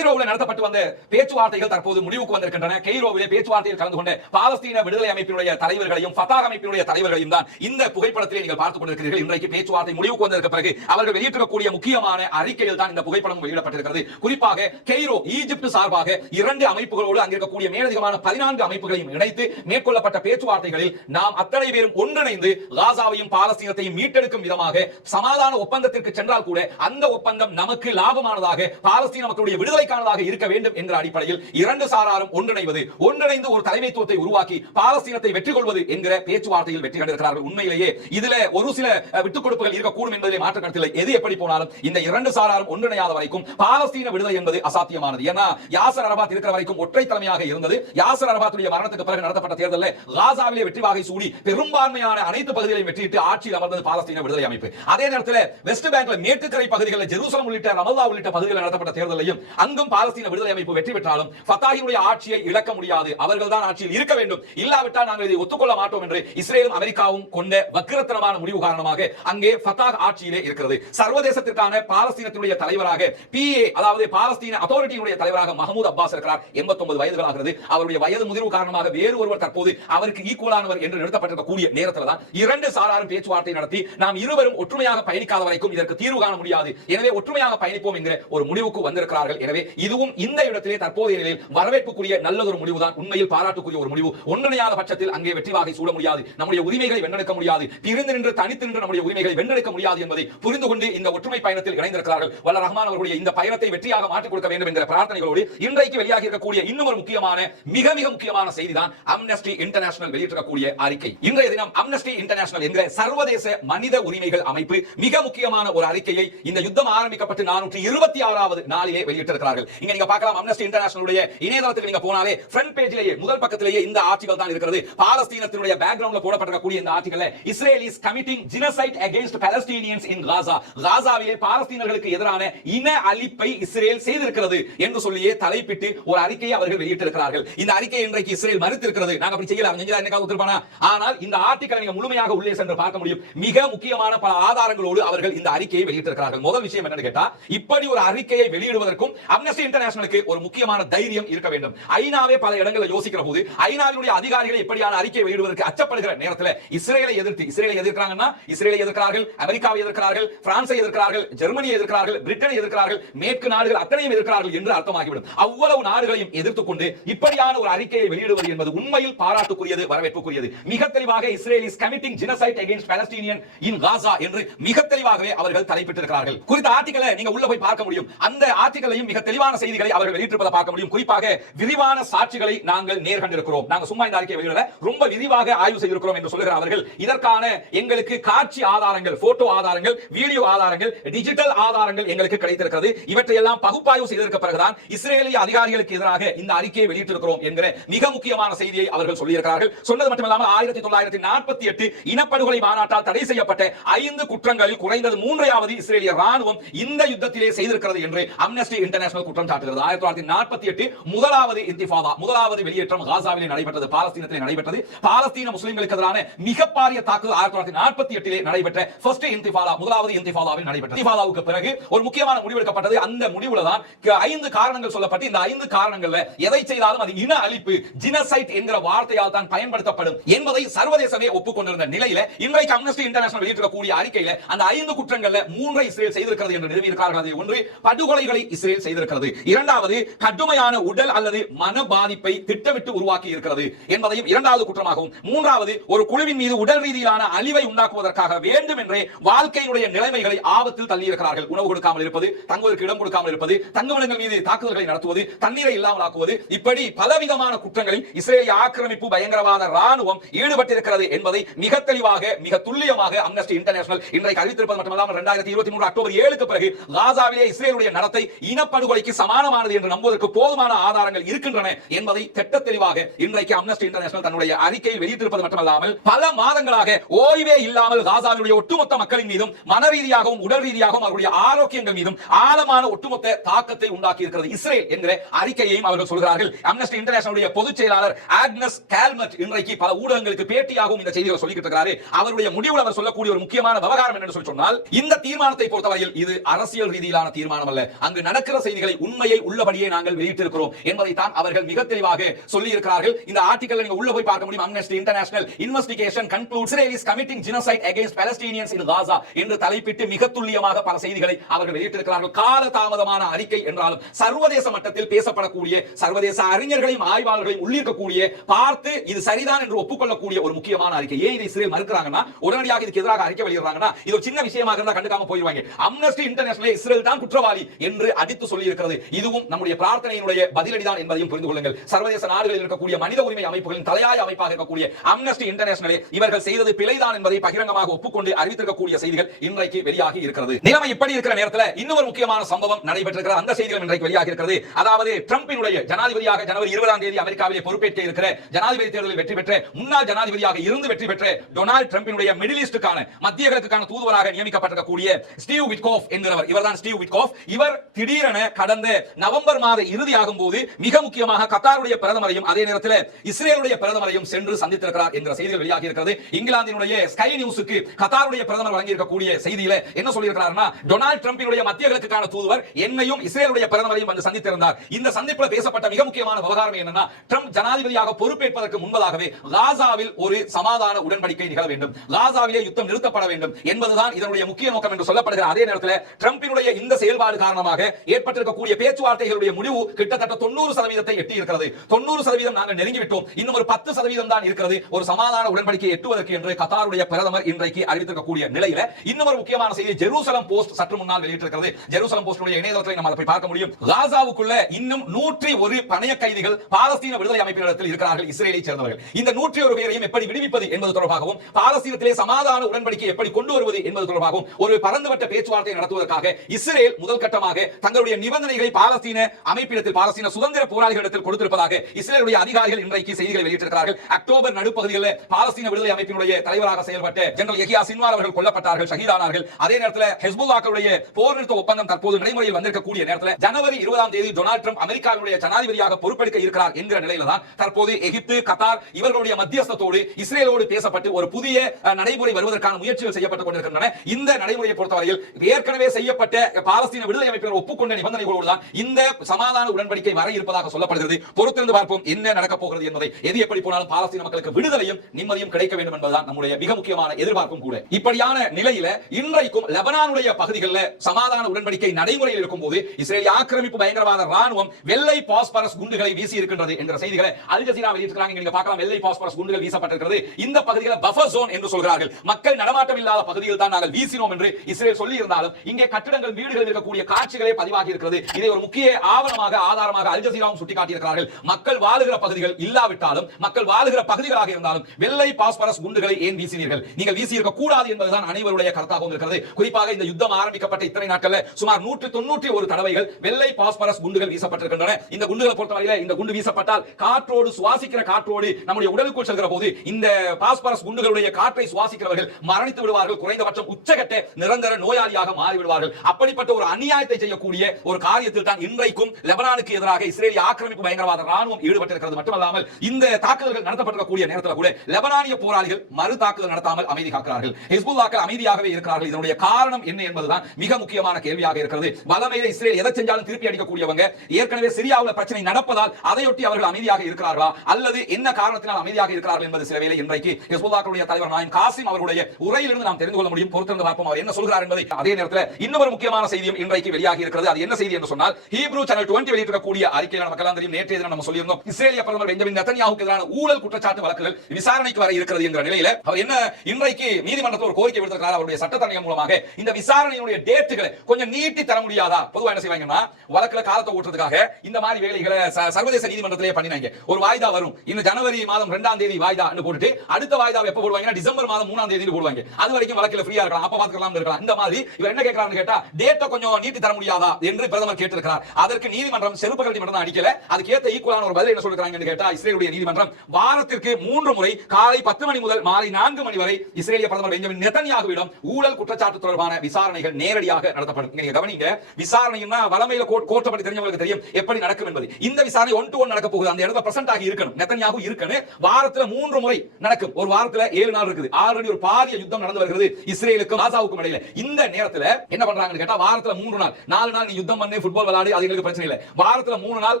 நடத்தப்பட்டு வந்த பேச்சுவார்த்தைகள் தற்போது முடிவுக்கு வந்திருக்கின்றன. கெய்ரோவிலே பேச்சுவார்த்தையில் கலந்து கொண்ட பாலஸ்தீன விடுதலை அமைப்பினுடைய தலைவர்களையும் ஃபத்தாஹ் அமைப்பினுடைய தலைவர்களையும் தான் இந்த புகைப்படத்திலே நீங்கள் பார்த்துக் கொண்டிருக்கிறீர்கள். இன்றைக்கு பேச்சுவார்த்தை முடிவுக்கு வந்ததற்கு பிறகு அவர்கள் வெளியிட்டிருக்கக்கூடிய முக்கியமான அறிக்கையில் தான் இந்த புகைப்படம் வெளியிடப்பட்டிருக்கிறது. குறிப்பாக கெய்ரோ, ஈஜிப்ட் சார்பாக 2 அமைப்புகளோடு அங்கிருக்கக்கூடிய மேலதிகமான 14 அமைப்புகளையும் இணைத்து மேற்கொள்ளப்பட்ட பேச்சுவார்த்தைகளில் நாம் அத்தனை பேரும் ஒன்றிணைந்து காசாவையும் பாலஸ்தீனத்தையும் மீட்டெடுக்கும் விதமாக சமாதான ஒப்பந்தத்திற்கு சென்றால் கூட அந்த ஒப்பந்தம் நமக்கு லாபமானதாக, பாலஸ்தீன மக்களுடைய விடுதலைக்கானதாக இருக்க வேண்டும் என்ற அடிப்படையில் 2 சாராரும் ஒன்றிணைந்து ஒரு தலைமைத்துவத்தை உருவாக்கி பாலஸ்தீனத்தை வெற்றி கொள்வது என்கிற பேச்சுவார்த்தையில் வெற்றி கண்டிருக்கிறார்கள். உண்மையிலேயே இதுல ஒரு சில விட்டுக் கொடுப்புகள் இருக்கக்கூடும் என்பதை மாற்று கருத்தில் எது எப்படி போனாலும் இந்த 2 சாராரும் ஒன்றிணையாத வரைக்கும் பாலஸ்தீன விடுதலை என்பது அசாத்தியமானது. ஏன்னா யாசர் அரபாத் இருக்கிற வரைக்கும் ஒற்றை தலைமையாக இருந்தது. யாசர் அரபாத்துடைய மரணத்துக்கு பிறகு நடத்தப்பட்ட தேர்தலில் காசாவிலே வெற்றி வாகை சூடி பெரும்பான்மையான அனைத்து பகுதிகளையும் வெற்றியிட்டு ஆட்சியில் அமர்ந்தது பாலஸ்தீன விடுதலை அமைப்பு. அதே நேரத்தில் வெஸ்ட் பேங்க்ல மேற்கு கரை பகுதிகளில் ஜெருசலம் உள்ளிட்ட ரமல்லா உள்ளிட்ட பகுதிகளில் நடத்தப்பட்ட தேர்தலையும் அங்கும் பாலஸ்தீன விடுதலை அமைப்பு வெற்றி பெற்றாலும் ஃபத்தாஹினுடைய ஆட்சியை இழக்க முடியாது, அவர்கள் தான் ஆட்சியில் இருக்க வேண்டும், இல்லாவிட்டால் நாங்கள் இதை ஒத்துக்கொள்ள மாட்டோம் என்று இஸ்ரேலும் அமெரிக்காவும் கொண்ட வக்கிரத்தனமான முடிவு காரணமாக அங்கே ஃபத்தாஹ் ஆட்சியிலே இருக்கிறது. சர்வதேசத்திற்கான பாலஸ்தீனத்தினுடைய தலைவராக PA, அதாவது பாலஸ்தீன அத்தாரிட்டியினுடைய தலைவராக மஹமூத் அப்பாஸ் இருக்கிறார். 89 வயதுகள் ஆகிறது. அவருடைய வயது முதிர்வு காரணமாக வேறு ஒருவர் தற்போது அவருக்கு ஈக்குவலானவர் என்று நிறுத்தப்பட்டிருக்கக்கூடிய நேரத்தில் தான் 2 சாராரும் பேச்சுவார்த்தை நடத்தி நாம் இருவரும் ஒற்றுமையாக பயணிக்காத வரைக்கும் இதற்கு தீர்வு காண முடியாது, எனவே ஒற்றுமையாக பயணிப்போம் என்கிற ஒரு முடிவுக்கு வந்திருக்கிறார்கள். எனவே இதுவும் இந்த இடத்திலே தற்போதைய நிலையில் வரவேற்புக்குரிய நல்லதொரு முடிவுதான், உண்மையில் பாராட்டுக்குரிய ஒரு முடிவு. ஒன்றிணையாத பட்சத்தில் அங்கே வெற்றி வாகை சூட முடியாது, நம்முடைய உரிமைகளை வென்றெடுக்க முடியாது, பிரிந்து நின்று தனித்து நின்று நம்முடைய உரிமைகளை வென்றெடுக்க முடியாது என்பதை புரிந்து கொண்டு இந்த ஒற்றுமை பயணத்தில் இணைந்திருக்கிறார்கள். வல்ல ரஹ்மான் அவர்களுடைய இந்த பயணத்தை வெற்றியாக மாற்றிக் கொடுக்க வேண்டும் என்ற பிரார்த்தனைகளோடு இன்றைக்கு வெளியாகி இருக்கக்கூடிய இன்னும் ஒரு முக்கியமான மிக முக்கியமான செய்தி தான் அம்னஸ்டி இன்டர்நேஷனல் வெளியிட்டிருக்கக்கூடிய அறிக்கை. இன்றைய தினம் அம்னஸ்டி இன்டர்நேஷனல் என்கிற சர்வதேச மனித உரிமைகள் அமைப்பு மிக முக்கியமான ஒரு அறிக்கையை இந்த யுத்தம் ஆரம்பிக்கப்பட்டு 426வது நாளிலே வெளியிட்டிருக்கிறார்கள். இங்க நீங்க பார்க்கலாம், அம்னஸ்டி இன்டர்நேஷனலுடைய இணையதளத்துக்கு நீங்க போனாலே ஃப்ரண்ட் பேஜிலேயே முதல் பக்கத்திலேயே இந்த ஆர்டிகல் தான் இருக்கிறது. பாலஸ்தீனத்தினுடைய பேக்ரவுண்ட்ல போடப்பட்டிருக்கக்கூடிய இந்த ஆர்டிகல்ல Israel is committing genocide against Palestinians in Gaza, காசாவிலே பாலஸ்தீனர்களுக்கு எதிரான இன அழிப்பை இஸ்ரேல் செய்திருக்கிறது என்று சொல்லியே தலைப்பிட்டு ஒரு அறிக்கையை அவர்கள் வெளியிட்டிருக்கிறார்கள். இந்த அறிக்கையை இன்றைக்கு இஸ்ரேல் மறுத்திருக்கிறது. நாங்க அப்படி செய்யல, அவங்க என்னைக்காவது ஒத்துப்பானா? ஆனால் இந்த ஆர்டிக்கலை நீங்க முழுமையாக உள்ளே சென்று பார்க்க முடியும். மிக முக்கியமான பல ஆதாரங்களோடு அவர்கள் இந்த அறிக்கையை வெளியிட்டிருக்கிறார்கள். முதல் விஷயம் என்னன்னு கேட்டா, இப்படி ஒரு அறிக்கையை வெளியிடுவதற்கும் அம்னஸ்டி இன்டர்நேஷனலுக்கு ஒரு முக்கியமான தைரியம் இருக்க வேண்டும். ஐநாவே பல இடங்களில் யோசிக்கிற போது ஐநாவினுடைய அதிகாரிகள் இப்படியான அறிக்கையை வெளியிடுவதற்கு அச்சப்படுகிற நேரத்தில் இஸ்ரேலை எதிர்க்கிறாங்கன்னா இஸ்ரேலை எதிர்க்கிறார்கள், அமெரிக்காவை எதிர்க்கிறார்கள், பிரான்சை எதிர்க்கிறார்கள், ஜெர்மனியை எதிர்க்கிறார்கள், பிரிட்டனை எதிர்க்கிறார்கள், மேற்கு நாடுகள் அத்தனையும் எதிர்க்கிறார்கள் என்று அர்த்தமாகிவிடும். அவ்வளவு நாடுகளையும் எதிர்த்துக் கொண்டு இப்படியான ஒரு அறிக்கையை வெளியிடுவது என்பது உண்மையில் பாராட்டுக்குரியது, வரவேற்புக்குரியது. மிக தெளிவாக Israel is committing genocide against Palestinian in Gaza என்று மிக தெளிவாகவே அவர்கள் தலைப்பிட்டிருக்கிறார்கள். குறித்த ஆர்டிக்கலை நீங்க உள்ள போய் பார்க்க முடியும். அந்த ஆர்டிக்கலையும் மிக தெளிவான செய்திகளை அவர்கள் வெளியிட்டிருப்பதை பார்க்க முடியும். குறிப்பாக விரிவான சாட்சிகளை நாங்கள் நேர்கண்டிருக்கிறோம். நாங்கள் சும்மா இந்த அறிக்கையை வெளியிடல, ரொம்ப விரிவாக ஆய்வு செய்திருக்கிறோம் என்று சொல்லுகிற அவர்கள் இதற்கான எங்களுக்கு காட்சி ஆதாரங்கள், போட்டோ ஆதாரங்கள், வீடியோ ஆதாரங்கள், டிஜிட்டல் ஆதாரங்கள் எங்களுக்கு கிடைத்திருக்கிறது. இவற்றையெல்லாம் பகுப்பாய்வு செய்ததற்கு பிறகுதான் இஸ்ரேலிய அதிகாரிகளுக்கு எதிராக இந்த அறிக்கையை வெளியிட்டிருக்கிறோம் என்கிற மிக முக்கியமான செய்தியை அவர்கள் சொல்லியிருக்கிறார்கள். சொன்னது மட்டுமல்லாமல் 1948 இனப்படுகொலை மாநாட்டால் தடை செய்யப்பட்ட 5 குற்றங்களில் குறைந்தது 3வது இஸ்ரேலிய ராணுவம் இந்த யுத்தத்திலே செய்திருக்கிறது என்று அம்னஸ்டி இன்டர்நேஷனல் குற்றம் சாட்டுகிறது. 1948 முதலாவது இன்திஃபாதா, முதலாவது வெளியேற்றம் காசாவிலே நடைபெற்றது, பாலஸ்தீனத்திலே நடைபெற்றது. பாலஸ்தீன முஸ்லிம்களுக்கு எதிரான மிக பாரிய தாக்குதல் 1948 நடைபெற்ற ஃபர்ஸ்ட் இன்திஃபாதா, முதலாவது இன்திஃபாதாவில் நடைபெற்றது. இன்திஃபாதாவுக்கு பிறகு ஒரு முக்கியமான முடிவு எடுக்கப்பட்டது. அந்த முடிவுல தான் 5 காரணங்கள் சொல்லப்பட்டு இந்த 5 காரணங்கள்ல எதை செய்தாலும் அது இன அழிப்பு, ஜெனோசைட் என்கிற வார்த்தையால் தான் பயன்படுத்தப்படும் என்பதை சர்வதேசமே ஒப்புக்கொண்டிருந்த நிலையில இன்றைக்கு அம்னஸ்டி இன்டர்நேஷனல் வெளியிட்டிருக்கக்கூடிய அறிக்கையில அந்த 5 குற்றங்கள்ல 3 இஸ்ரேல் செய்திருக்கிறது என்று நிரூபிக்கிறார்கள். அது ஒன்று, படுகொலைகளை இஸ்ரேல் செய்திருக்கிறது. இரண்டாவது, கடுமையான உடல் அல்லது மன பாதிப்பை திட்டமிட்டு உருவாக்கி இருக்கிறது என்பதையும் இரண்டாவது குற்றமாகவும், மூன்றாவது, ஒரு குழுவின் மீது உடல் ரீதியிலான அழிவை உண்டாக்குவதற்காக வேண்டும் என்றே வாழ்க்கையினுடைய நிலைமைகளை ஆபத்தில் தள்ளி இருக்கிறார்கள். உணவு கொடுக்காமல் இருப்பது, தங்குவதற்கு இடம் கொடுக்காமல் இருப்பது, தங்குமிடங்கள் மீது தாக்குதல்களை நடத்துவது, தண்ணீரை இல்லாமல் ஆக்குவது, இப்படி பலவிதமான குற்றங்களில் இஸ்ரேலிய ஆக்கிரமிப்பு பயங்கரவாத ராணுவம் ஈடுபட்டிருக்கிறது என்பதை மிக தெளிவாக, மிக துல்லியமாக அம்னஸ்டி இன்டர்நேஷனல் இன்றைக்கு அறிவித்திருப்பது மட்டுமல்லாமல் 2023 அக்டோபர் 7க்கு பிறகு காசாவிலே இஸ்ரேலுடைய நடத்தை இனப்படுகொலைக்கு சமானமானது என்று நம்புவதற்கு போதுமான ஆதாரங்கள் இருக்கின்றன என்பதை திட்ட தெளிவாக இன்றைக்கு அம்னஸ்டி இன்டர்நேஷனல் தன்னுடைய அறிக்கையில் வெளியிட்டிருப்பது மட்டுமல்லாமல் பல மாதங்களாக ஓய்வே இல்லாமல் காசாவினுடைய ஒட்டுமொத்த மக்களின் மீதும் மன ரீதியாகவும் உடல் ரீதியாகவும் அவருடைய ஆரோக்கியங்கள் மீதும் ஆழமான ஒட்டுமொத்த தாக்கத்தை உண்டாக்கி இருக்கிறது இஸ்ரேல் என்கிற அறிக்கையையும் அவர்கள் சொல்கிறார்கள். அம்னஸ்டி இன்டர்நேஷனல் பொதுச் செயலாளர் ஆக்னஸ் கால்மட் இன்றைக்கு பல ஊடகங்களுக்கு பேட்டியாகவும் இந்த செய்திகளை சொல்லிட்டு இருக்கிறார். அவருடைய முடிவில் அவர் சொல்லக்கூடிய ஒரு முக்கியமான விவகாரம் என்னன்னு சொன்னால், இந்த தீர்மானத்தை பொறுத்தவரையில் இது அரசியல் ரீதியிலான தீர்மானம் அல்ல, அங்கு நடக்கிற செய்திகளை உண்மையை உள்ளபடியே நாங்கள் வெளியிட்டிருக்கிறோம் என்பதை தான் அவர்கள் மிக தெளிவாக சொல்லி இருக்கிறார்கள். இந்த ஆர்டிகல் நீங்க உள்ள போய் பார்க்க முடியும். Amnesty International investigation concludes Israel is committing genocide against Palestinians in Gaza என்று தலைப்பிட்டு மிக துல்லியமாக பல செய்திகளை அவர்கள் வெளியிட்டிருக்கிறார்கள். கால தாமதமான அறிக்கை என்றாலும் சர்வதேச மட்டத்தில் பேசப்படக்கூடிய, சர்வதேச அறிஞர்களையும் ஆய்வாளர்களையும் உள்ளிருக்கக்கூடிய, பார்த்து இது சரிதான் என்று ஒப்புக்கொள்ளக்கூடிய ஒரு முக்கியமான அறிக்கை. ஏன் இதை இஸ்ரேல் மறுக்கிறாங்கன்னா, உடனடியாக இதுக்கு எதிராக அறிக்கை வெளியிடுறாங்கன்னா இது ஒரு சின்ன விஷயமாக இருந்தா கண்டுக்காம போயிடுவாங்க. அம்னஸ்டி இன்டர்நேஷனல் இஸ்ரேல் தான் குற்றவாளி என்று அடித்து சொல்லி இருக்கிறது. இதுவும் நம்முடைய பிரார்த்தனையினுடைய பதிலடிதான் என்பதையும் புரிந்து கொள்ளுங்கள். சர்வதேச நாடுகளில் இருக்கக்கூடிய மனித உரிமை அமைப்புகளின் தலையாய அமைப்பாக இருக்கக்கூடிய அம்னஸ்டி இன்டர்நேஷனல் இவர்கள் செய்தது பிழைதான் என்பதை பகிரங்கமாக ஒப்புக்கொண்டு அறிவித்திருக்கக்கூடிய செய்திகள் இன்றைக்கு வெளியாகி இருக்கிறது. நிலைமை இப்படி இருக்கிற நேரத்தில் இன்னொரு முக்கியமான சம்பவம் நடைபெற்றிருக்கிறது. அந்த செய்திகள் இன்றைக்கு வெளியாகி இருக்கிறது. அதாவது ட்ரம்பினுடைய ஜனாதிபதியாக ஜனவரி 20ஆம் தேதி அமெரிக்காவிலே பொறுப்பேற்க இருக்கிற, ஜனாதிபதி தேர்தலில் வெற்றி பெற்ற, முன்னாள் ஜனாதிபதியாக இருந்து வெற்றி பெற்ற டொனால்ட் ட்ரம்பினுடைய மிடில் ஈஸ்டுக்கான, மத்திய கிழக்குக்கான தூதுவராக நியமிக்கப்பட்டிருக்கக்கூடிய ஸ்டீவ் விட்கோஃப் என்கிறவர், இவர்தான் ஸ்டீவ் விட்கோஃப். இவர் திடீரென கடந்த நவம்பர் மாத இறுதியாகும் போது மிக முக்கியமாக கத்தாருடைய பிரதமரையும் அதே நேரத்தில் இஸ்ரேலுடைய பிரதமரையும் சென்று சந்தித்திருக்கிறார் என்கிற செய்திகள் வெளியாகி இருக்கிறது. இங்கிலாந்தினுடைய ஸ்கை நியூஸுக்கு கத்தாருடைய பிரதமர் வழங்கி இருக்கக்கூடிய செய்தியில என்ன சொல்லியிருக்கிறார்னா, டொனால்ட் ட்ரம்பினுடைய மத்திய கிழக்குக்கான தூதுவர் என்னையும் இஸ்ரேலுடைய பிரதமரையும் வந்து சந்தித்திருந்தார். இந்த சந்திப்பில் பேசப்பட்ட மிக முக்கியமான விவகாரம் என்னன்னா, ட்ரம்ப் ஜனாதிபதியாக பொறுப்பேற்பதற்கு முன்பதாகவே காசாவில் ஒரு சமாதான உடன்படிக்கை நிகழ வேண்டும், காசாவிலே யுத்தம் நிறுத்தப்பட வேண்டும் என்பதுதான் இதனுடைய முக்கிய நோக்கம் என்று சொல்லப்படுகிற அதே நேரத்தில் ட்ரம்பினுடைய இந்த செயல்பாடு காரணமாக ஏற்பட்டிருக்கக்கூடிய பேச்சுவார்த்தைகளுடைய முடிவு கிட்டத்தட்ட 90% எட்டி இருக்கிறது. 90% நாங்கள் நெருங்கிவிட்டோம், இன்னும் ஒரு 10% தான் இருக்கிறது ஒரு சமாதான உடன்படிக்கை எட்டுவதற்கு என்று கத்தாருடைய பிரதமர் இன்றைக்கு அறிவித்திருக்கக்கூடிய நிலையில இன்னும் ஒரு முக்கியமான செய்தி ஜெருசலம் போஸ்ட் சற்று முன்னால் வெளியிட்டிருக்கிறது. ஜெருசலம் போஸ்டுடைய இணையதளத்தில் நம்ம அதை பார்க்க முடியும். காசாவுக்குள்ள இன்னும் 101 பணைய கைதிகள் பாலஸ்தீன விடுதலை அமைப்பினிடத்தில் இருக்கிறார்கள், இஸ்ரேலை சேர்ந்தவர்கள். இந்த 101 பேரையும் எப்படி விடுவிப்பது என்பது தொடர்பாகவும், பாலஸ்தீனத்திலே சமாதான உடன்படிக்கை எப்படி கொண்டு வருவது என்பது தொடர்பாகவும் ஒரு பரந்துபட்ட பேச்சுவார்த்தை நடத்துவதற்காக இஸ்ரேல் முதல் கட்டமாக தங்களுடைய நிபந்தனைகளை பாலஸ்தீன அமைப்பிடத்தில், பாலஸ்தீன சுதந்திர போராளிகளிடத்தில் கொடுத்திருப்பதாக இஸ்ரேலுடைய அதிகாரிகள் இன்றைக்கு செய்திகளை வெளியிட்டிருக்கிறார்கள். அக்டோபர் நடுப்பகுதியில் பாலஸ்தீன விடுதலை அமைப்பினுடைய தலைவராக செயல்பட்ட ஜெனரல் யஹ்யா சின்வார் அவர்கள் கொல்லப்பட்டார்கள், ஷஹீதானார்கள். அதே நேரத்தில் ஹெஸ்புல்லாஹ்வுடைய போர் நிறுத்த ஒப்பந்தம் தற்போது நடைமுறையில் வந்திருக்கக்கூடிய நேரத்தில் ஜனவரி 20ஆம் தேதி டொனால்ட் ட்ரம்ப் அமெரிக்காவினுடைய ஜனாதிபதியாக பொறுப்பெடுக்க இருக்கிறார் என்கிற நிலையில தான் தற்போது எகிப்து, கத்தார் இவர்களுடைய மத்தியஸ்தத்தோடு இஸ்ரேலோடு பேசப்பட்டு ஒரு புதிய நடைமுறை வருவதற்கான முயற்சிகள் செய்யப்பட்டுக் கொண்டிருக்கின்றன. இந்த நடைமுறையை பொறுத்தவரையில் ஏற்கனவே செய்யப்பட்ட பாலஸ்தீன விடுதலை அமைப்பினர் ஒப்புக்கொண்ட நிபந்தனைகளோடு தான் இந்த சமாதான உடன்படிக்கை வர இருப்பதாக சொல்லப்படுகிறது. பொறுத்திருந்து பார்ப்போம் என்ன நடக்கப் போகிறது என்பதை. எது எப்படி போனாலும் பாலஸ்தீன மக்களுக்கு விடுதலையும் நிம்மதியும் கிடைக்க வேண்டும் என்பதுதான் நம்முடைய மிக முக்கியமான எதிர்பார்ப்பும் கூட. இப்படியான நிலையில இன்றைக்கும் லெபனானுடைய பகுதிகளில் சமாதான உடன்படிக்கை நடைமுறையில் இருக்கும்போது இஸ்ரேலிய ஆக்கிரமிப்பு பயங்கரவாத ராணுவம் வெள்ளை பாஸ்பரஸ் குண்டுகளை வீசி இருக்கின்றது என்ற செய்திகளை அல் ஜஸீரா வெளியிட்டிருக்காங்க. நீங்க பார்க்கலாம், வெள்ளை பாஸ்பரஸ் குண்டுகள் வீசப்பட்டிருக்கிறது. இந்த பகுதிகளை பஃபர் ஜோன் என்று சொல்கிறார்கள். மக்கள் நடமாட்டம் இல்லாத பகுதியில் தான் நாங்கள் வீசினோம் என்று இஸ்ரேல் சொல்லி இருந்தாலும் இங்கே கட்டிடங்கள் வீடுகள் இருக்கக்கூடிய காட்சிகளே பதிவாகி இருக்கிறது. இதை ஒரு முக்கிய ஆவணமாக ஆதாரமாக அல் ஜஸீராவும் சுட்டிக்காட்டியிருக்கிறார்கள். மக்கள் வாழுகிற பகுதிகள் இல்லாவிட்டாலும் மக்கள் வாழுகிற பகுதிகளாக இருந்தாலும் வெள்ளை பாஸ்பரஸ் குண்டுகளை ஏன் வீசினீர்கள், நீங்கள் வீசி இருக்க கூடாது என்பதுதான் அனைவருடைய கருத்தாகவும் இருக்கிறது. குறிப்பாக இந்த யுத்தம் ஆரம்பிக்கப்பட்ட இத்தனை நாட்கள்ல சுமார் 191 தடவைகள் வெள்ளை பாஸ்பரஸ் குண்டுகள் வீசப்பட்டிருக்கின்றன. இந்த குண்டுகளை பொறுத்தவரையில இந்த குண்டு வீசப்பட்டால் காற்றோடு சுவாசிக்கிற காற்றோடு நம்முடைய உடலுக்குள் செல்கிற போது இந்த பாஸ்பரஸ் குண்டுகளுடைய காற்றை சுவாசிக்கிறவர்கள் மரணித்து விடுவார்கள். குறைந்தபட்சம் உச்சகட்ட நிரந்தர நோயாளியாக மாறிவிடுவார்கள். அப்படிப்பட்ட ஒரு அநியாயத்தை செய்யக்கூடிய ஒரு காரியத்தில் தான் இன்றைக்கும் லெபனானுக்கு எதிராக இஸ்ரேலிய ஆக்கிரமிப்பு பயங்கரவாத ராணுவம் ஈடுபட்டிருக்கிறது. மட்டுமல்லாமல் இந்த தாக்குதல்கள் நடத்தப்பட்டிருக்கக்கூடிய நேரத்தில் கூட லெபனானிய போராளிகள் மறு தாக்குதல் நடத்தாமல் அமைதி காக்கிறார்கள். ஹிஸ்புல்லாக்கள் அமைதியாகவே இருக்கிறார்கள். இதனுடைய காரணம் என்ன என்பதுதான் மிக முக்கியமான கேள்வியாக இருக்கிறது. வலமையில இஸ்ரேல் எதை செஞ்சாலும் திருப்பி அடிக்கக்கூடியவங்க. ஏற்கனவே சிரியாவில் பிரச்சனை நடப்பதால் அதையொட்டி அவர்கள் அமைதியாக இருக்கிறார்களா அல்லது என்ன காரணத்தினால் அமைதியாக இருக்கிறார்கள் என்பது சில வேளை இன்றைக்கு ஹிஸ்புல்லாக்களுடைய தலைவர் நாயம் காசிம் அவருடைய உரையிலிருந்து நாம் தெரிந்து கொள்ள முடியும். பொறுத்திருந்து பார்ப்போம் அவர் என்ன சொல்கிறார் என்பதை. அதே நேரத்தில் இன்னொரு முக்கியமான செய்தியும் இன்றைக்கு வெளியாகி இருக்கிறது. அது என்ன செய்தி என்று சொன்னால், ஹீப்ரூ சேனல் 20 வெளியிட்டிருக்கக்கூடிய அறிக்கையில் நமக்கு தெரியும், நேற்றைய தினம் நம்ம சொல்லியிருந்தோம், இஸ்ரேலிய பிரதமர் பெஞ்சமின் நெதன்யாஹுக்கு எதிரான ஊழல் குற்றச்சாட்டு வழக்குகள் விசாரணைக்கு வர இருக்கிறது என்ற நிலையில அவர் என்ன இன்றைக்கு நீதிமன்றத்தில் ஒரு கோரிக்கை விடுத்திருக்கிறார். அவருடைய சட்டத்தரணிகள் மூலமாக இந்த விசாரணையுடைய டேட்டுகளை கொஞ்சம் நீட்டி தர முடியாதா? பொதுவாக என்ன செய்வாங்கன்னா, வழக்குல காலத்தை ஓட்டுறதுக்காக இந்த மாதிரி வேலைகளை சர்வதேச நீதிமன்றத்திலே பண்ணினாங்க. ஒரு வாய்தா வரும், இந்த ஜனவரி மாதம் 2ஆம் தேதி வாய்தா போட்டுட்டு அடுத்த வாய்தா எப்ப போடுவாங்கன்னா டிசம்பர் மாதம் 3ஆம் தேதி போடுவாங்க. அது வரைக்கும் வழக்கில் ஃப்ரீயா இருக்கலாம், அப்ப பாத்துக்கலாம் இருக்கலாம். இந்த மாதிரி இவர் என்ன கேட்கிறாருன்னு கேட்டா, டேட்டை கொஞ்சம் நீட்டி தர முடியாதா என்று பிரதமர் கேட்டிருக்கிறார். அதற்கு நீதிமன்றம் செருப்பு கழட்டி மட்டும் தான் அடிக்கல, அதுக்கு ஏத்த ஈக்குவலான ஒரு பதில் என்ன சொல்றாங்கன்னு கேட்டா, இஸ்ரேலுடைய நீதிமன்றம் வாரத்திற்கு 3 முறை காலை 10 மணி முதல் மாலை 4 மணி வரை இஸ்ரேலிய பிரதமர் பெஞ்சமின் நெதன்யாஹுவிடம் ஊழல் குற்றச்சாட்டு தொடர்பான விசாரணைகள் நேரடியாக நடத்தப்படும். நீங்க கவனிங்க, விசாரணைன்னா வலமையில கோர்ட் பத்தி தெரிஞ்சவங்களுக்கு தெரியும் எப்படி நடக்கும் என்பது. இந்த விசாரணை 1 to 1 நடக்க போகுது. அந்த இடத்துல பிரசன்ட் ஆகி இருக்கணும், நெதன்யாஹு இருக்கணும். வாரத்துல 3 முறை நடக்கும். ஒரு வாரத்துல 7 நாள் இருக்குது. ஆல்ரெடி ஒரு பாரிய யுத்தம் நடந்து வருகிறது இஸ்ரேலுக்கும் காசாவுக்கும் இடையில. இந்த நேரத்துல என்ன பண்றாங்கன்னு கேட்டா, வாரத்துல 3 நாள் 4 நாள் நீ யுத்தம் பண்ணி ஃபுட்பால் விளையாடி அது எங்களுக்கு பிரச்சனை இல்லை. வாரத்துல 3 நாள்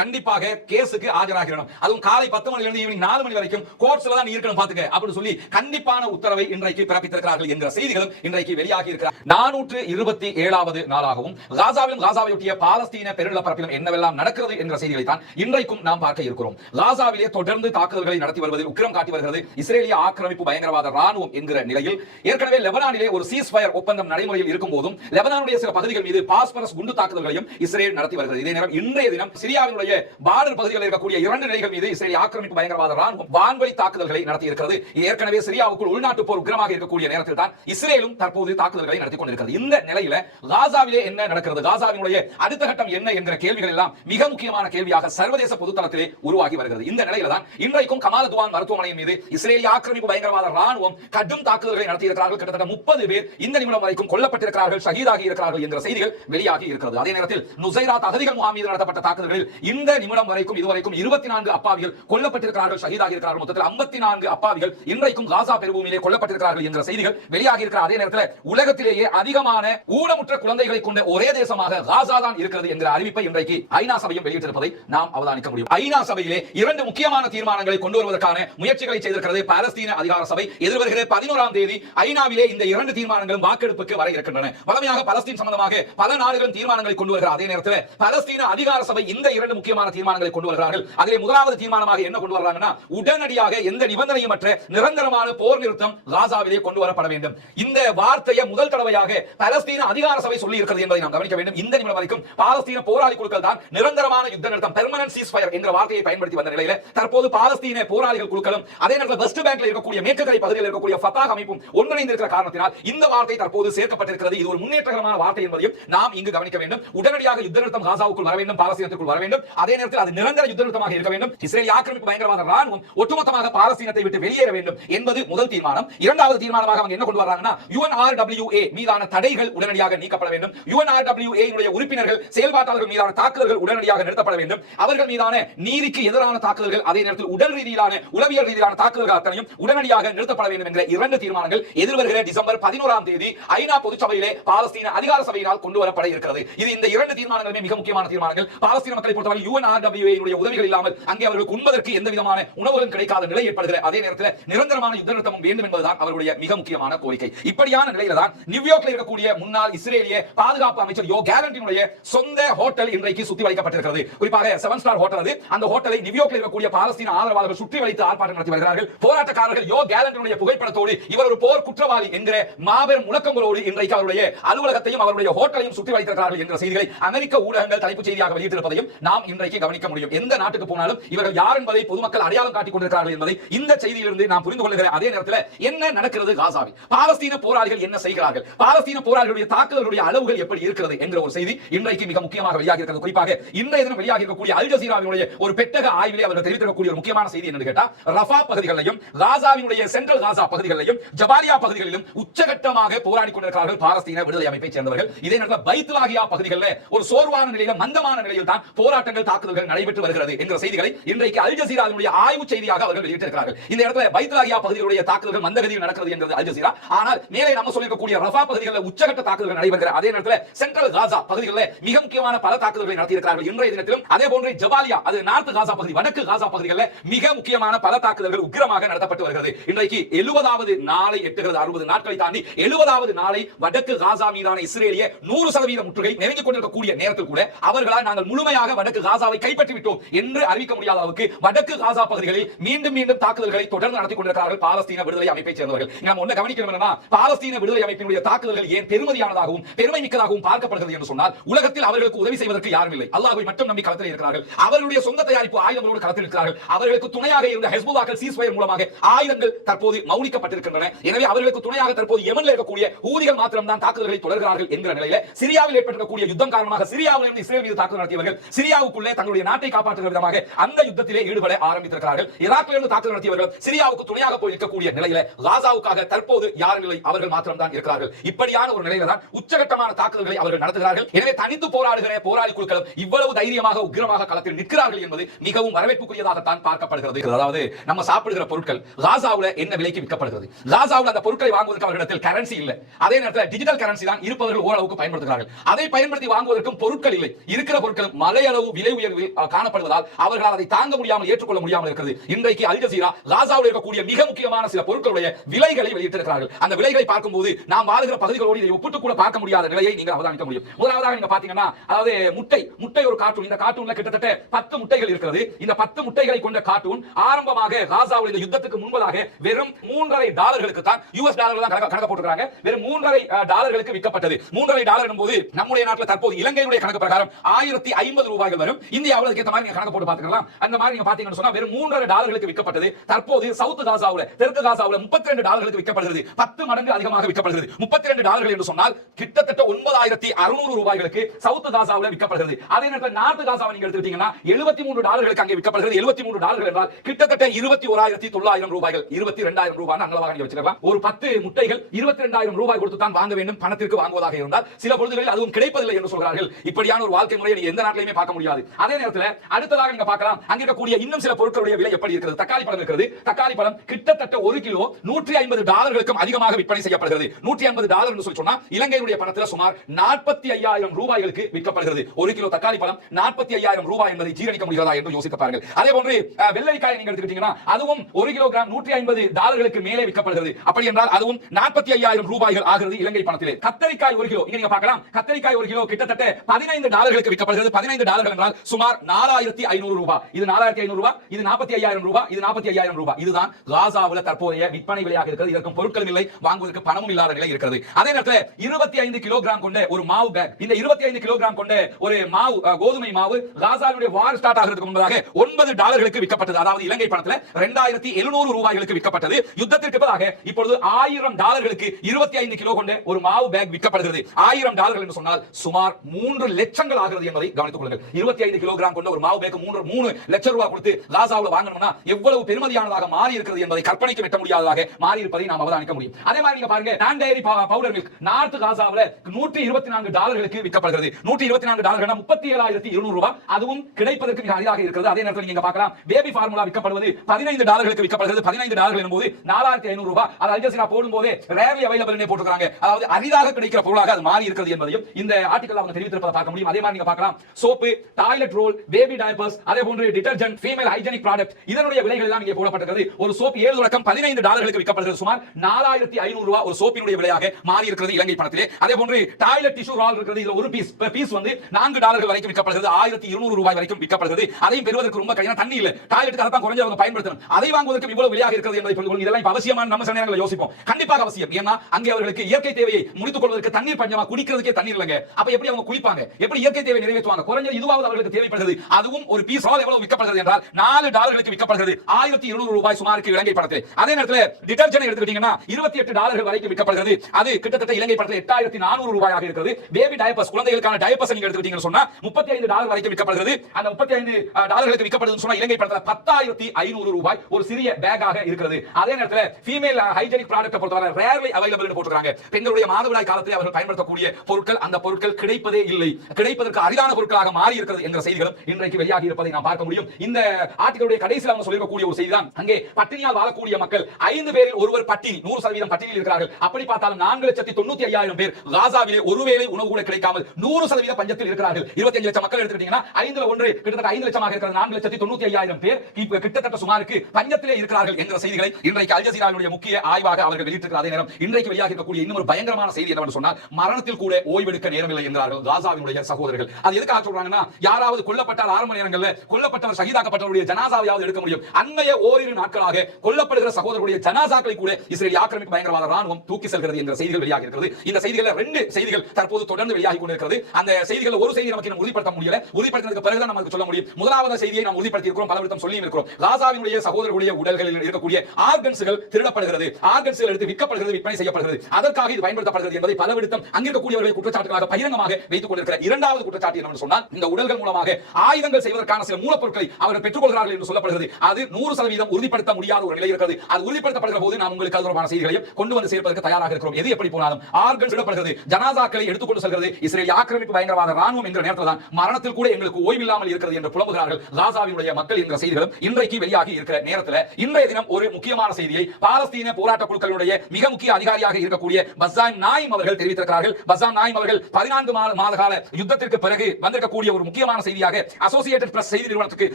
கண்டிப்பாக கேஸுக்கு ஆஜராகணும். அதுவும் காலை 10 மணில இருந்து ஈவினிங் 4 மணி வரைக்கும் கோர்ட்ஸ்ல தான் நீ இருக்கணும் பாத்துக்க அப்படின்னு சொல்லி கண்டிப்பான உத்தரவை இன்றைக்கு பிறப்பித்திருக்கிறார்கள் என்கிற செய்திகளும் இன்றைக்கு வெளியாகி இருக்கிறார். 427வது நாளாகவும் காசாவிலும் காசாவையொட்டிய பாலஸ்தீன பெருநிலப்பரப்பிலும் என்னவெல்லாம் நடக்கிறது என்ற செய்திகளை தான் இன்றைக்கும் நாம் பார்க்க இருக்கிறோம். காசாவிலே தொடர்ந்து தாக்குதல்களை நடத்தி வருவதில் உக்கிரம் காட்டி வருகிறது இஸ்ரேலிய ஆக்கிரமிப்பு பயங்கரவாத ராணுவம் என்கிற நிலையில், ஏற்கனவே லெபனானிலே ஒரு சீஸ்ஃபயர் ஒப்பந்தம் நடைமுறையில் இருக்கும் போதும் லெபனானுடைய சில பகுதிகள் மீது பாஸ்பரஸ் குண்டு தாக்குதல்களையும் இஸ்ரேல் நடத்தி வருகிறது. இதே நேரம் இன்றைய தினம் சிரியாவினுடைய பார்டர் பகுதிகளில் இருக்கக்கூடிய 2 நிலைகள் மீது இஸ்ரேலிய ஆக்கிரமிப்பு பயங்கரவாத ராணுவம் வான்வழி தாக்குதல்களை நடத்தி இருக்கிறது. ஏற்கனவே சிரியாவுக்குள் உள்நாட்டு போர் உக்கிரமாக இருக்கக்கூடிய நேரத்தில் தான் இஸ்ரேலும் தற்போது தாக்குதல்களை நடத்தி கொண்டிருக்கிறது. இந்த நிலையில காசாவிலே என்ன நடக்கிறது, காசாவினுடைய அடுத்த கட்டம் என்ன என்கிற கேள்விகள் எல்லாம் மிக முக்கியமான கேள்வியாக சர்வதேச பொதுத்தளத்திலே உருவாகி வருகிறது. இந்த நிலையில தான் இன்றைக்கும் கமால் துவான் மருத்துவமனையின் மீது இஸ்ரேலிய ஆக்கிரமிப்பு பயங்கரவாத ராணுவம் கடும் தாக்குதல்களை நடத்தி இருக்கிறார்கள். கிட்டத்தட்ட 30 பேர் இந்த நிமிடம் வரைக்கும் கொல்லப்பட்டிருக்கிறார்கள், ஷஹீதாகி இருக்கிறார்கள் என்ற செய்திகள் வெளியாகி இருக்கிறது. அதே நேரத்தில் நுசைராத் அகதிகள் முகாம் மீது நடத்தப்பட்ட தாக்குதல்களில் இந்த நிமிடம் வரைக்கும் இதுவரைக்கும் 24 அப்பாவிகள் கொல்லப்பட்டிருக்கிறார்கள், ஷஹீதாகி இருக்கிறார்கள். மொத்தத்தில் 54 அப்பாவிகள் இன்றைக்கும் காசா பெருபூமியிலே கொல்லப்பட்டிருக்கிறார்கள் என்ற செய்திகள் வெளியாகி இருக்கிற அதே நேரத்தில் உலகத்திலேயே அதிகமான ஊனமுற்ற குழந்தைகளை கொண்ட ஒரே தேசமாக காசா தான் இருக்கிறது என்கிற அறிவிப்பை இன்றைக்கு ஐநா சபையும் வெளியிட்டிருப்பதை நாம் அவதானிக்க முடியும். ஐநா சபையிலே 2 முக்கியமான தீர்மானங்களை கொண்டு வருவதற்கான முயற்சிகளை செய்திருக்கிறது பாலஸ்தீன அதிகார சபை. எதிர்வருகிற 11ஆம் தேதி ஐநாவிலே இந்த 2 தீர்மானங்களும் வாக்கெடுப்புக்கு வர இருக்கின்றன. வழமையாக பலஸ்தீன் சம்பந்தமாக பல நாடுகளும் தீர்மானங்களை கொண்டு வருகிற அதே நேரத்தில் பலஸ்தீன அதிகார சபை இந்த 2 முக்கியமான தீர்மானங்களை கொண்டு வருகிறார்கள். அதிலே முதலாவது தீர்மானமாக என்ன கொண்டு வர்றாங்கன்னா, உடனடியாக எந்த நிபந்தனையுமற்ற நிரந்தரமான போர் நிறுத்தம் காசாவிலே கொண்டு வரப்பட வேண்டும். இந்த வார்த்தையை முதல் தடவையாக பலஸ்தீன அதிகார சபை சொல்லி இருக்கிறது என்பதை நாம் கவனிக்க வேண்டும். இந்த நிமிடம் வரைக்கும் பாலஸ்தீன போராளி குழுக்கள் தான் நிரந்தரமான யுத்த நிறுத்தம் பெர்மனன்ட் சீஸ்ஃபயர் என்ற வார்த்தையை பயன்படுத்தி வந்த நிலையில தற்போது பாலஸ்தீன போராளிகள் குழுக்களும் அதே நேரத்தில் வெஸ்ட் பேங்க்ல இருக்கக்கூடிய மேற்கு கரை பகுதியில் இருக்கக்கூடிய ஃபத்தாஹ் அமைப்பும் ஒன்றிணைந்து இருக்கிற காரணத்தினால் இந்த வார்த்தை தற்போது சேர்க்கப்பட்டிருக்கிறது. இது ஒரு முன்னேற்றகரமான வார்த்தை என்பதையும் நாம் இங்கு கவனிக்க வேண்டும். உடனடியாக யுத்த நிறுத்தம் காசாவுக்குள் வர வேண்டும், பாலஸ்தீனத்துக்குள் வர வேண்டும். அதே நேரத்தில் அது நிரந்தர யுத்த நிறுத்தமாக இருக்க வேண்டும். இஸ்ரேல் ஆக்கிரமிப்பு பயங்கரவாத ராணுவம் ஒட்டுமொத்தமாக பாலஸ்தீனத்தை விட்டு வெளியேற வேண்டும் என்பது முதல் தீர்மானம். இரண்டாவது தீர்மானமாக அவங்க என்ன கொண்டு வர்றாங்கன்னா, UNRWA மீதான தடைகள் உடனடியாக நீக்கப்பட வேண்டும். UNRWA உடைய உறுப்பினர்கள் செயல்பாட்டாளர்கள் மீதான தாக்குதல்கள் உடனடியாக நிறுத்தப்பட வேண்டும். அவர்கள் மீதான நீதிக்கு எதிரான தாக்குதல்கள், அதே நேரத்தில் உடல் ரீதியிலான உளவியல் ரீதியிலான தாக்குதல்கள் தாக்குதல்கள் அத்தனையும் உடனடியாக நிறுத்தப்பட வேண்டும் என்ற 2 தீர்மானங்கள் எதிர்வருகிற டிசம்பர் 11ஆம் தேதி ஐநா பொதுச்சபையிலே பாலஸ்தீன அதிகார சபையினால் கொண்டு வரப்பட இருக்கிறது. இது இந்த 2 தீர்மானங்களுமே மிக முக்கியமான தீர்மானங்கள். பாலஸ்தீன மக்களை பொறுத்தவரை UNRWA உதவிகள் இல்லாமல் அங்கே அவர்களுக்கு உண்பதற்கு எந்த விதமான உணவுகளும் கிடைக்காத நிலை ஏற்படுகிற அதே நேரத்தில் நிரந்தரமான யுத்த நிறுத்தமும் வேண்டும் என்பதுதான் அவர்களுடைய மிக முக்கியமான கோரிக்கை. இப்படியான நிலையில தான் நியூயார்க்கில் இருக்கக்கூடிய முன்னாள் இஸ்ரேலிய பாதுகாப்பு அமைச்சர் யோ கேலண்டினுடைய சொந்த ஹோட்டல் இன்றைக்கு சுத்தி வளைக்கப்பட்டிருக்கிறது. குறிப்பாக 7 ஸ்டார் ஹோட்டல் அது. அந்த ஹோட்டலை நியூயார்க்கில் இருக்கக்கூடிய பாலஸ்தீன ஆதரவாளர்கள் சுற்றி வளைத்து ஆர்ப்பாட்டம் நடத்தி வருகிறார்கள். போராட்டக்காரர்கள் யோ கேலண்டினுடைய புகைப்படத்தோடு இவர் ஒரு போர் குற்றவாளி என்கிற மாபெரும் முழக்கங்களோடு இன்றைக்கு அவருடைய அலுவலகத்தையும் அவருடைய ஹோட்டலையும் சுற்றி வைத்திருக்கிறார்கள் என்ற செய்திகளை அமெரிக்க ஊடகங்கள் தலைப்புச் செய்தியாக வெளியிட்டிருப்பதையும் நாம் இன்றைக்கு கவனிக்க முடியும். எந்த நாட்டுக்கு போனாலும் இவர்கள் யார் என்பதை பொதுமக்கள் அடையாளம் காட்டிக் கொண்டிருக்கிறார்கள் என்பதை இந்த செய்தியிலிருந்து நாம் புரிந்து கொள்கிற அதே நேரத்தில் என்ன நடக்கிறது காசாவில், பாலஸ்தீன போராளிகள் என்ன செய்கிறார்கள், பாலஸ்தீன போராளிகளுடைய தாக்குதலுடைய அளவுகள் எப்படி இருக்கிறது என்கிற ஒரு செய்தி இன்றைக்கு மிக முக்கியமாக வெளியாகி இருக்கிறது. குறிப்பாக இன்றைய தினம் வெளியாகி இருக்கக்கூடிய அல் ஜசீராவினுடைய ஒரு பெட்டக ஆய்விலே அவர்கள் தெரிவித்திருக்கக்கூடிய ஒரு முக்கியமான செய்தி என்னன்னு கேட்டா, ரஃபா பகுதிகளிலும் காசாவினுடைய சென்ட்ரல் காசா பகுதிகளிலும் ஜபாலியா பகுதிகளிலும் உச்சகட்டமாக போராடி கொண்டிருக்கிறார்கள் பாலஸ்தீன விடுதலை அமைப்பை சேர்ந்தவர்கள். இதே நேரத்தில் பைத்துலாகியா பகுதிகளில் ஒரு சோர்வான நிலையில மந்தமான நிலையில் தான் போராட்டங்கள் தாக்குதல்கள் நடைபெற்று வருகிறது என்கிற செய்திகளை இன்றைக்கு அல் ஜசீராவினுடைய ஆய்வு செய்தியாக அவர்கள் வெளியிட்டிருக்கிறார்கள். இந்த இடத்துல பைத்துலாகியா பகுதிகளுடைய தாக்குதல்கள் மந்தகதியில் நடக்கிறது என்கிறது அல் ஜசீரா. ஆனால் மேலே நம்ம சொல்லிருக்கக்கூடிய ரஃபா பகுதிகளில் உச்சகட்ட தாக்குதல்கள் நடைபெறுகிற அதே நேரத்தில் சென்ட்ரல் காசா பகுதிகளில் மிக முக்கியமான பல தாக்குதல்களை நடத்தி இருக்கிறார்கள். இன்றைய தினத்திலும் அதே போன்று ஜபாலியா, அது நார்த் காசா பகுதி, வடக்கு காசா பகுதிகளில் மிக முக்கியமான பல தாக்குதல்கள் உக்கிரமாக நடத்தப்பட்டு வருகிறது. இன்றைக்கு 70வது நாளை எட்டுகிறது. 60 நாட்களை தாண்டி 70வது நாளை வடக்கு காசா மீதான இஸ்ரேலிய 100% முற்றுகை நெருங்கிக் கொண்டிருக்கக்கூடிய நேரத்தில் கூட அவர்களால் நாங்கள் முழுமையாக வடக்கு காசாவை கைப்பற்றி விட்டோம் என்று அறிவிக்க முடியாத அளவுக்கு வடக்கு காசா பகுதிகளில் மீண்டும் மீண்டும் தாக்குதல்களை தொடர்ந்து நடத்தி கொண்டிருக்கிறார்கள் பாலஸ்தீன விடுதலை அமைப்பை சேர்ந்தவர்கள். நாம் ஒண்ணு கவனிக்கணும் என்னன்னா, பாலஸ்தீன விடுதலை அமைப்பினுடைய தாக்குதல்கள் ஏன் பெருமதியானதாகவும் பெருமை மிக்கதாகவும் பார்க்கப்படுகிறது என்று சொன்னால், உலகத்தில் அவர்களுக்கு உதவி செய்வதற்கு யாரும் இல்லை. அல்லாஹ்வை மட்டும் நம்பி களத்தில் இருக்கிறார்கள். அவர்களுடைய சொந்த தயாரிப்பு ஆயுதங்களோடு களத்தில் இருக்கிறார்கள். அவர்களுக்கு துணையாக இருந்த ஹெஸ்புல்லாக்கள் சீஸ்ஃபயர் மூலமாக ஆயுதங்கள் தற்போது மௌனிக்கப்பட்டிருக்கின்றன. எனவே அவர்களுக்கு துணையாக தற்போது யெமனில் இருக்கக்கூடிய ஊதிகள் மாத்திரம் தான் தாக்குதல்களை தொடர்கிறார்கள் என்கிற நிலையில சிரியாவில் ஏற்பட்டிருக்கக்கூடிய யுத்தம் காரணமாக சிரியாவில் இருந்து இஸ்ரேல் மீது தாக்குதல் நடத்தியவர்கள் சிரியாவுக்குள்ளே தங்களுடைய நாட்டை காப்பாற்றுகிற விதமாக அந்த யுத்தத்திலே ஈடுபட ஆரம்பித்திருக்கிறார்கள். ஈராக்கில் இருந்து தாக்குதல் நடத்தியவர்கள் சிரியாவுக்கு துணையாக போய் இருக்கக்கூடிய நிலையில காசாவுக்காக தற்போது யாரும் இல்லை, அவர்கள் மாத்திரம் தான் இருக்கிறார்கள். இப்படியான ஒரு நிலையில தான் உச்சகட்டமான தாக்குதல்களை அவர்கள் நடத்துகிறார்கள். எனவே தனித்து போராடுகிற போராளி குழுக்களும் இவ்வளவு தைரியமாக உக்கிரமாக களத்தில் நிற்கிறார்கள் என்பது மிகவும் வரவேற்புக்குரியதாகத்தான் பார்க்கப்படுகிறது. அதாவது நம்ம சாப்பிடுகிற பொருட்கள் காசாவுல என்ன விலைக்கு விற்கப்படுகிறது, காசாவுல அந்த பொருட்களை வாங்குவதற்கு அவர்களிடத்தில் கரன்சி இல்லை. அதே நேரத்தில் டிஜிட்டல் கரன்சி தான் இருப்பவர்கள் ஓரளவுக்கு பயன்படுத்துகிறார்கள். அதை பயன்படுத்தி வாங்குவதற்கும் பொருட்கள் இல்லை. இருக்கிற பொருட்கள் மலையளவு விலை உயர்வில் காணப்படுவதால் அவர்களால் அதை தாங்க முடியாமல் ஏற்றுக்கொள்ள முடியாமல் இருக்கிறது. இன்றைக்கு அல் ஜசீரா காசாவில் இருக்கக்கூடிய மிக முக்கியமான சில பொருட்களுடைய விலைகளை வெளியிட்டிருக்கிறார்கள். அந்த விலைகளை பார்க்கும்போது நாம் வாழ்கிற பகுதிகளோடு இதை ஒப்பிட்டு கூட பார்க்க முடியாத நிலையை நீங்கள் அவதானிக்க முடியும். முதலாவதாக நீங்க பாத்தீங்கன்னா, அதாவது முட்டை ஒரு கார்ட்டூன். இந்த கார்ட்டூன்ல கிட்டத்தட்ட 10 முட்டைகள் இருக்கிறது. இந்த 10 முட்டைகளை கொண்ட கார்ட்டூன் ஆரம்பமாக காசாவில் இந்த யுத்தத்துக்கு முன்பதாக வெறும் $3.50 தான், US டாலர்கள் தான் கணக்கு போட்டுருக்காங்க, வெறும் $3.50 விற்கப்பட்டது. $3.50 என்பது நம்முடைய நாட்டில் தற்போது இலங்கையுடைய கணக்கு பிரகாரம் $1050 வரும். இந்தியாவில் அதுக்கு ஏற்ற மாதிரி நீங்க கணக்கு போட்டு பார்த்துக்கலாம். அந்த மாதிரி நீங்க பாத்தீங்கன்னு சொன்னா வெறும் $3.50 விற்கப்பட்டது. தற்போது சவுத் காசாவுல, தெற்கு காசாவுல $32 விற்கப்படுகிறது. 10 மடங்கு அதிகமாக விற்கப்படுகிறது. $32 என்று சொன்னால் கிட்டத்தட்ட $9600 சவுத் காசாவுல விற்கப்படுகிறது. அதே நேரத்தில் நார்த் காசாவை நீங்க எடுத்துக்கிட்டீங்கன்னா $73 அங்கே விற்கப்படுகிறது. $73 என்றால் கிட்டத்தட்ட $21900, $22,000 அங்கலவாக நீங்க வச்சிருக்கலாம். ஒரு 10 முட்டைகள் $22,000 கொடுத்து தான் வாங்க வேண்டும். பணத்திற்கு வாங்குவதாக இருந்தால் சில பொழுதுகளில் அதுவும் கிடைப்பதில்லை என்று சொல்கிறார்கள். இப்படியான ஒரு வாழ்க்கை முறையை எந்த நாட்டிலுமே பார்க்க முடியாது. அதே நேரத்தில் அடுத்ததாக நீங்க பார்க்கலாம், அங்க இருக்கக்கூடிய இன்னும் சில பொருட்களுடைய விலை எப்படி இருக்கிறது. தக்காளி பழம் இருக்கிறது. தக்காளி பழம் கிட்டத்தட்ட 1 கிலோ $150 அதிகமாக விற்பனை செய்யப்படுகிறது. $150 என்று சொல்லி சொன்னா இலங்கையுடைய பணத்தில் சுமார் $45,000 விற்கப்படுகிறது. 1 கிலோ தக்காளி பழம் $45,000 என்பதை ஜீரணிக்க முடிகிறதா என்று யோசித்து பாருங்கள். அதே போன்று வெள்ளரிக்காய் நீங்க எடுத்துக்கிட்டீங்கன்னா அதுவும் 1 கிலோகிராம் $150 மேலே விற்கப்படுகிறது. அப்படி என்றால் அதுவும் $45,000 ஆகிறது இலங்கை பணத்திலே. கத்தரிக்காய் 1 கிலோ நீங்க பார்க்கலாம், கத்தரிக்காய் 1 கிலோ கிட்டத்தட்ட $15 விற்கப்படுகிறது. $15 என்றால் சுமார் $4,500. இது $4,500, இது $45,000, இது $45,000. இதுதான் காசாவுல தற்போதைய விற்பனை விலையாக இருக்கிறது. இதற்கு பொருட்களும் இல்லை, வாங்குவதற்கு பணமும் இல்லாத நிலை இருக்கிறது. அதே நேரத்தில் 25 கிலோகிராம் கொண்ட ஒரு மாவு பேக், இந்த 25 கிலோகிராம் கொண்ட ஒரு மாவு, கோதுமை மாவு காசாவுடைய வார் ஸ்டார்ட் ஆகிறதுக்கு முன்பதாக $9 விற்கப்பட்டது. அதாவது இலங்கை பணத்தில் $2,700 விற்கப்பட்டது. யுத்தத்திற்கு பிறகு இப்பொழுது $1,000 25 கிலோ கொண்ட ஒரு மாவு பேக் விற்கப்படுகிறது. $1,000 என்று சொன்னால் சுமார் 3 லட்சங்கள் ஆகிறது என்பதை கவனித்துக் கொள்ளுங்கள். 25 கிலோகிராம் கொண்ட ஒரு மாவு பேக் 3 லட்சம் ரூபாய் கொடுத்து காசாவுல வாங்கணும்னா எவ்வளவு பெருமதியானதாக மாறி இருக்கிறது என்பதை கற்பனைக்கு எட்ட முடியாததாக மாறி இருப்பதை நாம் அவதானிக்க முடியும். அதே மாதிரி நீங்க பாருங்க, நான் டெய்ரி பவுடர் மில்க் நார்த் காசாவுல $124 விற்கப்படுகிறது. $124 $37,200. அதுவும் கிடைப்பதற்கு மிக அரிதாக இருக்கிறது. அதே நேரத்தில் நீங்க பார்க்கலாம், பேபி ஃபார்முலா விற்கப்படுவது $15 டாலர்களுக்கு விற்கப்படுகிறது. $15 என்பது $4500. அது அல் ஜஸீரா போடும்போது ரேர்லி அவைலபிள் னே போட்டுருக்காங்க. அதாவது அரிதாக கிடைக்கிற பொருளாக அது மாறி இருக்கிறது என்பதையும் இந்த ஆர்டிகல்ல அவங்க தெரிவித்திருப்பதை பார்க்க முடியும். அதே மாதிரி நீங்க பார்க்கலாம் soap, toilet roll, baby diapers, அதே போன்று டிடர்ஜென்ட், ஃபீமேல் ஹைஜெனிக் ப்ராடக்ட் இதனுடைய விலைகள் எல்லாம் இங்கே போடப்பட்டிருக்கிறது. ஒரு சோப் 7 தொடக்கம் $15 விற்கப்படுகிறது. சுமார் $4500 ஒரு சோப்பினுடைய விலையாக மாறி இருக்கிறது இலங்கை பணத்திலே. அதே போன்று டாய்லெட் டிஷ்யூ ரோல் இருக்கிறது. இதுல ஒரு பீஸ் வந்து $4 வரைக்கும் விற்கப்படுகிறது. $1200 வரைக்கும் விற்கப்படுகிறது. அதையும் பெறுவதற்கு ரொம்ப கடினம். தண்ணி இல்ல, டாய்லெட்டுக்கு அதான் குறைஞ்சவங்க பயன்படுத்தணும். அதை வாங்குவதற்கு இவ்வளவு விலையாக இருக்கிறது என்பதை புரிந்து கொள்ளுங்கள். இதெல்லாம் அவசியமான நம்ம சில நேரங்களில் யோசிப்போம். கண்டிப்பாக அவசியம். ஏன்னா அங்கே அவர்களுக்கு இயற்கை தேவையை முடித்துக் கொள்வதற்கு தண்ணீர் பஞ்சமா, குடிக்கிறதுக்கே தண்ணீர் இல்லங்க. அப்ப எப்படி அவங்க குளிப்பாங்க? எப்படி இயற்கை தேவை நிறைவேற்றுவாங்க? குறைஞ்சது இதுவாவது அவர்களுக்கு தேவைப்படுகிறது. அதுவும் ஒரு பீஸ் ரோல் எவ்வளவு விற்கப்படுகிறது என்றால் $4 விற்கப்படுகிறது. $1200 சுமாருக்கு இலங்கை பணத்தில். அதே நேரத்தில் டிடர்ஜென்ட் எடுத்துக்கிட்டீங்கன்னா $28 வரைக்கும் விற்கப்படுகிறது. அது கிட்டத்தட்ட இலங்கை பணத்தில் $8400 இருக்கிறது. பேபி டயப்பர்ஸ், குழந்தைகளுக்கான டயப்பர்ஸ் நீங்க எடுத்துக்கிட்டீங்கன்னு சொன்னா $35 வரைக்கும் விற்கப்படுகிறது. அந்த $35 விற்கப்படுதுன்னு சொன்னா இலங்கை பணத்தில் $10,500 ஒரு சிறிய பேக்காக இருக்கிறது. அதே நேரத்தில் ஃபீமேல் ஹைஜெனிக் ப்ராடக்ட் பொறுத்தவரை ரேர்லி அவைலபிள் னு போட்டுருக்காங்க. பெண்களுடைய மாதவிடாய் காலத்தில் அவர்கள் பயன்படுத்தக்கூடிய பொருட்கள், அந்த பொருட்கள் கிடைப்பதே இல்லை, கிடைப்பதற்கு அரிதான பொருட்களாக மாறி இருக்கிறது என்ற செய்திகளும் இன்றைக்கு வெளியாகி இருப்பதை நாம் பார்க்க முடியும். இந்த ஆர்டிகளுடைய கடைசியில் அவங்க சொல்லிருக்கக்கூடிய ஒரு செய்திதான், அங்கே பட்டினியால் வாழக்கூடிய மக்கள் 5 பேரில் ஒருவர் பட்டினி, 100% பட்டினியில் இருக்கிறார்கள். அப்படி பார்த்தாலும் 4,95,000 பேர் காசாவிலே ஒருவேளை உணவு கூட கிடைக்காமல் 100% பஞ்சத்தில் இருக்கிறார்கள். 25 லட்சம் மக்கள் எடுத்துக்கிட்டீங்கன்னா 5ல் 1 கிட்டத்தட்ட 5 லட்சமாக இருக்கிறது. 4,95,000 பேர் கிட்டத்தட்ட சுமாருக்கு பஞ்சத்திலே இருக்கிறார்கள் என்ற செய்திகளை இன்றைக்கு அல் ஜஸீராவுடைய முக்கிய ஆய்வாக அவர்கள் வெளியிட்டிருக்கிற அதே நேரம் இன்றைக்கு வெளியாக இருக்கக்கூடிய இன்னும் ஒரு பயங்கரமான செய்தி என்னவென்று சொன்னால், மரணத்தில் கூட ஓய்வெடுக்க நேரமில்லை என்கிறார்கள் காசாவினுடைய சகோதரர்கள். அது எதுக்காக சொல்றாங்கன்னா, யாராவது கொல்லப்பட்டால் ஆரம்ப நேரங்களில் கொல்லப்பட்டவர் ஷஹீதாக்கப்பட்டவருடைய ஜனாசாவையாவது எடுக்க முடியும். அன்னைய ஓரிரு நாட்களாக கொல்லப்படுகிற சகோதரருடைய ஜனாசாக்களை கூட இஸ்ரேல் ஆக்கிரமிப்பு பயங்கரவாத ராணுவம் தூக்கி செல்கிறது என்ற செய்திகள் வெளியாக இருக்கிறது. இந்த செய்திகளில் 2 செய்திகள் தற்போது தொடர்ந்து வெளியாகி கொண்டிருக்கிறது. அந்த செய்திகள் ஒரு செய்தி நமக்கு உறுதிப்படுத்த முடியல, உறுதிப்படுத்தினதுக்கு பிறகுதான் நமக்கு சொல்ல முடியும். முதலாவது செய்தியை நாம் உறுதிப்படுத்தி இருக்கிறோம், பலவிதம் சொல்லி இருக்கிறோம். காசாவினுடைய சகோதரர்களுடைய உடல்களில் இருக்கக்கூடிய ஆர்கன்ஸ்கள் திருடப்படுகிறது, ஆர்கன்ஸ்கள் எடுத்து விற்கப்படுகிறது, விற்பனை செய்யப்படுகிறது. அதற்காக இது பயன்படுத்தப்படுகிறது என்பதை பலவிதம் அங்கிருக்கக்கூடியவர்களை குற்றச்சாட்டுகளாக பகிரங்கமாக வைத்துக் கொண்டிருக்கிற இரண்டாவது குற்றச்சாட்டு என்னவென்று சொன்னால், இந்த உடல்கள் மூலமாக ஆயுதங்கள் செய்வதற்கான சில மூலப்பொருட்களை அவர்கள் பெற்றுக் கொள்கிறார்கள் என்று சொல்லப்படுகிறது. அது 100% உறுதிப்படுத்த முடியாத ஒரு நிலை இருக்கிறது. அது உறுதிப்படுத்தப்படுகிற போது நாம் உங்களுக்கு அது தொடர்பான செய்திகளையும் கொண்டு வந்து சேர்ப்பதற்கு தயாராக இருக்கிறோம். எது எப்படி போனாலும் ஆர்கன்ஸ் விடப்படுகிறது, ஜனாசாக்களை எடுத்துக்கொண்டு செல்கிறது இஸ்ரேல் ஆக்கிரமிப்பு பயங்கரவாத ராணுவம் என்ற நேரத்தில் தான் மரணத்தில் கூட எங்களுக்கு ஓய்வில்லாமல் இருக்கிறது என்று புலம்புகிறார்கள் காசாவினுடைய மக்கள் என்ற செய்திகளும் இன்றைக்கு வெளியாகி இருக்கிற நேரத்தில் இன்றைய தினம் ஒரு முக்கியமான செய்தியை பாலஸ்தீன போராட்ட குழுக்களுடைய மிக முக்கிய அதிகாரியாக இருக்கக்கூடிய பஸ்ஸாம் நாயிம் அவர்கள் தெரிவித்திருக்கிறார்கள். பஸ்ஸாம் நாயிம் அவர்கள் 14 மாத கால யுத்தத்திற்கு பிறகு வந்திருக்கக்கூடிய ஒரு முக்கியமான செய்தியாக அசோசியேட்டட் பிரஸ் செய்தி நிறுவனத்துக்கு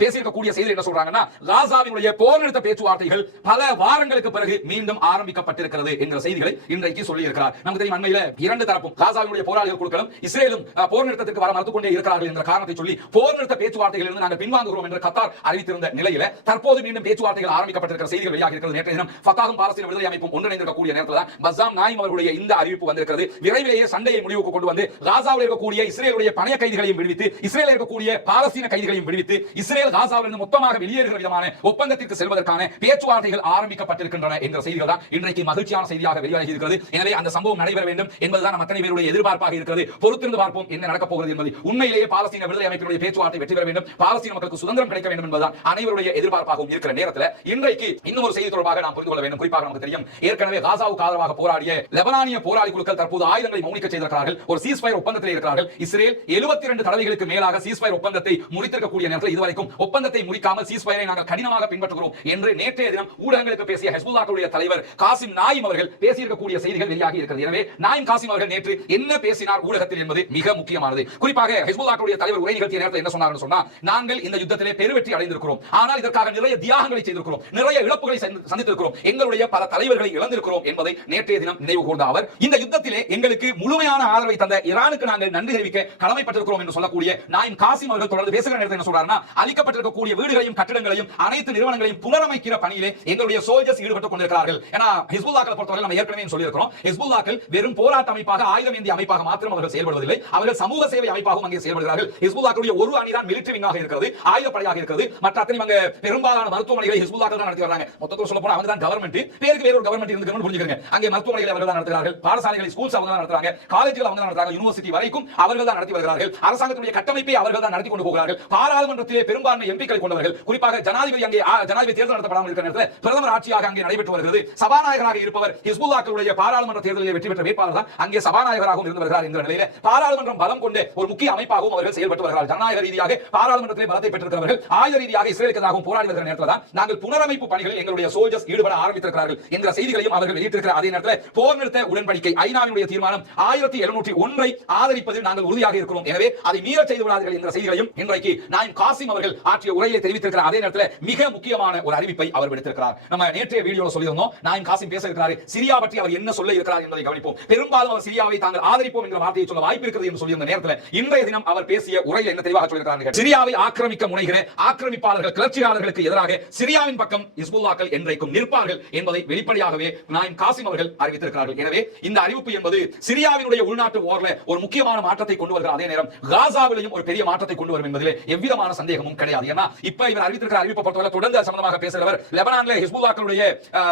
பேசியிருக்கக்கூடிய செய்தி என்ன சொல்றாங்கன்னா, காசாவினுடைய போர் நிறுத்த பேச்சுவார்த்தைகள் பல வாரங்களுக்கு பிறகு மீண்டும் ஆரம்பிக்கப்பட்டிருக்கிறது என்ற செய்திகளை இன்றைக்கு சொல்லி இருக்கிறார். நமக்கு தெரியும், அண்மையில 2 தரப்பும் காசாவினுடைய போராளிகள் குழுக்களும் இஸ்ரேலும் போர் நிறுத்தத்துக்கு வர மறுத்துக் கொண்டே இருக்கிறார்கள் என்ற காரணத்தை சொல்லி போர் நிறுத்த பேச்சுவார்த்தைகளிலிருந்து நாங்கள் பின்வாங்குகிறோம் என்று கத்தார் அறிவித்திருந்த நிலையில தற்போது மீண்டும் பேச்சுவார்த்தைகள் ஆரம்பிக்கப்பட்டிருக்கிற செய்திகள் வெளியாக இருக்கிறது. நேற்றைய தினம் ஃபத்தாஹும் பாலஸ்தீன விடுதலை அமைப்பும் ஒன்றிணைந்திருக்கக்கூடிய நேரத்தில் தான் பஸ்ஸாம் நாயிம் அவர்களுடைய இந்த அறிவிப்பு வந்திருக்கிறது. விரைவிலேயே சண்டையை முடிவுக்கு கொண்டு வந்து காசாவில் இருக்கக்கூடிய இஸ்ரேலுடைய பணைய கைதிகளையும் விடுவித்து, இஸ்ரேலில் இருக்கக்கூடிய பாலஸ்தீன கைதிகளையும் விடுவித்து, இஸ்ரேல் காசாவிலிருந்து மொத்தமாக வெளியேறுகிற விதமான ஒப்பந்தத்திற்கு செல்வதற்கான பேச்சுவார்த்தைகள் ஆரம்பிக்கப்பட்டிருக்கின்றன என்ற செய்திகள் தான் இன்றைக்கு மகிழ்ச்சியான செய்தியாக வெளியாகி இருக்கிறது. எனவே அந்த சம்பவம் நடைபெற வேண்டும் என்பதுதான் நம்ம அத்தனை பேருடைய எதிர்பார்ப்பாக இருக்கிறது. பொறுத்திருந்து பார்ப்போம் என்ன நடக்கப் போகிறது என்பது. உண்மையிலேயே பாலஸ்தீன விடுதலை அமைப்பினுடைய பேச்சுவார்த்தை வெற்றி பெற வேண்டும், பாலஸ்தீன மக்களுக்கு சுதந்திரம் கிடைக்க வேண்டும் என்பதுதான் அனைவருடைய எதிர்பார்ப்பாகவும் இருக்கிற நேரத்தில் இன்றைக்கு இன்னும் ஒரு செய்தி தொடர்பாக நாம் புரிந்து கொள்ள வேண்டும். குறிப்பாக நமக்கு தெரியும், ஏற்கனவே காசாவுக்கு ஆதரவாக போராடிய லெபனானிய போராளி குழுக்கள் தற்போது ஆயுதங்களை மௌனிக்க செய்திருக்கிறார்கள். ஒரு சீஸ்ஃபயர் ஒப்பந்தத்தில் இருக்கிறார்கள். இஸ்ரேல் 72 தடவைகளுக்கு மேலாக சீஸ்ஃபயர் ஒப்பந்தத்தை முறித்திருக்கக்கூடிய நேரத்தில் இதுவரைக்கும் ஒப்பந்தத்தை முறிக்காமல் சீஸ்ஃபயரை நாங்கள் கடினமாக பின்பற்றுகிறோம் என்று நேற்றைய தினம் ஊடகங்களுக்கு பேசிய ஹிஸ்புல்லாஹ்வுடைய தலைவர் காசிம் நாயிம் அவர்கள் பேசியிருக்கக்கூடிய செய்திகள் வெளியாகி இருக்கிறது. எனவே நாயிம் காசிம் அவர்கள் நேற்று என்ன பேசினார் ஊடகத்தில் என்பது மிக முக்கியமானது. குறிப்பாக ஹிஸ்புல்லாஹ்வுடைய தலைவர் உரை நிகழ்த்திய நேரத்தில் என்ன சொன்னார்னு சொன்னா, நாங்கள் இந்த யுத்தத்திலே பெருவெற்றி அடைந்திருக்கிறோம், ஆனால் இதற்காக நிறைய தியாகங்களை செய்திருக்கிறோம், நிறைய இழப்புகளை சந்தித்திருக்கிறோம், எங்களுடைய பல தலைவர்களை இழந்திருக்கிறோம் என்பதை நேற்றைய தினம் நினைவு கூர்ந்த அவர், இந்த யுத்தத்திலே எங்களுக்கு முழுமையான ஆதரவை தந்த ஈரானுக்கு நாங்கள் நன்றி தெரிவிக்க கடமைப்பட்டிருக்கிறோம் என்று சொல்லக்கூடிய நாயிம் காசிம் அவர்கள் தொடர்ந்து பேசுகிற நேரத்தில் என்ன சொல்றாருன்னா, அளிக்கப்பட்டிருக்கக்கூடிய வீடுகளையும் கட்டிடங்களையும் அனைத்து நிறுவனங்களையும் புனரமைக்கிற பணியிலே எங்களுடைய சோல்ஜர்ஸ் ஈடுபட்டுக் கொண்டிருக்கிறார்கள். ஏன்னா ஹிஸ்புல்லாஹ்வை பொறுத்தவரை நம்ம ஏற்கனவே சொல்லியிருக்கிறோம், ஹிஸ்புல்லாஹ்கள் வெறும் போராட்ட அமைப்பாக, ஆயுதம் ஏந்திய அமைப்பாக மாத்திரம் அவர்கள் செயல்படுவதில்லை, அவர்கள் சமூக சேவை அமைப்பாகவும் அங்கே செயல்படுகிறார்கள். ஹிஸ்புல்லாஹ்வுடைய ஒரு அணிதான் மிலிட்டரி விங்காக இருக்கிறது, ஆயுதப்படையாக இருக்கிறது. மற்ற அத்தனை அங்க பெரும்பாலான மருத்துவமனைகளை ஹிஸ்புல்லாஹ்கள் தான் நடத்தி வராங்க. மொத்தத்தில் சொல்ல போனா அவங்க தான் கவர்மெண்ட், பேருக்கு வேற ஒரு கவர்மெண்ட் இருக்குன்னு புரிஞ்சுக்கங்க. அங்கே மருத்துவமனைகளை அவர்கள் தான் நடத்துகிறார்கள், பாடசாலைகளை ஸ்கூல்ஸ் அவங்க தான் நடத்துறாங்க, காலேஜ்கள் அவங்க தான் நடத்துறாங்க, யூனிவர்சிட்டி வரைக்கும் அவர்கள் தான் நடத்தி வருகிறார்கள். அரசாங்கத்துடைய கட்டமைப்பை அவர்கள் தான் நடத்தி கொண்டு போகிறார்கள். பாராளுமன்றத்திலே பெரும்பான்மை எம்பிக்களை கொண்டவர்கள், குறிப்பாக ஜனாதிபதி அங்கே ஜனாதிபதி தேர்தல் நடத்தப்படாமல் இருக்கிற நேரத்தில் பிரதமர் ஆட்சியாக அங்கே நடைபெற்று வருகிறது. சபாநாயகராக இருப்பவர் ஹிஸ்புல்லாஹ்வுடைய பாராளுமன்ற தேர்தலில் வெற்றி பெற்ற வேட்பாளர் தான் அங்கே சபாநாயகராகவும் இருந்து வருகிறார் என்ற நிலையில பாராளுமன்றம் பலம் கொண்ட ஒரு முக்கிய அமைப்பாகவும் அவர்கள் செயல்பட்டு வருகிறார்கள். ஜனநாயக ரீதியாக பாராளுமன்றத்திலே பலத்தை பெற்றிருக்கிறவர்கள், ஆயுத ரீதியாக இஸ்ரேலுக்கு எதிராக போராடி வருகிற நேரத்தில் தான் நாங்கள் நாங்கள் புனரமைப்பு பணிகளில் எங்களுடைய சோல்ஜர்ஸ் ஈடுபட ஆரம்பித்திருக்கிறார்கள் என்ற செய்திகளையும் அவர்கள் வெளியிட்டிருக்கிற அதே நேரத்தில் போர் நிறுத்த உடன்படிக்கை ஐநாவினுடைய தீர்மானம் 1701 ஆதரிப்பதில் நாங்கள் உறுதியாக இருக்கிறோம். எனவே அதை மீற செய்து விடாதீர்கள் என்ற செய்திகளையும் இன்றைக்கு நாயிம் காசிம் அவர்கள் ஆற்றிய உரையை தெரிவித்திருக்கிற அதே நேரத்தில் மிக முக்கியமான ஒரு அறிவிப்பை அவர் விடுத்திருக்கிறார். நம்ம நேற்றைய வீடியோவில் சொல்லியிருந்தோம், நாயிம் காசிம் பேச இருக்கிறார். சிரியா பற்றி அவர் என்ன சொல்ல இருக்கிறார் என்பதை கவனிப்போம். பெரும்பாலும் அவர் சிரியாவை தாங்கள் ஆதரிப்போம் என்ற வார்த்தையை சொல்ல வாய்ப்பு இருக்கிறது என்று சொல்லியிருந்த நேரத்தில் இன்றைய தினம் அவர் பேசிய உரையில் என்ன தெளிவாக சொல்லியிருக்கிறார்? சிரியாவை ஆக்கிரமிக்க முனைகிற ஆக்கிரமிப்பாளர்கள் கிளர்ச்சியாளர்களுக்கு எதிராக சிரியாவின் பக்கம் ஹிஸ்புல்லாக்கள் என்றைக்கும் நிற்பார்கள் என்பதை வெளிப்படையாகவே நாயிம் காசிம் அவர்கள் அறிவித்திருக்கிறார்கள். எனவே இந்த அறிவிப்பு என்பது சிரியாவினுடைய உள்நாட்டு போர்ல ஒரு முக்கியமான மாற்றத்தை கொண்டு வருகிற அதே நேரம் காசாவிலையும் ஒரு பெரிய மாற்றத்தை கொண்டு வரும் என்பதிலே எவ்விதமான சந்தேகமும் கிடையாது. ஏன்னா இப்ப இவர் அறிவித்திருக்கிற அறிவிப்பை பொறுத்தவரை தொடர்ந்து சம்பந்தமாக பேசுகிறவர் லெபனான்ல ஹிஸ்புல்லாக்களுடைய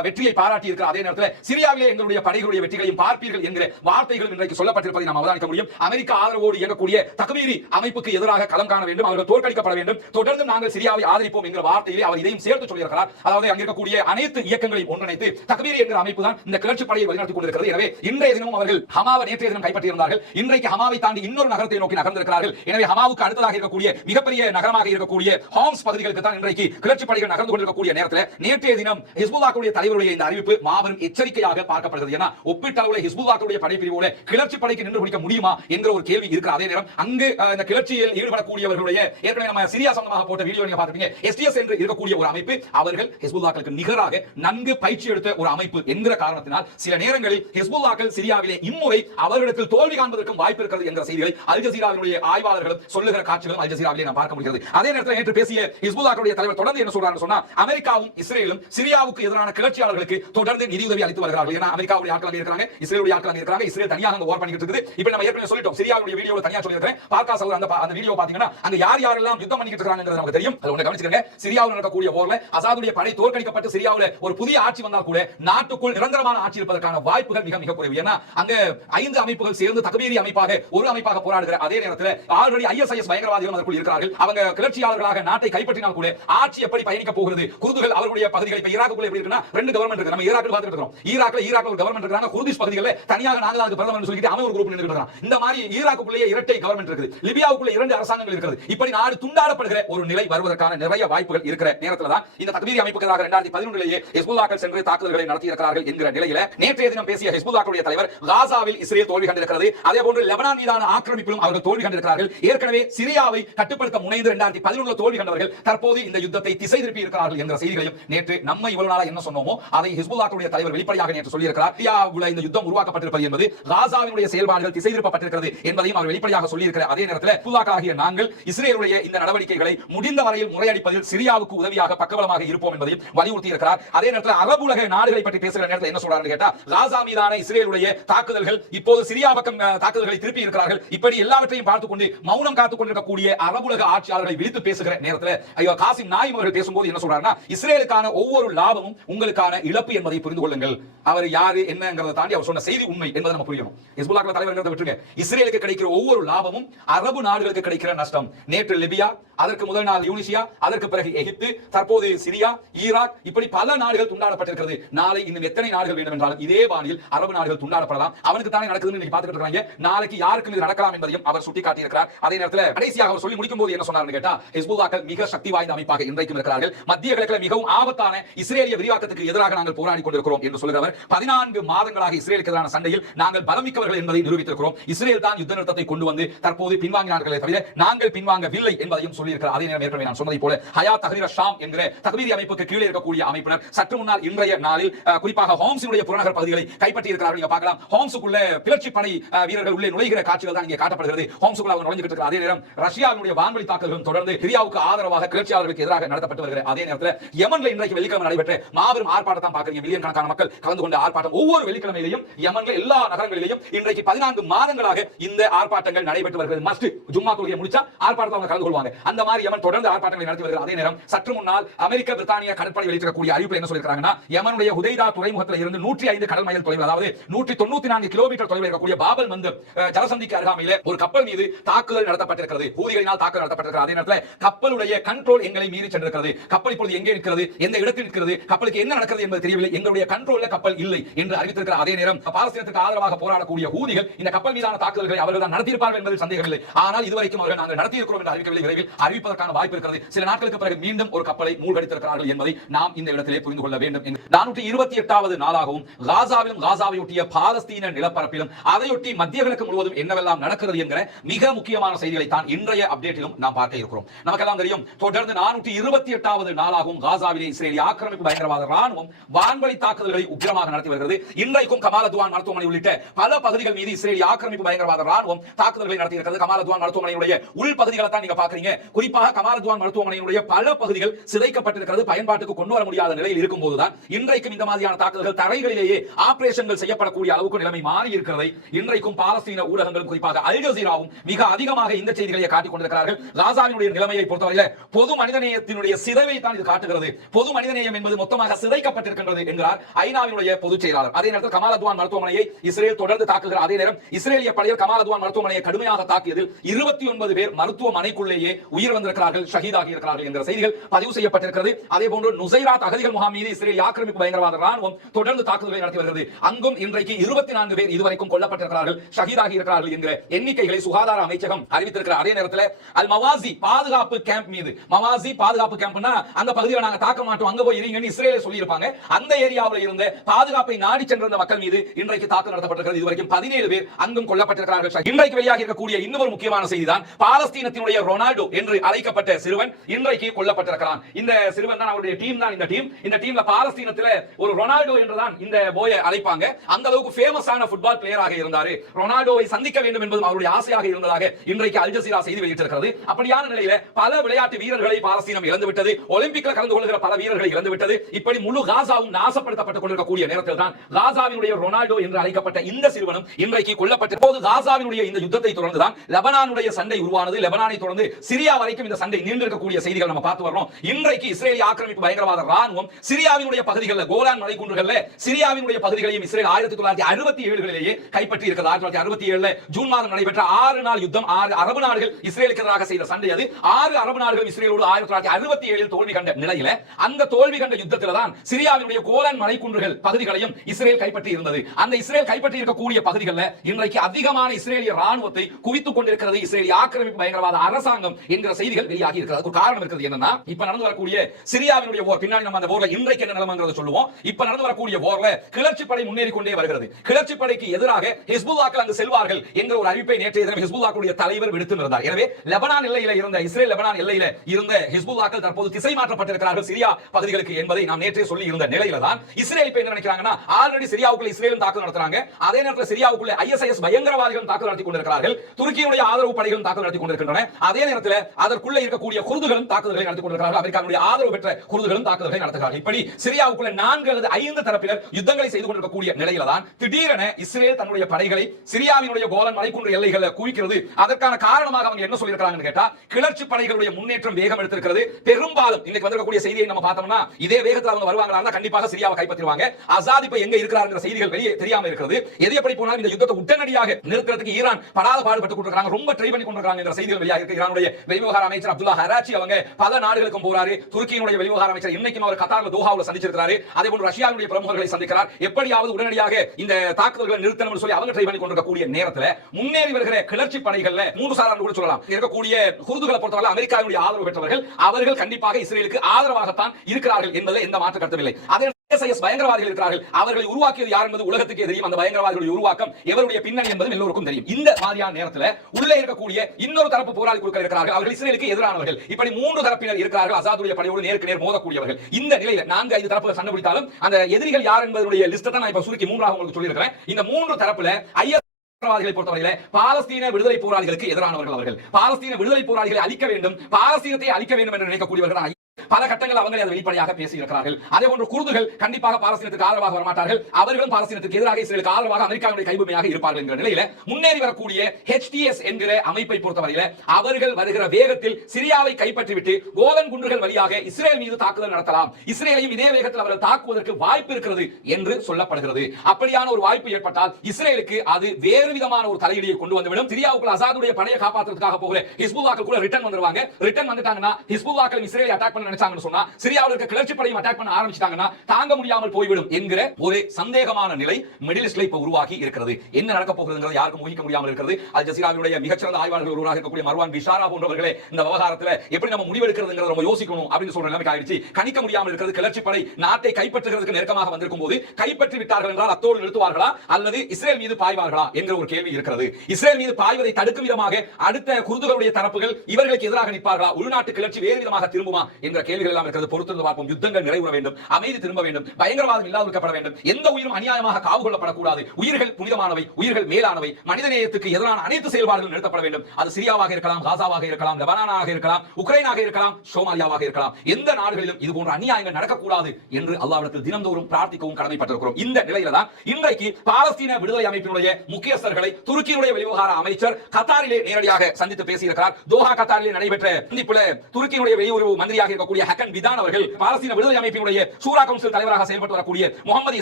வெற்றியை பாராட்டி இருக்கிற அதே நேரத்தில் சிரியாவிலே எங்களுடைய படைகளுடைய வெற்றிகளையும் பார்ப்பீர்கள் என்கிற வார்த்தைகள் இன்றைக்கு சொல்லப்பட்டிருப்பதை நாம் அவதானிக்க முடியும். அமெரிக்கா ஆதரவோடு இயங்கக்கூடிய தக்வீரி அமைப்புக்கு எதிராக களம் காண வேண்டும், அவர்கள் தோற்கடிக்கப்பட வேண்டும், தொடர்ந்து நாங்கள் சிரியாவை ஆதரிப்போம் என்கிற வார்த்தையிலே அவர் இதையும் சேர்த்து சொல்லியிருக்கிறார். அதாவது அங்கே இருக்கக்கூடிய அனைத்து இயக்கங்களையும் ஒன்றிணைத்து தக்வீரி என்கிற அமைப்பு தான் இந்த கிளர்ச்சி படையை வழிநடத்திக் கொண்டிருக்கிறது. எனவே இன்றைய தினமும் அவர்கள் ஹமாவை நேற்றைய தினம் கைப்பற்றியிருந்தார்கள். இன்றைக்கு ஹமாவை தாண்டி இன்னொரு நகரத்தை நோக்கி நகர்ந்திருக்கிறார்கள். எனவே ஹமாவுக்கு அடுத்ததாக இருக்கக்கூடிய மிகப்பெரிய நகரமாக இருக்கக்கூடிய ஹாம்ஸ் பகுதிகளுக்கு தான் இன்றைக்கு கிளர்ச்சி படைகள் நகர்ந்து கொண்டிருக்கக்கூடிய நேரத்தில் நேற்றைய தினம் ஹிஸ்புல்லாஹ்வுடைய தலைவருடைய இந்த அறிவிப்பு மாபெரும் எச்சரிக்கையாக பார்க்கப்படுகிறது. ஏன்னா ஒப்பிட்டளவில் ஹிஸ்புல்லாஹ்வுடைய படைப்பிரிவோட கிளர்ச்சி படைக்கு நின்று பிடிக்க முடியுமா என்கிற ஒரு கேள்வி இருக்கிற அதே நேரம் அங்கு இந்த கிளர்ச்சியில் ஈடுபடக்கூடியவர்களுடைய ஏற்கனவே நம்ம சிரியா சம்பந்தமாக போட்ட வீடியோ நீங்க பார்த்திருப்பீங்க. எஸ்டிஎஸ் என்று இருக்கக்கூடிய ஒரு அமைப்பு அவர்கள் ஹிஸ்புல்லாஹ்வுக்கு நிகராக நன்கு பயிற்சி எடுத்த ஒரு அமைப்பு என்கிற காரணத்தினால் சில நேரங்களில் ஹிஸ்புல்லாஹ்கள் சிரியாவிலே இம்முறை அவர்களுக்கு தோல்வி காண்பதற்கும் வாய்ப்பு இருக்கிறது என்கிற செய்திகளை அல் ஜஸீராவினுடைய ஆய்வாளர்கள் சொல்லுகிற காட்சிகளும் அல் ஜஸீராவிலே நாம் பார்க்க முடிகிறது. அதே நேரத்தில் நேற்று பேசிய ஹிஸ்புல்லாஹ்வுடைய தலைவர் தொடர்ந்து என்ன சொல்றாருன்னு சொன்னா அமெரிக்காவும் இஸ்ரேலும் சிரியாவுக்கு எதிரான கிளர்ச்சியாளர்களுக்கு தொடர்ந்து நிதியுதவி அளித்து வருகிறார்கள். ஏன்னா அமெரிக்காவுடைய ஆட்கள் இருக்காங்க, இஸ்ரேலுடைய ஆட்கள் இருக்காங்க, இஸ்ரேல் தனியாக அந்த வார் பண்ணிட்டு இருக்குது. இப்போ நம்ம ஏற்கனவே சொல்லிட்டோம், சிரியாவுடைய வீடியோல தனியா சொல்லியிருக்கேன். பாக்கா சௌர் அந்த வீடியோ பாத்தீங்கன்னா அங்க யார் யாரெல்லாம் யுத்தம் பண்ணிட்டு இருக்காங்கன்றது நமக்கு தெரியும். அதை ஒண்ணு கவனிச்சுக்கங்க. சிரியாவில் நடக்கக்கூடிய போர்ல அசாதுடைய படை தோற்கடிக்கப்பட்டு சிரியாவில் ஒரு புதிய ஆட்சி வந்தால் கூட நாட்டுக்குள் நிரந்தரமான ஆட்சி இருப்பதற்கான வாய்ப்புகள் மிக மிக குறைவு. ஏன்னா அங்க 5 அமைப்புகள் சேர்ந்து தக்வீரி அமைப்பாக ஒரு அமைப்பாக போராடுகிற அதே நேரத்தில் ஆல்ரெடி ஐஎஸ்ஐஎஸ் பயங்கரவாதிகள் அதற்குள் இருக்கிறார்கள். அவங்க கிளர்ச்சியாளர்களாக நாட்டை கைப்பற்றினால் கூட ஆட்சி எப்படி பயணிக்க போகிறது, குர்துகள் அவர்களுடைய பகுதிகள் இப்ப ஈராக்குள்ள எப்படி இருக்குன்னா 2 கவர்மெண்ட் இருக்கு. நம்ம ஈராக்கில் பார்த்துட்டு இருக்கோம். ஈராக்ல ஒரு கவர்மெண்ட் இருக்காங்க, குர்திஷ் பகுதிகளில் தனியாக நாங்கள் அதுக்கு பிரதமர் சொல்லிட்டு அவன் ஒரு குரூப் நின்னுட்டு இருக்கான். இந்த மாதிரி ஈராக்குள்ளேயே இரட்டை கவர்மெண்ட் இருக்குது, லிபியாவுக்குள்ள 2 அரசாங்கங்கள் இருக்குது. இப்படி நாடு துண்டாடப்படுகிற ஒரு நிலை வருவதற்கான நிறைய வாய்ப்புகள் இருக்கிற நேரத்தில் தான் இந்த தக்வீரி அமைப்புக்கு எதிராக 2011 ஹிஸ்புல்லாஹ்கள் சென்று தாக்குதல்களை நடத்தி இருக்கிறார்கள் என்கிற நிலையில நேற்றைய தினம் பேசிய ஹிஸ்புல்லாஹ்வுடைய தலைவர் காசாவில் இஸ்ரேல் தோல்வி கண்டிருக்கிறது, அதே போன்று லெபனான் மீதான ஆக்கிரமிப்பிலும் அவர்கள் தோல்வி கண்டிருக்கிறார்கள். ஏற்கனவே சிரியாவை கட்டுப்படுத்த முனைந்து 2011 தோல்வி கண்டவர்கள் தற்போது இந்த யுத்தத்தை திசை திருப்பி இருக்கிறார்கள் என்ற செய்திகளையும் நேற்று நம்ம இவ்வளவு நாளா என்ன சொன்னோமோ அதை ஹிஸ்புல்லாஹ்வுடைய தலைவர் வெளிப்படையாக நேற்று சொல்லியிருக்கிறார். சிரியாவுல இந்த யுத்தம் உருவாக்கப்பட்டிருப்பது என்பது காசாவினுடைய செயல்பாடுகள் திசை திருப்பப்பட்டிருக்கிறது என்பதையும் அவர் வெளிப்படையாக சொல்லியிருக்கிற அதே நேரத்தில் ஹிஸ்புல்லாஹ்வாகிய நாங்கள் இஸ்ரேலுடைய இந்த நடவடிக்கைகளை முடிந்த வரையில் முறையடிப்பதில் சிரியாவுக்கு உதவியாக பக்கபலமாக இருப்போம் என்பதையும் வலியுறுத்தி இருக்கிறார். அதே நேரத்தில் அரபு உலக நாடுகளை பற்றி பேசுகிற நேரத்தில் என்ன சொல்றாருன்னு கேட்டா காசா மீதான இஸ்ரேலுடைய தாக்குதல்கள் இப்போது சிரியா பக்கம் தாக்குதல்களை திருப்பி இருக்கிறார்கள். இப்படி எல்லாவற்றையும் பார்த்துக் கொண்டு மௌனம் காத்துக் கொண்டிருக்கக்கூடிய அரபுலக ஆட்சியாளர்களை விழித்து பேசுகிற நேரத்தில் காசிம் நாயிம் அவர்கள் பேசும்போது என்ன சொல்றாருன்னா இஸ்ரேலுக்கான ஒவ்வொரு லாபமும் உங்களுக்கான இழப்பு என்பதை புரிந்து கொள்ளுங்கள். அவர் யாரு என்னங்கிறத தாண்டி அவர் சொன்ன செய்தி உண்மை என்பதை நம்ம புரியணும். ஹிஸ்புல்லாஹ் தலைவர்ங்கிறத விட்டுருங்க, இஸ்ரேலுக்கு கிடைக்கிற ஒவ்வொரு லாபமும் அரபு நாடுகளுக்கு கிடைக்கிற நஷ்டம். நேற்று லிபியா, அதற்கு முதல் நாள் யூனிசியா, அதற்கு பிறகு எகிப்து, தற்போது சிரியா, ஈராக், இப்படி பல நாடுகள் துண்டாடப்பட்டிருக்கிறது. நாளை இன்னும் எத்தனை நாடுகள் வேண்டும் என்றாலும் இதே பாணியில் அரபு நாடுகள் துண்டாடப்படலாம். அவனுக்கு தானே நடக்குதுன்னு இன்னைக்கு பார்த்துட்டு இருக்காங்க. நாளைக்கு யாருக்கும் இது நடக்கலாம் என்பதையும் அவர் சுட்டிக்காட்டி இருக்கிறார். அதே நேரத்தில் கடைசியாக அவர் சொல்லி முடிக்கும் போது என்ன சொன்னார்னு கேட்டா ஹிஸ்புல்லாஹ்கள் மிக சக்தி வாய்ந்த அமைப்பாக இன்றைக்கும் இருக்கிறார்கள். மத்திய கிழக்கில் மிகவும் ஆபத்தான இஸ்ரேலிய விரிவாக்கத்துக்கு எதிராக நாங்கள் போராடி கொண்டிருக்கிறோம் என்று சொல்கிறவர் 14 மாதங்களாக இஸ்ரேலுக்கு எதிரான சண்டையில் நாங்கள் பலமிக்கவர்கள் என்பதை நிரூபித்திருக்கிறோம். இஸ்ரேல் தான் யுத்த நிறுத்தத்தை கொண்டு வந்து தற்போது பின்வாங்கினார்களே தவிர நாங்கள் பின்வாங்கவில்லை என்பதையும் சொல்லியிருக்கிறார். அதே நேரம் ஏற்கனவே நான் சொன்னதை போல ஹயாத் தஹ்ரீர் ஷாம் என்கிற தக்வீரி அமைப்புக்கு கீழே இருக்கக்கூடிய அமைப்பினர் சற்று முன்னால் இன்றைய நாளில் குறிப்பாக ஹோம்ஸினுடைய புறநகர் பகுதிகளை கைப்பற்றி இருக்கிறார்கள். நீங்க பார்க்கலாம், ஹோம்ஸுக்குள்ள கிளர்ச்சி படை வீரர்கள் உள்ளே நுழைகிற காட்சிகள் தான் இங்கே காட்டப்படுகிறது. ஹோம்ஸுக்குள்ள அவங்க நுழைஞ்சிட்டு இருக்கிற அதே நேரம் ரஷ்யாவினுடைய வான்வழி தாக்குதல்களும் தொடர்ந்து சிரியாவுக்கு ஆதரவாக கிளர்ச்சியாளர்களுக்கு எதிராக நடத்தப்பட்டு வருகிற அதே நேரத்தில் யமன்ல இன்றைக்கு வெள்ளிக்கிழமை நடைபெற்ற மாபெரும் ஆர்ப்பாட்டத்தை பார்க்கிறீங்க. மில்லியன் கணக்கான மக்கள் கலந்து கொண்ட ஆர்ப்பாட்டம். ஒவ்வொரு வெள்ளிக்கிழமையிலையும் யமன்ல எல்லா நகரங்களிலேயும் இன்றைக்கு 14 மாதங்களாக இந்த ஆர்ப்பாட்டங்கள் நடைபெற்று வருகிறது. மஸ்ட் ஜும்மா தொழுகை முடிச்சா ஆர்ப்பாட்டத்தை அவங்க கலந்து கொள்வாங்க. அந்த மாதிரி யமன் தொடர்ந்து ஆர்ப்பாட்டங்களை நடத்தி வருகிறது. அதே நேரம் சற்று முன்னால் அமெரிக்க பிரித்தானிய கடற்படை வெளியிட்டிருக்கக்கூடிய அறிவிப்பு என்ன சொல்லியிருக்காங்கன்னா யமனுடைய ஹுதைதா துறைமுகத்தில் இருந்து 105 கடல் மைல் தொலைவில், அதாவது 194 கிலோமீட்டர் தொலைவில் இருக்கக்கூடிய பாபல் மந்தப் ஜலசந்திக்கு அருகாமையில் ஒரு கப்பல் மீது தாக்குதல் நடத்தப்பட்டிருக்கிறது. ஹூதிகளினால் தாக்குதல் நடத்தப்பட்டிருக்கிறது. அதே நேரத்தில் கப்பலுடைய கண்ட்ரோல் எங்களை மீறி சென்றிருக்கிறது. கப்பல் இப்பொழுது எங்கே இருக்கிறது, எந்த இடத்தில் இருக்கிறது, கப்பலுக்கு என்ன நடக்கிறது என்பது தெரியவில்லை, எங்களுடைய கண்ட்ரோல்ல கப்பல் இல்லை என்று அறிவித்திருக்கிற அதே நேரம் பாலஸ்தீனத்துக்கு ஆதரவாக போராடக்கூடிய ஹூதிகள் இந்த கப்பல் மீதான தாக்குதல்களை அவர்கள் தான் நடத்தியிருப்பார்கள் என்பதில் சந்தேகமில்லை. ஆனால் இதுவரைக்கும் அவர்கள் நாங்கள் நடத்தியிருக்கிறோம் என்று அறிவிக்கவில்லை. விரைவில் அறிவிப்பதற்கான வாய்ப்பு இருக்கிறது. சில நாட்களுக்கு பிறகு மீண்டும் ஒரு கப்பலை மூழ்கடித்து முடிவெடுத்திருக்கிறார்கள் என்பதை நாம் இந்த இடத்திலே புரிந்து கொள்ள வேண்டும். 428வது நாளாகவும் காசாவிலும் காசாவையொட்டிய பாலஸ்தீன நிலப்பரப்பிலும் அதையொட்டி மத்திய கிழக்கு முழுவதும் என்னவெல்லாம் நடக்கிறது என்கிற மிக முக்கியமான செய்திகளை தான் இன்றைய அப்டேட்டிலும் நாம் பார்க்க இருக்கிறோம். நமக்கெல்லாம் தெரியும், தொடர்ந்து 428வது நாளாகவும் காசாவிலே இஸ்ரேலிய ஆக்கிரமிப்பு பயங்கரவாத ராணுவம் வான்வழி தாக்குதல்களை உக்கிரமாக நடத்தி வருகிறது. இன்றைக்கும் கமால் அத்வான் மருத்துவமனை உள்ளிட்ட பல பகுதிகள் மீது இஸ்ரேலிய ஆக்கிரமிப்பு பயங்கரவாத ராணுவம் தாக்குதல்களை நடத்தி இருக்கிறது. கமால் அத்வான் மருத்துவமனையுடைய உள் பகுதிகளை தான் நீங்க பாக்குறீங்க. குறிப்பாக கமால் அத்வான் மருத்துவமனையினுடைய பல பகுதிகள் சிதைக்கப்பட்டிருக்கிறது. பயன்பாட்டுக்கு கொண்டு வர முடியாத நிலையில் இருக்கும் போதுதான் இன்றைக்கும் இந்த மாதிரியான தாக்குதல்கள் தரைகளிலேயே ஆபரேஷன்கள் செய்யப்படக்கூடிய அளவுக்கு நிலைமை மாறி இருக்கிறதை இன்றைக்கும் பாலஸ்தீன ஊடகங்களும் குறிப்பாக அல் ஜசீராவும் மிக அதிகமாக இந்த செய்திகளை காட்டிக் கொண்டிருக்கிறார்கள். காசாவினுடைய நிலைமையை பொறுத்தவரையில் பொது மனிதநேயத்தினுடைய சிதைவை தான் இது காட்டுகிறது. பொது மனிதநேயம் என்பது மொத்தமாக சிதைக்கப்பட்டிருக்கின்றது என்கிறார் ஐநாவினுடைய பொதுச் செயலாளர். அதே நேரத்தில் கமால் அத்வான் மருத்துவமனையை இஸ்ரேல் தொடர்ந்து தாக்குகிற அதே நேரம் இஸ்ரேலிய படைகள் கமால் அத்வான் மருத்துவமனையை கடுமையாக தாக்கியதில் 29 பேர் மருத்துவமனைக்குள்ளேயே உயிரிழந்திருக்கிறார்கள், ஷஹீதாகி இருக்கிறார்கள் என்ற செய்திகள் பதிவு செய்யப்பட்டிருக்கிறது. அதே போன்று நுசைராத் அகதிகள் முகாம் மீது இஸ்ரேல் ஆக்கிரமிப்பு பயங்கரவாத ராணுவம் தொடர்ந்து தாக்குதல்களை நடத்தி வருகிறது. அங்கும் இன்றைக்கு 24 பேர் இதுவரைக்கும் கொல்லப்பட்டிருக்கிறார்கள், ஷஹீதாகி இருக்கிறார்கள் என்கிற எண்ணிக்கைகளை சுகாதார அமைச்சகம் அறிவித்திருக்கிறார். அதே நேரத்தில் அல் மவாசி பாதுகாப்பு கேம்ப் மீது, மவாசி பாதுகாப்பு கேம்ப்னா அந்த பகுதியை நாங்க தாக்க மாட்டோம், அங்க போய் இருங்கன்னு இஸ்ரேலே சொல்லி இருப்பாங்க. அந்த ஏரியாவில் இருந்த பாதுகாப்பை நாடி சென்றிருந்த மக்கள் மீது இன்றைக்கு தாக்குதல் நடத்தப்பட்டிருக்கிறது. இதுவரைக்கும் 17 பேர் அங்கும் கொல்லப்பட்டிருக்கிறார்கள். இன்றைக்கு வெளியாகி இருக்கக்கூடிய இன்னொரு முக்கியமான செய்திதான் பாலஸ்தீனத்தினுடைய ரொனால்டோ என்று அழைக்கப்பட்ட சிறுவன் இன்றைக்கு கொல்லப்பட்டிருக்கிறான். இந்த சிறுவன் தான், அவருடைய டீம் தான் இந்த டீம். இந்த டீம்ல பாலஸ்தீனத்துல ஒரு ரொனால்டோ என்றுதான் இந்த போயை அழைப்பாங்க. அந்த அளவுக்கு ஃபேமஸான ஃபுட்பால் பிளேயராக இருந்தாரு. ரொனால்டோவை சந்திக்க வேண்டும் என்பது அவருடைய ஆசையாக இருந்ததாக இன்றைக்கு அல் ஜசீரா செய்தி வெளியிட்டிருக்கிறது. அப்படியான நிலையில பல விளையாட்டு வீரர்களை பாலஸ்தீனம் இழந்துவிட்டது. ஒலிம்பிக்ல கலந்து கொள்கிற பல வீரர்களை இழந்துவிட்டது. இப்படி முழு காசாவும் நாசப்படுத்தப்பட்டுக் கொண்டிருக்கக்கூடிய நேரத்தில் தான் காசாவினுடைய ரொனால்டோ என்று அழைக்கப்பட்ட இந்த சிறுவனும் இன்றைக்கு கொல்லப்பட்ட போது காசாவினுடைய இந்த யுத்தத்தை தொடர்ந்து தான் லெபனானுடைய சண்டை உருவானது. லெபனானை தொடர்ந்து சிரியா வரைக்கும் இந்த சண்டை நீண்டிருக்கக்கூடிய செய்திகள் நம்ம பார்த்து வரோம். இன்றைக்கு இஸ்ரேலிய ஆக்கிரமிப்பு பயங்கரவாத ராணுவம் சிரியாவினுடைய பகுதிகளில், கோலான் மலைக்குன்றுகளில் சிரியாவினுடைய பகுதிகளையும் இஸ்ரேல் 1967களிலேயே கைப்பற்றி இருக்கிறது. 1967 ஜூன் மாதம் நடைபெற்ற 6 நாள் யுத்தம், 6 அரபு நாடுகள் இஸ்ரேலுக்கு எதிராக செய்த சண்டை அது. 6 அரபு நாடுகள் இஸ்ரேலோடு 1967 தோல்வி கண்ட நிலையில அந்த தோல்வி கண்ட யுத்தத்தில் தான் சிரியாவினுடைய கோலான் மலைக்குன்றுகள் பகுதிகளையும் இஸ்ரேல் கைப்பற்றி இருந்தது. அந்த இஸ்ரேல் கைப்பற்றி இருக்கக்கூடிய பகுதிகளில் இன்றைக்கு அதிகமான இஸ்ரேலிய ராணுவத்தை குவித்துக் கொண்டிருக்கிறது இஸ்ரேலிய ஆக்கிரமிப்பு பயங்கரவாத அரசாங்கம் என்கிற செய்திகள் வெளியாகி இருக்கிறது. ஒரு காரணம் இருக்கிறது என்னன்னா, இப்ப நடந்து வரக்கூடிய சிரியாவினுடைய போர், பின்னாடி நம்ம அந்த போர்ல இன்றைக்கு என்ன நிலைமைங்கிறத சொல்லுவோம். இப்ப நடந்து வரக்கூடிய போர்ல கிளர்ச்சி படை முன்னேறி கொண்டே வருகிறது. கிளர்ச்சி படைக்கு எதிராக ஹிஸ்புல்லாக்கள் அங்கு செல்வார்கள் என்ற ஒரு அறிவிப்பை நேற்றைய தினம் ஹிஸ்புல்லாக்களுடைய தலைவர் விடுத்திருந்தார். எனவே லெபனான் எல்லையில இருந்த இஸ்ரேல் லெபனான் எல்லையில இருந்த ஹிஸ்புல்லாக்கள் தற்போது திசை மாற்றப்பட்டிருக்கிறார்கள் சிரியா பகுதிகளுக்கு என்பதை நாம் நேற்றே சொல்லி இருந்த நிலையில தான் இஸ்ரேல் இப்ப என்ன நினைக்கிறாங்கன்னா, ஆல்ரெடி சிரியாவுக்குள்ள இஸ்ரேலும் தாக்குதல் நடத்துறாங்க. அதே நேரத்தில் சிரியாவுக்குள்ள ISIS பயங்கரவாதிகளும் தாக்குதல் நடத்தி கொண்டிருக்கிறார்கள். துருக்கியுடைய ஆதரவு படைகளும் தாக்குதல் நடத்தி கொண்டிருக்கின்றன. அதே நேரத்தில் அதற்குள்ள இருக்கக்கூடிய குர்துகளும் தாக்குதல்களை நடத்தி கொண்டிருக்கிறார்கள். அமெரிக்காவுடைய ஆதரவு பெற்ற குர்துகளும் தாக்குதல்களை நடத்துகிறார்கள். இப்படி சிரியாவுக்குள்ள 4 அல்லது 5 தரப்பினர் யுத்தங்களை செய்து கொண்டிருக்கக்கூடிய நிலையில தான் திடீரென இஸ்ரேல் தன்னுடைய படைகளை சிரியாவினுடைய கோலன் மலைக்குன்று எல்லைகளை குவிக்கிறது. அதற்கான காரணமாக அவங்க என்ன சொல்லியிருக்காங்கன்னு கேட்டா, கிளர்ச்சி படைகளுடைய முன்னேற்றம் வேகம் எடுத்திருக்கிறது. பெரும்பாலும் இன்னைக்கு வந்திருக்கக்கூடிய செய்தியை நம்ம பார்த்தோம்னா, இதே வேகத்தில் அவங்க வருவாங்களா கண்டிப்பாக சிரியாவை கைப்பற்றுவாங்க. ஆசாத் இப்ப எங்க இருக்கிறார் செய்திகள் வெளியே தெரியாம இருக்கிறது. எது எப்படி போனாலும் இந்த யுத்தத்தை உடனடியாக நிறுத்துறதுக்கு ஈரான் படாத பாடுபட்டு கொண்டிருக்காங்க, ரொம்ப ட்ரை பண்ணி கொண்டிருக்காங்க என்ற செய்திகள் வெளியாக இருக்கு. ஈரானுடைய வெளிவிவகார அமைச்சர் அப்துல்லா ஹராச்சி அவங்க பல நாடுகளுக்கும் போறாரு. துருக்கியினுடைய வெளிவிவகார அமைச்சர் இன்னைக்கும் அவர் கத்தார்ல தோஹாவுல சந்திச்சிருக்கிறாரு. அதே போன்று ரஷ்யாவுடைய பிரமுகர்களை சந்திக்கிறார். எப்படியாவது உடனடியாக இந்த தாக்குதல்களை நிறுத்தணும்னு சொல்லி அவங்க ட்ரை பண்ணி கொண்டிருக்கக்கூடிய நேரத்தில் முன்னேறி வருகிற கிளர்ச்சி படைகள்ல 3 சாரார் கூட சொல்லலாம். இருக்கக்கூடிய குர்துகளை பொறுத்தவரை அமெரிக்காவுடைய ஆதரவு பெற்றவர்கள், அவர்கள் கண்டிப்பாக இஸ்ரேலுக்கு ஆதரவாகத்தான் இருக்கிறார்கள் என்பதில் எந்த மாற்று கருத்தும் இல்லை. அதே ISIS பயங்கரவாதிகள் இருக்கிறார்கள். அவர்களை உருவாக்கியது யார் என்பது உலகத்துக்கே தெரியும். அந்த பயங்கரவாதிகளுடைய உருவாக்கம், எவருடைய பின்னணி என்பது எல்லோருக்கும் தெரியும். இந்த மாதிரியான நேரத்தில் உள்ளே இருக்கக்கூடிய இன்னொரு தரப்பு போராளி குழுக்கள் இருக்கிறார்கள். அவர்கள் இஸ்ரேலுக்கு எதிரானவர்கள். இப்படி 3 தரப்பினர் இருக்கிறார்கள். ஆசாதுடைய படையோடு நேருக்கு நேர் மோதக்கூடியவர்கள். இந்த நிலையில 4-5 தரப்புகள் சண்டை பிடித்தாலும் அந்த எதிரிகள் யார் என்பதனுடைய லிஸ்ட் தான் நான் இப்ப சுருக்கி 3ஆக உங்களுக்கு சொல்லி இருக்கிறேன். இந்த 3 தரப்புல பயங்கரவாதிகளை பொறுத்தவரையில பாலஸ்தீன விடுதலை போராளிகளுக்கு எதிரானவர்கள். அவர்கள் பாலஸ்தீன விடுதலை போராளிகளை அழிக்க வேண்டும், பாலஸ்தீனத்தை அழிக்க வேண்டும் என்று நினைக்கக்கூடியவர்கள் பல கட்டங்கள் அவங்களை அதை வெளிப்படையாக பேசியிருக்கிறார்கள். அதே போன்று குர்துகள் கண்டிப்பாக பாலஸ்தீனத்துக்கு ஆதரவாக வரமாட்டார்கள். அவர்களும் பாலஸ்தீனத்துக்கு எதிராக இஸ்ரேலுக்கு ஆதரவாக அமெரிக்காவுடைய கைபுமையாக இருப்பார்கள் என்கிற நிலையில முன்னேறி வரக்கூடிய HTS என்கிற அமைப்பை பொறுத்தவரையில அவர்கள் வருகிற வேகத்தில் சிரியாவை கைப்பற்றிவிட்டு கோலன் குன்றுகள் வழியாக இஸ்ரேல் மீது தாக்குதல் நடத்தலாம், இஸ்ரேலையும் இதே வேகத்தில் அவர்கள் தாக்குவதற்கு வாய்ப்பு இருக்கிறது என்று சொல்லப்படுகிறது. அப்படியான ஒரு வாய்ப்பு ஏற்பட்டால் இஸ்ரேலுக்கு அது வேறு விதமான ஒரு தலையீடியை கொண்டு வந்துவிடும். சிரியாவுக்குள் அசாதுடைய படையை காப்பாற்றுவதற்காக போகிற ஹிஸ்புல்லாக்கள் கூட ரிட்டர்ன் வந்துருவாங்க. ரிட்டர்ன் வந்துட்டாங்கன்னா ஹிஸ்புல்லாக்கள் இஸ்ரேலை அட்டாக் என்ன நினைச்சாங்கன்னு சொன்னா சிரியாவில் இருக்க கிளர்ச்சி படையும் அட்டாக் பண்ண ஆரம்பிச்சிட்டாங்கன்னா தாங்க முடியாமல் போய்விடும் என்கிற ஒரு சந்தேகமான நிலை மிடில் ஈஸ்ட்ல இப்ப உருவாகி இருக்கிறது. என்ன நடக்க போகுதுங்கிறது யாருக்கும் ஊகிக்க முடியாமல் இருக்கிறது. அல் ஜசீராவுடைய மிகச்சிறந்த ஆய்வாளர்கள் ஒருவராக இருக்கக்கூடிய மர்வான் பிஷாரா போன்றவர்களே இந்த விவகாரத்துல எப்படி நம்ம முடிவெடுக்கிறதுங்கிறத நம்ம யோசிக்கணும் அப்படின்னு சொல்ற நிலைமை ஆயிடுச்சு. கணிக்க முடியாமல் இருக்கிறது. கிளர்ச்சி படை நாட்டை கைப்பற்றுகிறதுக்கு நெருக்கமாக வந்திருக்கும் போது கைப்பற்றி விட்டார்கள் என்றால் அத்தோடு நிறுத்துவார்களா அல்லது இஸ்ரேல் மீது பாய்வார்களா என்கிற ஒரு கேள்வி இருக்கிறது. இஸ்ரேல் மீது பாய்வதை தடுக்கும் விதமாக அடுத்த குர்துகளுடைய தரப்புகள் இவர்களுக்கு எதிராக நிற்பார்களா, உள்நாட்டு கிளர்ச்சி வேறு விதமாக திரும்புமா என்ற கேள்விகள் எல்லாம் இருக்கிறது. பொறுத்திருந்து பார்ப்போம். யுத்தங்கள் நிறைவுற வேண்டும், அமைதி திரும்ப வேண்டும், பயங்கரவாதம் இல்லாதிருக்கப்பட வேண்டும், எந்த உயிரும் அநியாயமாக காவு கொள்ளப்படக்கூடாது, உயிர்கள் புனிதமானவை, உயிர்கள் மேலானவை, மனிதநேயத்துக்கு எதிரான அனைத்து செயல்பாடுகளும் நிறுத்தப்பட வேண்டும். அது சிரியாவாக இருக்கலாம், காசாவாக இருக்கலாம், லெபனானாக இருக்கலாம், உக்ரைனாக இருக்கலாம், சோமாலியாவாக இருக்கலாம். எந்த நாடுகளிலும் இது போன்ற அநியாயங்கள் நடக்கக்கூடாது என்று அல்லாஹ்விடத்தில் தினந்தோறும் பிரார்த்திக்கவும் கடமைப்பட்டிருக்கிறோம். இந்த நிலையில தான் இன்றைக்கு பாலஸ்தீன விடுதலை அமைப்பினுடைய முக்கியஸ்தர்களை துருக்கியுடைய வெளிவிவகார அமைச்சர் கத்தாரிலே நேரடியாக சந்தித்து பேசியிருக்கிறார். தோஹா கத்தாரிலே நடைபெற்ற சந்திப்புல துருக்கியுடைய வெளியுறவு மந்திரியாக இருக்கக்கூடிய ஹக்கன் பிதான் அவர்கள் பாலஸ்தீன விடுதலை அமைப்பினுடைய சூரா கவுன்சில் தலைவராக செயல்பட்டு வரக்கூடிய முகமது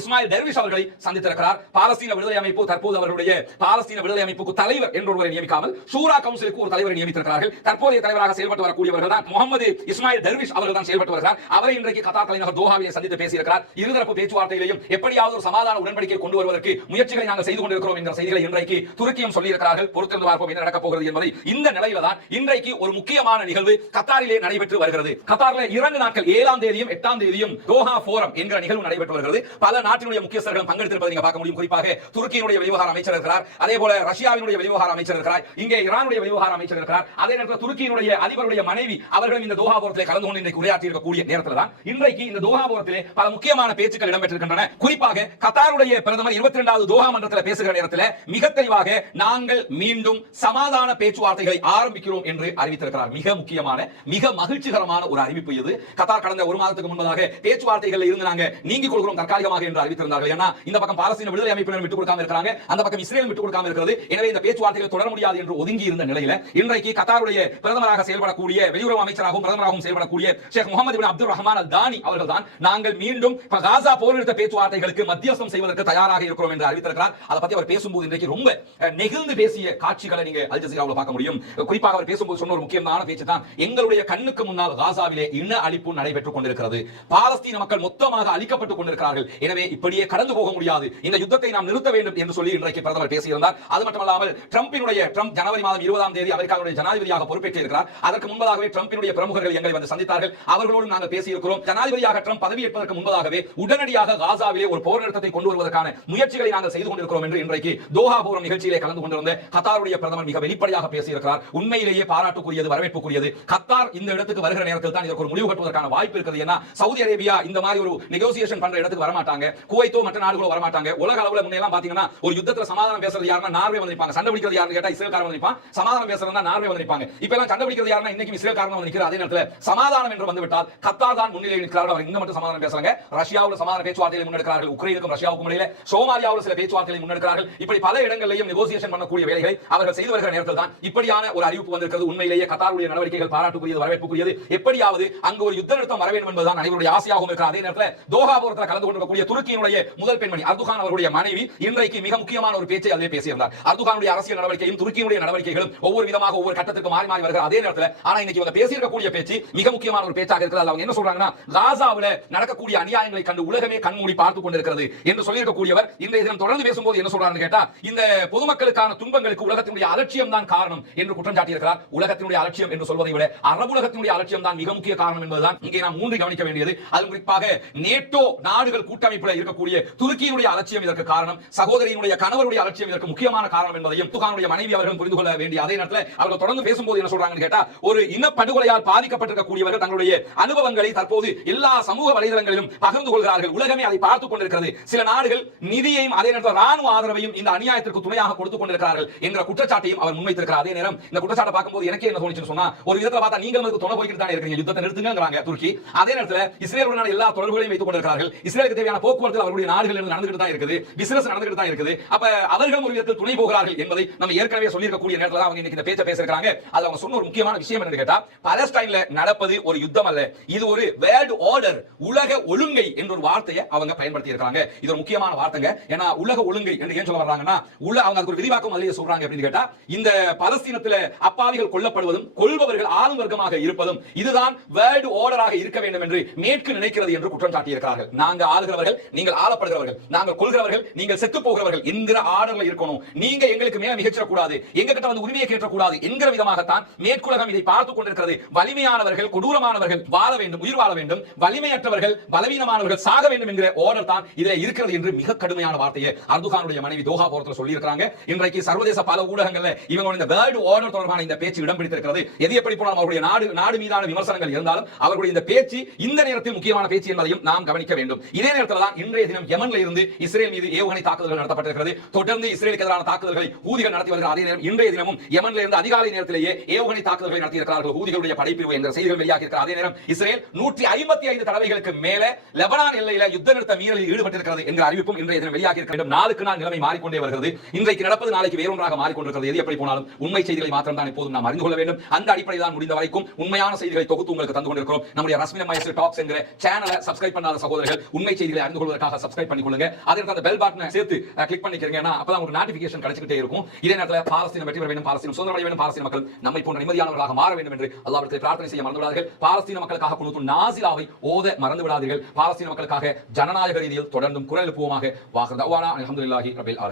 இஸ்மாயில் டர்விஷ் அவர்களை சந்தித்திருக்கிறார். பாலஸ்தீன விடுதலை அமைப்பு தற்போது அவருடைய பாலஸ்தீன விடுதலை அமைப்புக்கு தலைவர் என்ற ஒருவரை நியமிக்காமல் சூரா கவுன்சிலுக்கு ஒரு தலைவரை நியமித்திருக்கிறார்கள். தற்போதைய தலைவராக செயல்பட்டு வரக்கூடியவர்கள் தான் முகமது இஸ்மாயில் டர்விஷ் அவர்கள் தான் செயல்பட்டு வருகிறார். அவரை இன்றைக்கு கத்தார் தலைநகர் தோஹாவிலே சந்தித்து பேசியிருக்கிறார். இருதரப்பு பேச்சுவார்த்தையிலேயும் எப்படியாவது ஒரு சமாதான உடன்படிக்கை கொண்டு வருவதற்கு முயற்சிகளை நாங்கள் செய்து கொண்டிருக்கிறோம் என்ற செய்திகளை இன்றைக்கு துருக்கியும் சொல்லியிருக்கிறார்கள். பொறுத்திருந்து பார்ப்போம் என்ன நடக்கப் போகிறது என்பதை. இந்த நிலையில தான் இன்றைக்கு ஒரு முக்கியமான நிகழ்வு கத்தாரிலே நடைபெற்று வருகிறது. கத்தாரில் 2 நாட்கள் 7ஆம் தேதியும் 8ஆம் தேதியும் தோஹா போரம் என்கிற நிகழ்வு நடைபெற்று வருகிறது. பல நாட்டினுடைய முக்கியஸ்தர்கள் பங்கெடுத்திருப்பதை நீங்க பார்க்க முடியும். குறிப்பாக துருக்கியினுடைய வெளிவிவகார அமைச்சர் இருக்கிறார், அதே போல ரஷ்யாவினுடைய வெளிவிவகார அமைச்சர் இருக்கிறார், இங்கே ஈரானுடைய வெளிவிவகார அமைச்சர் இருக்கிறார், அதே நேரத்தில் துருக்கியினுடைய அதிபருடைய மனைவி அவர்களும் இந்த தோஹா போரத்திலே கலந்து கொண்டு இன்றைக்கு உரையாற்றி இருக்கக்கூடிய நேரத்தில் தான் இன்றைக்கு இந்த தோஹா போரத்திலே பல முக்கியமான பேச்சுக்கள் இடம்பெற்றிருக்கின்றன. குறிப்பாக கத்தாருடைய பிரதமர் 22வது தோஹா மன்றத்தில் பேசுகிற நேரத்தில் மிக தெளிவாக நாங்கள் மீண்டும் சமாதான பேச்சுவார்த்தைகளை ஆரம்பிக்கிறோம் என்று அறிவித்திருக்கிறார். மிக முக்கியமான மிக மகிழ்ச்சிகரமான ஒரு அறிவிப்பு இது. கத்தார் கடந்த ஒரு மாதத்துக்கு முன்பதாக பேச்சுவார்த்தைகளில் இருந்து நாங்க நீங்கிக் கொள்கிறோம் தற்காலிகமாக என்று அறிவித்திருந்தார்கள். ஏன்னா இந்த பக்கம் பாலஸ்தீன விடுதலை அமைப்பினர் விட்டுக் கொடுக்காம இருக்காங்க, அந்த பக்கம் இஸ்ரேல் விட்டுக் கொடுக்காம இருக்கிறது. எனவே இந்த பேச்சுவார்த்தைகள் தொடர முடியாது என்று ஒதுங்கி இருந்த நிலையில இன்றைக்கு கத்தாருடைய பிரதமராக செயல்படக்கூடிய வெளியுறவு அமைச்சராகவும் பிரதமராகவும் செயல்படக்கூடிய ஷேக் முகமது பின் அப்துல் ரஹ்மான் அல் தானி அவர்கள் தான் நாங்கள் மீண்டும் காசா போர் நிறுத்த பேச்சுவார்த்தைகளுக்கு மத்தியஸ்தம் செய்வதற்கு தயாராக இருக்கிறோம் என்று அறிவித்திருக்கிறார். அதை பத்தி அவர் பேசும்போது இன்றைக்கு ரொம்ப நெகிழ்ந்து பேசிய காட்சிகளை நீங்க அல் ஜசீராவில் பார்க்க முடியும். குறிப்பாக அவர் பேசும்போது சொன்ன ஒரு முக்கியமான பேச்சு தான், எங்களுடைய கண்ணுக்கு முன்னால் காசாவிலே இன அழிப்பு நடைபெற்றுக் கொண்டிருக்கிறது, பாலஸ்தீன மக்கள் மொத்தமாக அழிக்கப்பட்டுக் கொண்டிருக்கிறார்கள், எனவே இப்படியே கடந்து போக முடியாது, இந்த யுத்தத்தை நாம் நிறுத்த வேண்டும் என்று சொல்லி இன்றைக்கு பிரதமர் பேசியிருந்தார். அது மட்டுமல்லாமல் ட்ரம்ப் ஜனவரி மாதம் 20ஆம் தேதி அமெரிக்காவுடைய ஜனாதிபதியாக பொறுப்பேற்றிருக்கிறார். அதற்கு முன்பதாகவே ட்ரம்பினுடைய பிரமுகர்கள் எங்களை வந்து சந்தித்தார்கள். அவர்களோடு நாங்கள் பேசியிருக்கிறோம். ஜனாதிபதியாக ட்ரம்ப் பதவியேற்பதற்கு முன்பதாகவே உடனடியாக காசாவிலே ஒரு போர் நிறுத்தத்தை கொண்டு வருவதற்கான முயற்சிகளை நாங்கள் செய்து கொண்டிருக்கிறோம் என்று இன்றைக்கு தோஹா போரம் நிகழ்ச்சியிலே கலந்து கொண்டிருந்த கத்தாருடைய பிரதமர் மிக வெளிப்படையாக பேசியிருக்கிறார். உண்மையிலேயே பாராட்டுக்குரியது, வரவேற்புக்குரியது. கத்தார் இந்த இடத்துக்கு வருகிற நேரத்தில் தான் இதற்கு ஒரு முடிவு கட்டுவதற்கான வாய்ப்பு இருக்குது. ஏன்னா சவுதி அரேபியா இந்த மாதிரி ஒரு நெகோசியேஷன் பண்ற இடத்துக்கு வரமாட்டாங்க, குவைத்தோ மற்ற நாடுகளோ வரமாட்டாங்க. உலக அளவுல முன்னெல்லாம் பாத்தீங்கன்னா ஒரு யுத்தத்துல சமாதானம் பேசுறது யாருன்னா நார்வே வந்திருப்பாங்க, சண்டை பிடிக்கிறது யாருன்னு கேட்டா இஸ்ரேல்காரன் வந்திருப்பான், சமாதானம் பேசுறதுனா நார்வே வந்திருப்பாங்க. இப்ப எல்லாம் சண்டை பிடிக்கிறது யாருன்னா இன்னைக்கு இஸ்ரேல்காரன் வந்திருக்கிற. அதே நேரத்தில் சமாதானம் என்று வந்துவிட்டால் கத்தார் தான் முன்னிலையில் இருக்கிறார்கள். அவர் இங்க மட்டும் சமாதானம் பேசுறாங்க, ரஷ்யாவில் சமாதான பேச்சுவார்த்தைகளை முன்னெடுக்கிறார்கள், உக்ரைனுக்கும் ரஷ்யாவுக்கும் இடையில சோமாலியாவில் சில பேச்சுவார்த்தைகளை முன்னெடுக்கிறார்கள். இப்படி பல இடங்களிலும் நெகோசியேஷன் பண்ணக்கூடிய வேலைகளை அவர்கள் செய்து வருகிற நேரத்தில் தான் இப்படியான ஒரு அறிவிப்பு வந்திருக்கிறது. உண்மையிலேயே கத்தாருடைய நடவடிக்கைகள் பாராட்டுக்குரியது, வரவேற்புக்குரியது. எப்படியாவது அங்கு ஒரு யுத்த நிறுத்தம் வர வேண்டும் என்பதுதான் அனைவருடைய ஆசையாகவும் இருக்கிற. அதே நேரத்தில் தோஹா போரத்தில் கலந்து கொண்டிருக்கக்கூடிய துருக்கியினுடைய முதல் பெண்மணி அர்துகான் அவருடைய மனைவி இன்றைக்கு மிக முக்கியமான ஒரு பேச்சை அதிலே பேசியிருந்தார். அர்துகானுடைய அரசியல் நடவடிக்கையும் துருக்கியினுடைய நடவடிக்கைகளும் ஒவ்வொரு விதமாக ஒவ்வொரு கட்டத்துக்கு மாறி மாறி வருகிற அதே நேரத்தில் ஆனா இன்னைக்கு இவங்க பேசியிருக்கக்கூடிய பேச்சு மிக முக்கியமான ஒரு பேச்சாக இருக்கிறது. அவங்க என்ன சொல்றாங்கன்னா, காசாவில் நடக்கக்கூடிய அநியாயங்களை கண்டு உலகமே கண்மூடி பார்த்துக் கொண்டிருக்கிறது என்று சொல்லியிருக்கக்கூடியவர் இன்றைய தினம் தொடர்ந்து பேசும்போது என்ன சொல்றாங்க கேட்டா, இந்த பொதுமக்களுக்கான துன்பங்களுக்கு உலகத்தினுடைய அலட்சியம் தான் காரணம் என்று குற்றம் சாட்டியிருக்கிறார். உலகத்தினுடைய அலட்சியம் என்று சொல்வதை விட அரபுலகத்தினுடைய அலட்சியம் தான் மிக முக்கிய காரணம் என்பதுதான் இங்கே நாம் மூன்று கவனிக்க வேண்டியது. அது குறிப்பாக நேட்டோ நாடுகள் கூட்டமைப்பில் இருக்கக்கூடிய துருக்கியினுடைய அலட்சியம் இதற்கு காரணம், சகோதரியினுடைய கணவருடைய அலட்சியம் இதற்கு முக்கியமான காரணம் என்பதையும் துகானுடைய மனைவி அவர்கள் புரிந்து கொள்ள வேண்டிய அதே நேரத்தில் அவர்கள் தொடர்ந்து பேசும்போது என்ன சொல்றாங்கன்னு கேட்டா, ஒரு இனப்படுகொலையால் பாதிக்கப்பட்டிருக்கக்கூடியவர்கள் தங்களுடைய அனுபவங்களை தற்போது எல்லா சமூக வலைதளங்களிலும் பகிர்ந்து கொள்கிறார்கள். உலகமே அதை பார்த்துக் கொண்டிருக்கிறது. சில நாடுகள் நிதியையும் அதே நேரத்தில் ராணுவ ஆதரவையும் இந்த அநியாயத்திற்கு துணையாக கொடுத்துக் கொண்டிருக்கிறார்கள் என்ற குற்றச்சாட்டையும் அவர் முன்வைத்திருக்கிறார். அதே நேரம் இந்த குற்றச்சாட்டை பார்க்கும்போது எனக்கே என்ன தோணுச்சுன்னு சொன்னா, ஒரு விதத்துல பார்த்தா நீங்கள் அதுக்கு துணை போய்கிட்டு தான் இருக்கீங்க, யுத்தத்தை நிறுத்துங்கங்கறாங்க துருக்கி. அதே நேரத்தில் இஸ்ரேலுடனான எல்லா தொடர்புகளையும் வைத்துக் கொண்டிருக்கிறார்கள். இஸ்ரேலுக்கு தேவையான போக்குவரத்து அவருடைய நாடுகளில் நடந்துகிட்டு தான் இருக்குது, பிசினஸ் நடந்துகிட்டு தான் இருக்குது. அப்ப அவர்கள் ஒரு விதத்தில் துணை போகிறார்கள் என்பதை நம்ம ஏற்கனவே சொல்லியிருக்கக்கூடிய நேரத்தில் தான் அவங்க இன்னைக்கு இந்த பேச்சை பேசியிருக்காங்க. அது அவங்க சொன்ன ஒரு முக்கியமான விஷயம் என்னன்னு கேட்டா, பலஸ்டைன்ல நடப்பது ஒரு யுத்தம் அல்ல, இது ஒரு வேர்ல்ட் ஆர்டர், உலக ஒழுங்கை என்ற ஒரு வார்த்தையை அவங்க பயன்படுத்தி இருக்காங்க. இது ஒரு முக்கியமான வார்த்தைங்க. ஏன்னா உலக ஒழுங்கை என்று ஏன் சொல்ல வர்றாங்கன்னா, அவங்க அதுக்கு ஒரு விரிவாக்கம் அதிலே சொல்றாங்க அப்படின்னு கேட்டா, இந்த பலஸ்தீனத்துல அப்பாவிகள் கொல்லப்படுவதும் கொல்பவர்கள் ஆளும் வர்க்கமாக இருப்பதும் இதுதான் வேர்ல்டு ஆர்டராக இருக்க வேண்டும் என்று மேற்கு நினைக்கிறது என்று குற்றம் சாட்டியிருக்கிறார்கள். நாங்க ஆளுகிறவர்கள், நீங்கள் ஆளப்படுகிறவர்கள், நாங்கள் கொள்கிறவர்கள், நீங்கள் செத்து போகிறவர்கள் என்கிற ஆர்டர்ல இருக்கணும். நீங்க எங்களுக்கு மேல மிகச்சிட கூடாது, எங்க கிட்ட வந்து உரிமையை கேட்டக்கூடாது என்கிற விதமாகத்தான் மேற்குலகம் இதை பார்த்துக் கொண்டிருக்கிறது. வலிமையானவர்கள் கொடூரமானவர்கள் வாழ வேண்டும், உயிர் வாழ வேண்டும், வலிமையற்றவர்கள் பலவீனமானவர்கள் சாக வேண்டும் என்கிற ஆர்டர் தான் இதில் இருக்கிறது என்று மிக கடுமையான வார்த்தையை அர்துகானுடைய மனைவி தோஹா போரத்தில் சொல்லி இருக்காங்க. இன்றைக்கு சர்வதேச பல ஊடகங்கள்ல இவங்க இந்த வேர்ல்டு ஆர்டர் தொடர்பான இந்த பேச்சு இடம் பிடித்திருக்கிறது. எது எப்படி போனாலும் அவருடைய நாடு மீதான விமர்சனங்கள் இருந்தாலும் அவர்களுடைய இந்த பேச்சு இந்த நேரத்தில் முக்கியமான பேச்சு என்பதையும் நாம் கவனிக்க வேண்டும். இதே நேரத்தில் தான் இன்றைய தினம் யமன்ல இருந்து இஸ்ரேல் மீது ஏவுகணை தாக்குதல்கள் நடத்தப்பட்டிருக்கிறது. தொடர்ந்து இஸ்ரேலுக்கு எதிரான தாக்குதல்களை ஊதிகள் நடத்தி வருகிற அதே நேரம் இன்றைய தினமும் யமன்ல இருந்து அதிகாலை நேரத்திலேயே ஏவுகணை தாக்குதல்களை நடத்தி இருக்கிறார்கள் ஊதிகளுடைய படைப்பிரிவு என்ற செய்திகள் வெளியாகி இருக்கிற அதே நேரம் இஸ்ரேல் 155 தடவைகளுக்கு மேலே லெபனான் எல்லையில யுத்த நிறுத்த மீறலில் ஈடுபட்டிருக்கிறது என்ற அறிவிப்பும் இன்றைய தினம் வெளியாகி இருக்கிறது. நாளுக்கு நாள் நிலைமை மாறிக்கொண்டே வருகிறது. இன்றைக்கு நடப்பது நாளைக்கு வேறொன்றாக மாறிக்கொண்டிருக்கிறது. எது எப்படி போனாலும் உண்மை செய்திகளை மாத்திரம் தான் இப்போது நாம் அறிந்து கொள்ள வேண்டும். அந்த அடிப்படையில் தான் முடிந்த வரைக்கும் உண்மையான செய்திகளை தொகுத்து உங்களுக்கு தந்து கொண்டிருக்கிறோம். நம்முடைய ரஸ்மின் எம்ஐசி டாக்ஸ் என்கிற சேனலை சப்ஸ்கிரைப் பண்ணாத சகோதரர்கள் உண்மை செய்திகளை அறிந்து கொள்வதற்காக சப்ஸ்கிரைப் பண்ணிக்கொள்ளுங்க. அதற்கு அந்த பெல் பட்டனை சேர்த்து கிளிக் பண்ணிக்கிறீங்கன்னா அப்பதான் உங்களுக்கு நோட்டிபிகேஷன் கிடைச்சிட்டே இருக்கும். இதே நேரத்தில் பாலஸ்தீனம் வெற்றி பெற வேண்டும், பாலஸ்தீனம் சுதந்திரம் அடைய வேண்டும், பாலஸ்தீன மக்கள் நம்மை போன்ற நிம்மதியானவர்களாக மாற வேண்டும் என்று அல்லாஹ்விடத்தில் பிரார்த்தனை செய்ய மறந்து விடாதீர்கள். பாலஸ்தீன மக்களுக்காக குனூத்துன் நாசிலாவை ஓத மறந்து விடாதீர்கள். பாலஸ்தீன மக்களுக்காக ஜனநாயக ரீதியில் தொடர்ந்தும் குரல் எழுப்புவோமாக. வாஹர் தஅவானா அல்ஹம்துலில்லாஹி ரப்பில் ஆலமீன்.